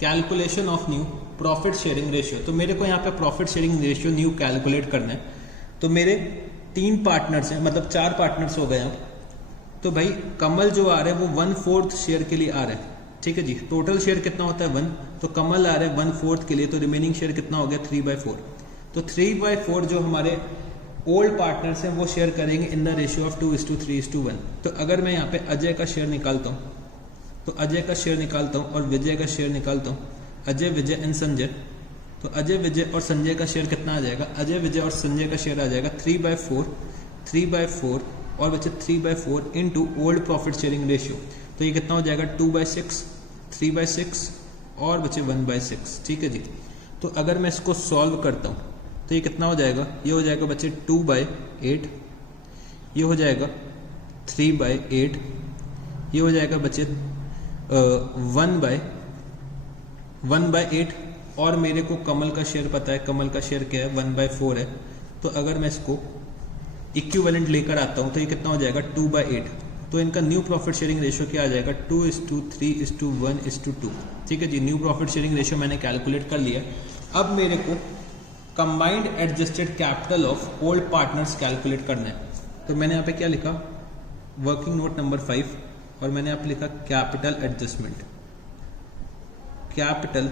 calculation of new profit sharing ratio. तो मेरे को यहाँ पे profit sharing ratio new calculate करना है। तो मेरे 3 पार्टनर्स हैं, मतलब 4 पार्टनर्स हो गए हैं। तो भाई कमल जो आ रहे हैं वो 1/4 शेयर के लिए आ रहे हैं। ठीक है जी। टोटल शेयर कितना होता है 1, तो कमल आ रहे हैं 1/4 के लिए, तो रिमेनिंग शेयर कितना हो गया 3/4। तो 3/4 जो हमारे ओल्ड पार्टनर्स हैं वो शेयर करेंगे इन द रेशियो ऑफ 2:3:1। तो अगर मैं यहाँ पे अजय का शेयर निकालता हूँ, तो अजय का शेयर निकालता हूँ और विजय का शेयर निकालता हूँ, अजय विजय एंड संजय। तो अजय विजय और संजय का शेयर कितना आ जाएगा, अजय विजय और संजय का शेयर आ जाएगा 3/4 और बचे 3/4 into old profit sharing ratio. तो ये कितना हो जाएगा 2/6, 3/6 और बचे 1/6। ठीक है जी। तो अगर मैं इसको सॉल्व करता हूँ तो ये कितना हो जाएगा, ये हो जाएगा बच्चे 2/8, ये हो जाएगा 3/8, ये हो जाएगा बच्चे 1/8। और मेरे को कमल का शेयर पता है, कमल का शेयर क्या है 1/4 है। तो अगर मैं इसको इक्विवेलेंट लेकर आता हूं तो ये कितना हो जाएगा 2/8। तो इनका न्यू प्रॉफिट शेयरिंग रेशियो क्या आ जाएगा 2:3:1:2। ठीक है जी। न्यू प्रॉफिट शेयरिंग रेशियो मैंने कैलकुलेट कर लिया। अब मेरे को combined adjusted capital of old partners calculate करना है। तो मैंने यहाँ पे क्या लिखा, वर्किंग नोट नंबर 5, और मैंने यहाँ पे लिखा कैपिटल एडजस्टमेंट, कैपिटल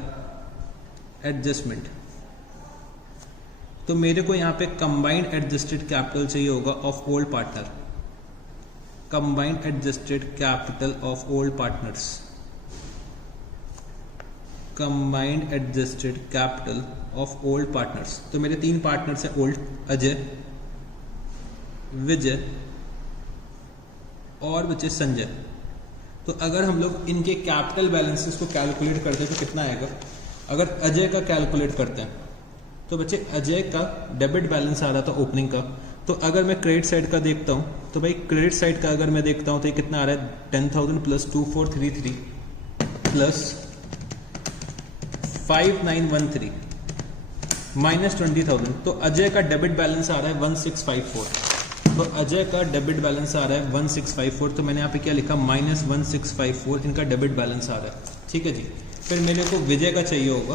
एडजस्टमेंट। तो मेरे को यहाँ पे कंबाइंड एडजस्टेड कैपिटल चाहिए होगा of old partner, combined adjusted capital of old partners. Combined adjusted capital of old partners. तो मेरे 3 पार्टनर्स हैं ओल्ड, अजय, विजय और बचे संजय। तो अगर हम लोग इनके कैपिटल बैलेंसेस को कैलकुलेट करते हैं तो कितना आएगा? अगर अजय का कैलकुलेट करते हैं तो बच्चे अजय का डेबिट बैलेंस आ रहा था ओपनिंग का। तो अगर मैं क्रेडिट साइड का देखता हूँ तो भाई क्रेडिट साइड का अगर मैं देखता हूँ तो ये कितना आ रहा है? 10,000 प्लस 2433 प्लस 5913 माइनस 20,000। तो अजय का डेबिट बैलेंस आ रहा है 1654। तो अजय का डेबिट बैलेंस आ रहा है 1654। तो मैंने यहाँ पे क्या लिखा? माइनस 1654 इनका डेबिट बैलेंस आ रहा है। ठीक है जी। फिर मेरे को विजय का चाहिए होगा।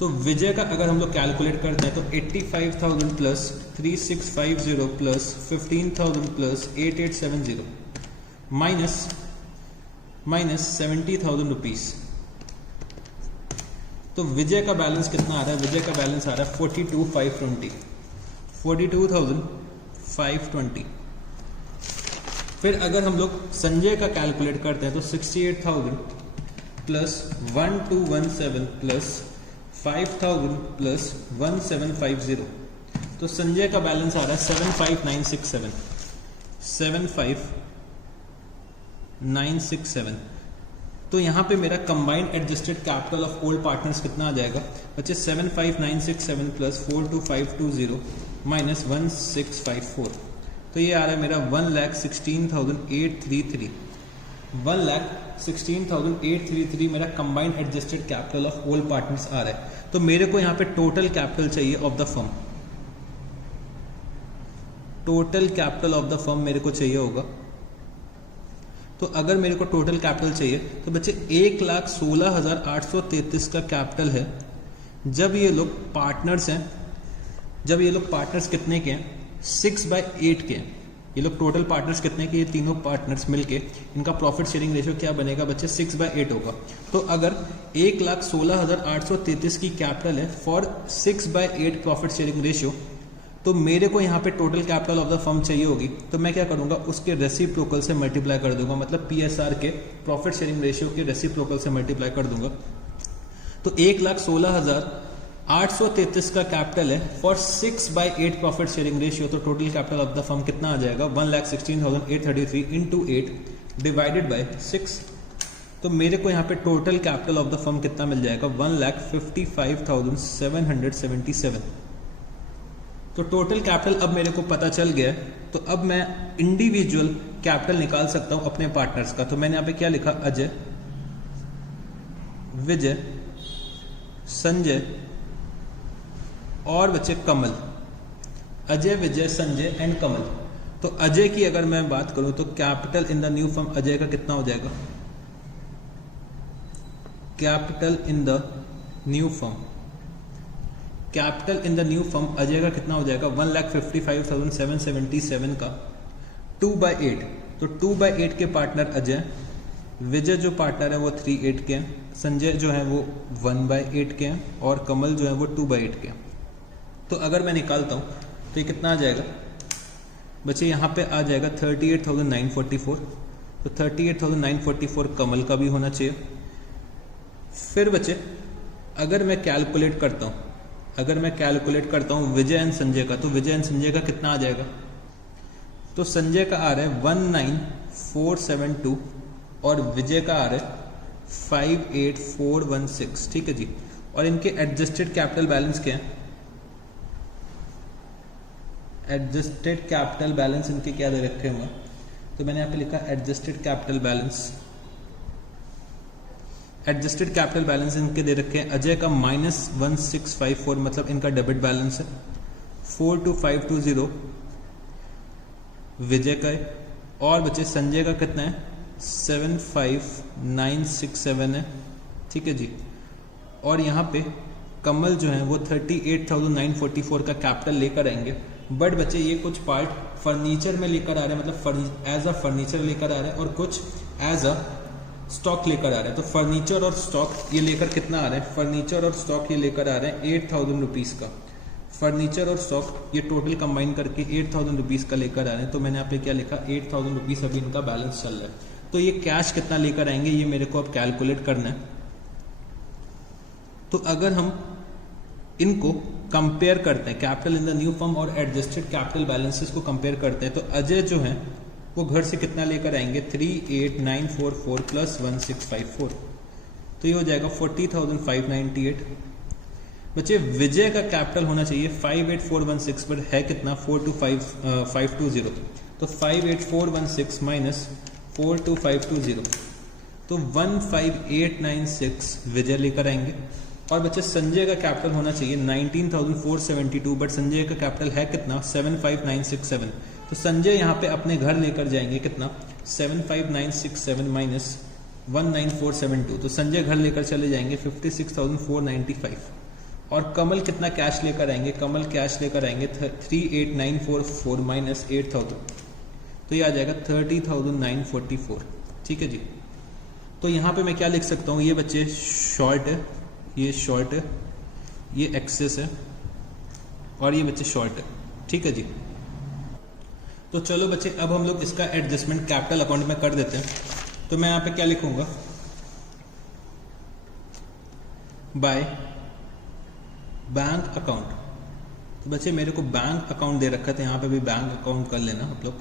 तो विजय का अगर हम लोग कैलकुलेट करते हैं तो 85,000 plus 3650 plus 15,000 plus 8870 minus 70,000 rupees. तो विजय का बैलेंस कितना आ रहा है? विजय का बैलेंस आ रहा है 42,520। फिर अगर हम लोग संजय का कैलकुलेट करते हैं तो 68,000 प्लस 1217 प्लस 5,000 प्लस 1750। तो संजय का बैलेंस आ रहा है 75967। तो यहाँ पे मेरा combined adjusted capital of old partners कितना आ जाएगा बच्चे? 75967 प्लस 42520 माइनस 1654। तो ये आ रहा है मेरा 1,16,833। 1,16,833 मेरा combined adjusted capital of old partners आ रहा है। तो मेरे को यहाँ पे टोटल कैपिटल चाहिए of the firm. Total capital of the firm मेरे को चाहिए होगा। तो अगर मेरे को टोटल कैपिटल चाहिए तो बच्चे 1,16,833 का कैपिटल है। जब ये लोग पार्टनर्स हैं, जब ये लोग पार्टनर्स कितने के हैं? 6/8 के हैं। ये लोग टोटल पार्टनर्स कितने के? ये तीनों पार्टनर्स मिलके इनका प्रॉफिट शेयरिंग रेशियो क्या बनेगा बच्चे? 6/8 होगा। तो अगर 1,16,833 की कैपिटल है फॉर 6/8 प्रॉफिट शेयरिंग रेशियो, तो मेरे को यहाँ पे total capital of the firm चाहिए होगी। तो मैं क्या करूंगा? उसके रेसिप्रोकल से मल्टीप्लाई कर दूंगा, मतलब पीएसआर के प्रॉफिट शेयरिंग रेशियो के रेसिप्रोकल से मल्टीप्लाई कर दूंगा। तो 1,16,833 का कैपिटल है फॉर 6/8 प्रॉफिट शेयरिंग रेशियो। तो total capital of the firm कितना आ जाएगा? 1,16,833 इंटू 8 डिवाइडेड बाय 6। तो मेरे को यहाँ पे total capital of the firm कितना मिल जाएगा? 1,55,777। तो टोटल कैपिटल अब मेरे को पता चल गया है। तो अब मैं इंडिविजुअल कैपिटल निकाल सकता हूं अपने पार्टनर्स का। तो मैंने यहाँ पे क्या लिखा? अजय, विजय, संजय और बच्चे कमल। अजय, विजय, संजय एंड कमल। तो अजय की अगर मैं बात करूं तो capital in the new firm Ajay का कितना हो जाएगा? Capital in the new firm, capital in the new firm Ajay का कितना हो जाएगा? 1,55,777 का 2/8। तो 2/8 के पार्टनर अजय, विजय जो पार्टनर है वो 3/8 के हैं, संजय जो है वो 1/8 के हैं और कमल जो है वो 2/8 के हैं। तो अगर मैं निकालता हूं तो ये कितना आ जाएगा बच्चे? यहाँ पे आ जाएगा 38,944। तो 38,944 कमल का भी होना चाहिए। फिर बच्चे अगर मैं कैलकुलेट करता हूं, विजय एंड संजय का, तो विजय एंड संजय का कितना आ जाएगा? तो संजय का आ रहा है 19,472 और विजय का आ रहा है 58,416। ठीक है जी। और इनके एडजस्टेड कैपिटल बैलेंस क्या है? एडजस्टेड कैपिटल बैलेंस इनके क्या दे रखे हुए? तो मैंने यहाँ पे लिखा adjusted capital balance. Adjusted capital balance इनके दे रखे हैं। अजय का -1654 मतलब इनका डेबिट बैलेंस है। 42,520 विजय का है। और बचे संजय का कितना है? 75,967 है। ठीक है जी। और यहाँ पे कमल जो है वो 38,944 का कैपिटल लेकर आएंगे। बट बच्चे ये कुछ पार्ट फर्नीचर में लेकर आ रहे हैं, मतलब एज अ फर्नीचर लेकर आ रहे हैं और कुछ एज अ स्टॉक लेकर आ रहे हैं। तो फर्नीचर और स्टॉक ये लेकर कितना आ रहे हैं? फर्नीचर और स्टॉक ये लेकर आ रहे हैं 8,000 रुपीज का। फर्नीचर और स्टॉक ये टोटल कंबाइन करके 8,000 रुपीज का लेकर आ रहे हैं। तो मैंने यहाँ पे क्या लिखा? 8,000 रुपीज अभी इनका बैलेंस चल रहा है। तो ये कैश कितना लेकर आएंगे ये मेरे को अब कैलकुलेट करना है। तो अगर हम इनको कंपेयर करते हैं, capital in the new firm और एडजस्टेड कैपिटल बैलेंसेस को कंपेयर करते हैं, तो अजय जो है वो घर से कितना लेकर आएंगे 38,944 प्लस 1654, तो ये हो जाएगा 40,598। बच्चे विजय का कैपिटल होना चाहिए 58,416 पर है कितना 42520, तो 58,416 माइनस 42520, तो 15,896 विजय लेकर आएंगे। और बच्चे संजय का कैपिटल होना चाहिए 19,472, बट संजय का कैपिटल है कितना 75,967, तो संजय यहाँ पे अपने घर लेकर जाएंगे कितना 75,967 माइनस 19,472, तो संजय घर लेकर चले जाएंगे 56,495। और कमल कितना कैश लेकर आएंगे, कमल कैश लेकर आएंगे 38,944 माइनस 8,000, तो ये आ जाएगा 30,944। ठीक है जी। तो यहाँ पे मैं क्या लिख सकता हूँ, ये बच्चे शॉर्ट है, ये शॉर्ट है, ये एक्सेस है, और ये बच्चे शॉर्ट है। ठीक है जी। तो चलो बच्चे अब हम लोग इसका एडजस्टमेंट कैपिटल अकाउंट में कर देते हैं। तो मैं यहाँ पे क्या लिखूंगा, बाय बैंक अकाउंट। तो बच्चे मेरे को बैंक अकाउंट दे रखा था, यहाँ पे भी बैंक अकाउंट कर लेना आप लोग।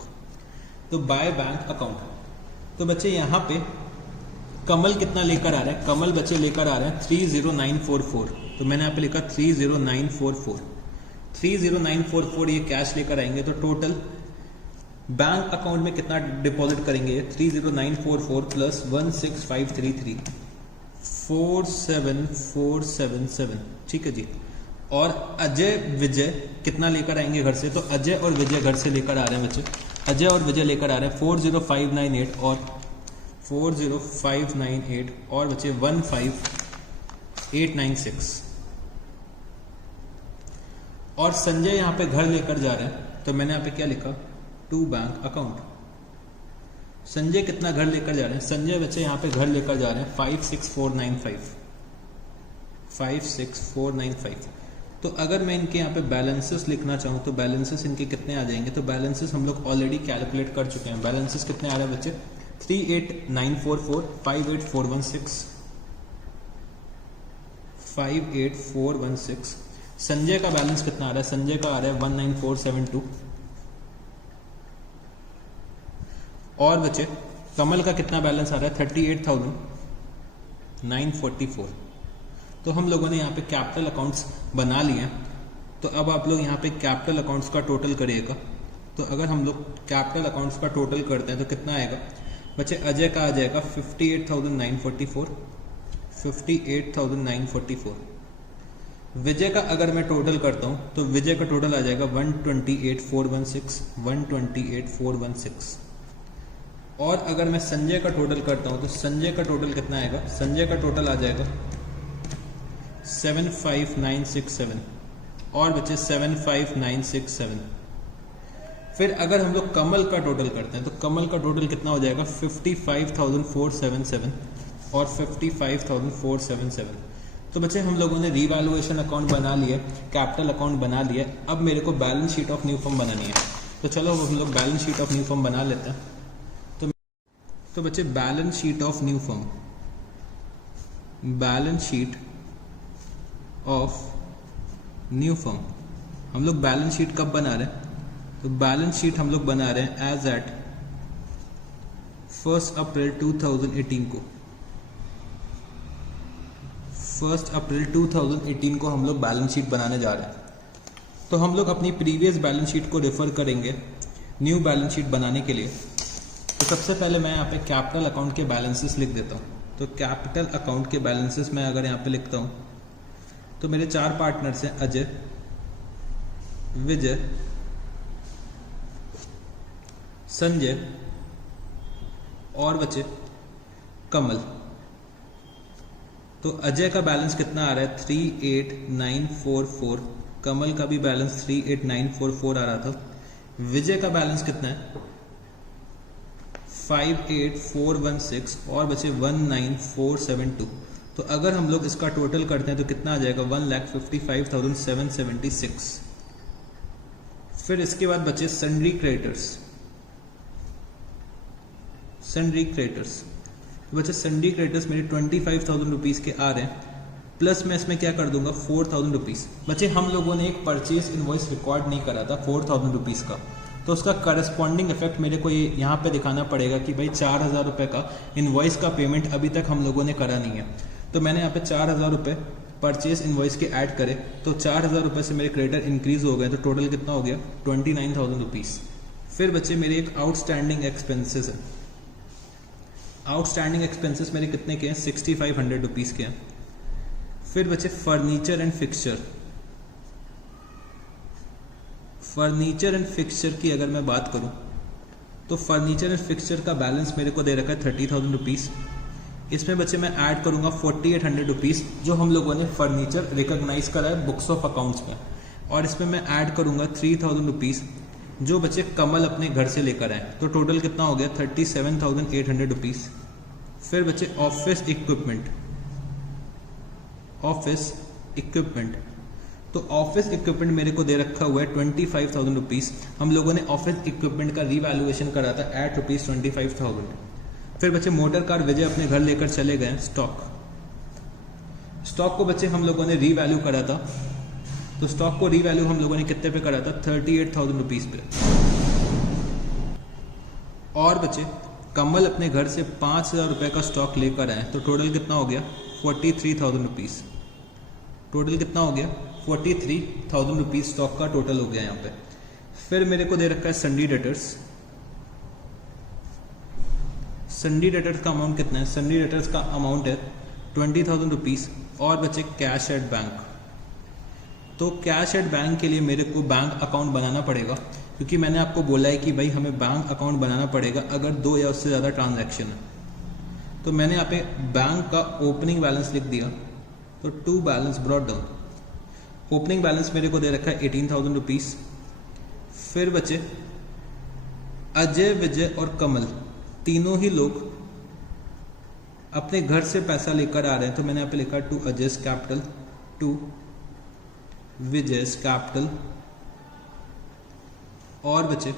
तो बाय बैंक अकाउंट, तो बच्चे यहाँ पे कमल कितना लेकर आ रहे हैं, कमल बच्चे लेकर आ रहे हैं 30,944, तो मैंने यहाँ पे लिखा 30,944, 30,944 ये कैश लेकर आएंगे। तो टोटल बैंक अकाउंट में कितना डिपॉजिट करेंगे 30,944 प्लस 16,533, 47,477। ठीक है जी। और अजय विजय कितना लेकर आएंगे घर से, तो अजय और विजय घर से लेकर आ रहे हैं बच्चे, अजय और विजय लेकर आ रहे हैं 40,598 और 40,598 और बच्चे 15,896। और संजय यहाँ पे घर लेकर जा रहे हैं, तो मैंने यहाँ पे क्या लिखा टू बैंक अकाउंट। संजय कितना घर लेकर जा रहे हैं, संजय बच्चे यहाँ पे घर लेकर जा रहे हैं 56,495, 56,495। तो अगर मैं इनके यहाँ पे बैलेंसेस लिखना चाहूँ तो बैलेंसेस इनके कितने आ जाएंगे, तो बैलेंसेस हम लोग ऑलरेडी कैलकुलेट कर चुके हैं। बैलेंसेस कितने आ रहे हैं बच्चे 38,944, 58,416, 58,416। संजय का बैलेंस कितना आ रहा है, संजय का आ रहा है 19,472। और बच्चे कमल का कितना बैलेंस आ रहा है 38,944। तो हम लोगों ने यहाँ पे कैपिटल अकाउंट्स बना लिए हैं। तो अब आप लोग यहाँ पे कैपिटल अकाउंट्स का टोटल करिएगा। तो अगर हम लोग कैपिटल अकाउंट्स का टोटल करते हैं तो कितना आएगा बच्चे, अजय का आ जाएगा 58,944, 58,944। विजय का अगर मैं टोटल करता हूँ तो विजय का टोटल आ जाएगा 128,416, 128,416। और अगर मैं संजय का टोटल करता हूँ तो संजय का टोटल कितना आएगा, संजय का टोटल आ जाएगा 75,967 और बच्चे 75,967। फिर अगर हम लोग कमल का टोटल करते हैं तो कमल का टोटल कितना हो जाएगा 55,477 और 55,477। तो बच्चे हम लोगों ने रीवैल्यूएशन अकाउंट बना लिया, कैपिटल अकाउंट बना लिया। अब मेरे को balance sheet of new firm बनानी है। तो चलो हम लोग balance sheet of new firm बना लेते हैं। तो बच्चे balance sheet of new firm, balance sheet of new firm हम लोग बैलेंस शीट कब बना रहे हैं, तो बैलेंस शीट हम लोग बना रहे हैं एज एट 1 अप्रैल 2018 को। 1 अप्रैल 2018 को हम लोग बैलेंस शीट बनाने जा रहे हैं। तो हम लोग अपनी प्रीवियस बैलेंस शीट को रेफर करेंगे न्यू बैलेंस शीट बनाने के लिए। तो सबसे पहले मैं यहाँ पे कैपिटल अकाउंट के बैलेंसेस लिख देता हूँ। तो कैपिटल अकाउंट के बैलेंसेस मैं अगर यहाँ पे लिखता हूँ तो मेरे 4 पार्टनर्स हैं अजय, विजय, संजय और बचे कमल। तो अजय का बैलेंस कितना आ रहा है 38,944, कमल का भी बैलेंस 38,944 आ रहा था। विजय का बैलेंस कितना है 58,416 और बचे 19,472। तो अगर हम लोग इसका टोटल करते हैं तो कितना आ जाएगा 1,55,776। फिर इसके बाद बचे सन्ड्री क्रेडिटर्स, सन्ड्री क्रेडिटर्स। तो बच्चे सन्ड्री क्रेडिटर्स मेरे 25,000 रुपीज़ के आ रहे हैं। प्लस मैं इसमें क्या कर दूंगा 4000 रुपीज़। बच्चे हम लोगों ने एक परचेज इनवॉइस रिकॉर्ड नहीं करा था 4000 रुपीज़ का, तो उसका करस्पॉन्डिंग इफेक्ट मेरे को ये यहाँ पे दिखाना पड़ेगा कि भाई 4000 रुपये का इनवॉइस का पेमेंट अभी तक हम लोगों ने करा नहीं है। तो मैंने यहाँ पे 4000 रुपये परचेज इनवॉइस के ऐड करे, तो 4000 रुपये से मेरे क्रेडिटर इंक्रीज हो गए, तो टोटल कितना हो गया 29,000 रुपीज़। फिर बच्चे मेरे एक आउटस्टैंडिंग एक्सपेंसेस है। आउटस्टैंडिंग एक्सपेंसेस मेरे कितने के हैं 6500 रुपीज़ के हैं। फिर बच्चे furniture and fixture. Furniture and fixture की अगर मैं बात करूं तो फर्नीचर एंड फिक्सचर का बैलेंस मेरे को दे रखा है 30,000 रुपीज़। इसमें बच्चे मैं ऐड करूंगा 4800 रुपीज़ जो हम लोगों ने फर्नीचर रिकॉग्नाइज करा है बुक्स ऑफ अकाउंट्स में, और इसमें मैं ऐड करूंगा 3000 रुपीज़ जो बच्चे कमल अपने घर से लेकर आए, तो टोटल कितना हो गया 37,800 रुपीज़। फिर बच्चे ऑफिस इक्विपमेंट। ऑफिस इक्विपमेंट, तो ऑफिस इक्विपमेंट मेरे को दे रखा हुआ है 25,000 रुपीज़। हम लोगों ने ऑफिस इक्विपमेंट का रीवैल्यूएशन करा था एट ₹25,000। फिर बच्चे मोटर कार विजय अपने घर लेकर चले गए। स्टॉक को बच्चे हम लोगों ने रीवैल्यू करा था, तो स्टॉक को रीवैल्यू हम लोगों ने कितने पे करा था 38,000 रुपीज़ पे। और बच्चे कमल अपने घर से 5,000 रुपये का स्टॉक लेकर आए, तो टोटल कितना हो गया 43,000 रुपीज़। टोटल कितना हो गया 43,000 रुपीज़ स्टॉक का टोटल हो गया यहाँ पे। फिर मेरे को दे रखा है संडी डेटर्स। संडी डेटर्स का अमाउंट कितना है, संडी डेटर्स का अमाउंट है 20,000 रुपीज़। और बच्चे कैश एट बैंक, तो कैश एट बैंक के लिए मेरे को बैंक अकाउंट बनाना पड़ेगा, क्योंकि मैंने आपको बोला है कि भाई हमें बैंक अकाउंट बनाना पड़ेगा अगर 2 या उससे ज़्यादा ट्रांजैक्शन है। तो मैंने यहाँ पे बैंक का ओपनिंग बैलेंस लिख दिया, तो to balance brought down. Opening balance मेरे को दे रखा है 18,000 रुपीज़। फिर बचे अजय, विजय और कमल, तीनों ही लोग अपने घर से पैसा लेकर आ रहे हैं, तो मैंने यहाँ पे लिखा to Ajay's capital, to Vijay's capital, और बचे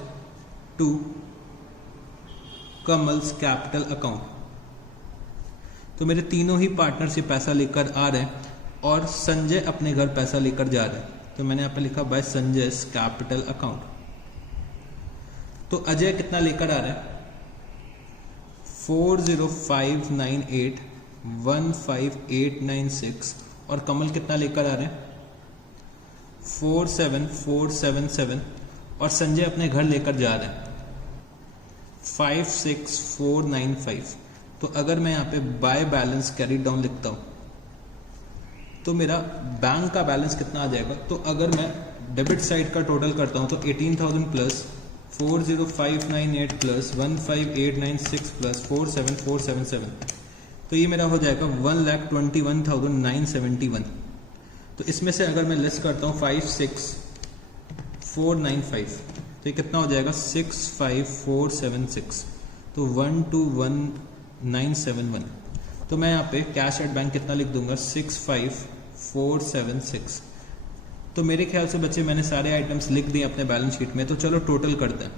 टू कमल्स कैपिटल अकाउंट। तो मेरे तीनों ही पार्टनर से पैसा लेकर आ रहे हैं और संजय अपने घर पैसा लेकर जा रहे हैं, तो मैंने यहाँ पे लिखा बाय संजय कैपिटल अकाउंट। तो अजय कितना लेकर आ रहा है 40,598,15896, और कमल कितना लेकर आ रहे हैं 47,477, और संजय अपने घर लेकर जा रहे हैं 56,495। तो अगर मैं यहाँ पे बाय बैलेंस कैरी डाउन लिखता हूँ तो मेरा बैंक का बैलेंस कितना आ जाएगा, तो अगर मैं डेबिट साइड का टोटल करता हूँ तो 18,000 प्लस 40,598 प्लस 15,896 प्लस 47,477, तो ये मेरा हो जाएगा 1,21,971। तो इसमें से अगर मैं लेस करता हूँ 56,495, तो ये कितना हो जाएगा 65,476, तो 121,971। तो मैं यहाँ पे कैश एट बैंक कितना लिख दूंगा 65,476। तो मेरे ख्याल से बच्चे मैंने सारे आइटम्स लिख दिए अपने बैलेंस शीट में, तो चलो टोटल करते हैं।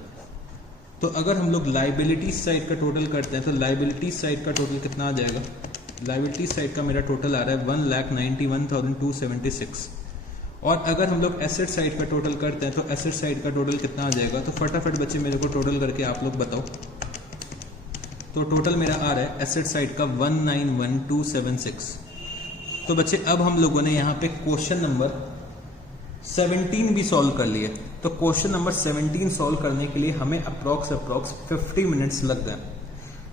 तो अगर हम लोग लाइबिलिटी साइड का टोटल करते हैं तो लाइबिलिटी साइड का टोटल कितना आ जाएगा, लाइबिलिटी साइड का मेरा टोटल आ रहा है 1,91,276। और अगर हम लोग एसेट साइड का टोटल करते हैं तो एसेट साइड का टोटल कितना आ जाएगा, तो फटाफट बच्चे मेरे को टोटल करके आप लोग बताओ। तो टोटल मेरा आ रहा है एसेट साइड का 1,91,276। तो बच्चे अब हम लोगों ने यहाँ पे क्वेश्चन नंबर 17 भी सॉल्व कर लिए। तो क्वेश्चन नंबर 17 सॉल्व करने के लिए हमें अप्रॉक्स 50 मिनट्स लग गए।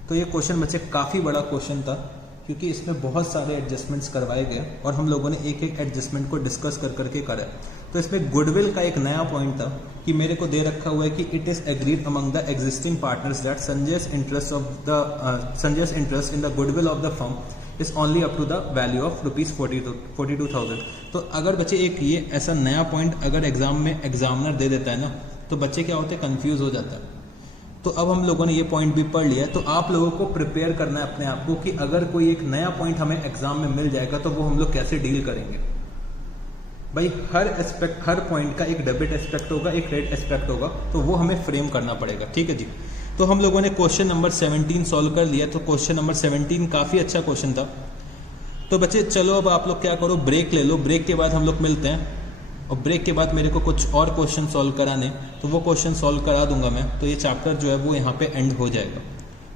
तो ये क्वेश्चन बच्चे काफ़ी बड़ा क्वेश्चन था, क्योंकि इसमें बहुत सारे एडजस्टमेंट्स करवाए गए और हम लोगों ने एक एक एडजस्टमेंट को डिस्कस कर करके करा। तो इसमें गुडविल का एक नया पॉइंट था कि मेरे को दे रखा हुआ है कि it is agreed among the existing partners that Sanjay's interest in the goodwill of the firm is only up to the value of ₹42,000। तो अगर बच्चे एक ये ऐसा नया पॉइंट अगर एग्जाम में एग्जामिनर दे देता है ना, तो बच्चे क्या होते हैं कंफ्यूज हो जाता है। तो अब हम लोगों ने ये पॉइंट भी पढ़ लिया, तो आप लोगों को प्रिपेयर करना है अपने आप को कि अगर कोई एक नया पॉइंट हमें एग्जाम में मिल जाएगा तो वो हम लोग कैसे डील करेंगे। भाई हर एस्पेक्ट, हर पॉइंट का एक डेबिट एस्पेक्ट होगा, एक क्रेडिट एस्पेक्ट होगा, तो वो हमें फ्रेम करना पड़ेगा। ठीक है जी। तो हम लोगों ने क्वेश्चन नंबर 17 सॉल्व कर लिया। तो क्वेश्चन नंबर 17 काफ़ी अच्छा क्वेश्चन था। तो बच्चे चलो अब आप लोग क्या करो, ब्रेक ले लो, ब्रेक के बाद हम लोग मिलते हैं। और ब्रेक के बाद मेरे को कुछ और क्वेश्चन सॉल्व कराने, तो वो क्वेश्चन सॉल्व करा दूंगा मैं, तो ये चैप्टर जो है वो यहाँ पे एंड हो जाएगा।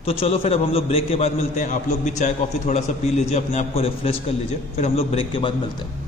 तो चलो फिर अब हम लोग ब्रेक के बाद मिलते हैं। आप लोग भी चाय कॉफ़ी थोड़ा सा पी लीजिए, अपने आप को रिफ्रेश कर लीजिए, फिर हम लोग ब्रेक के बाद मिलते हैं।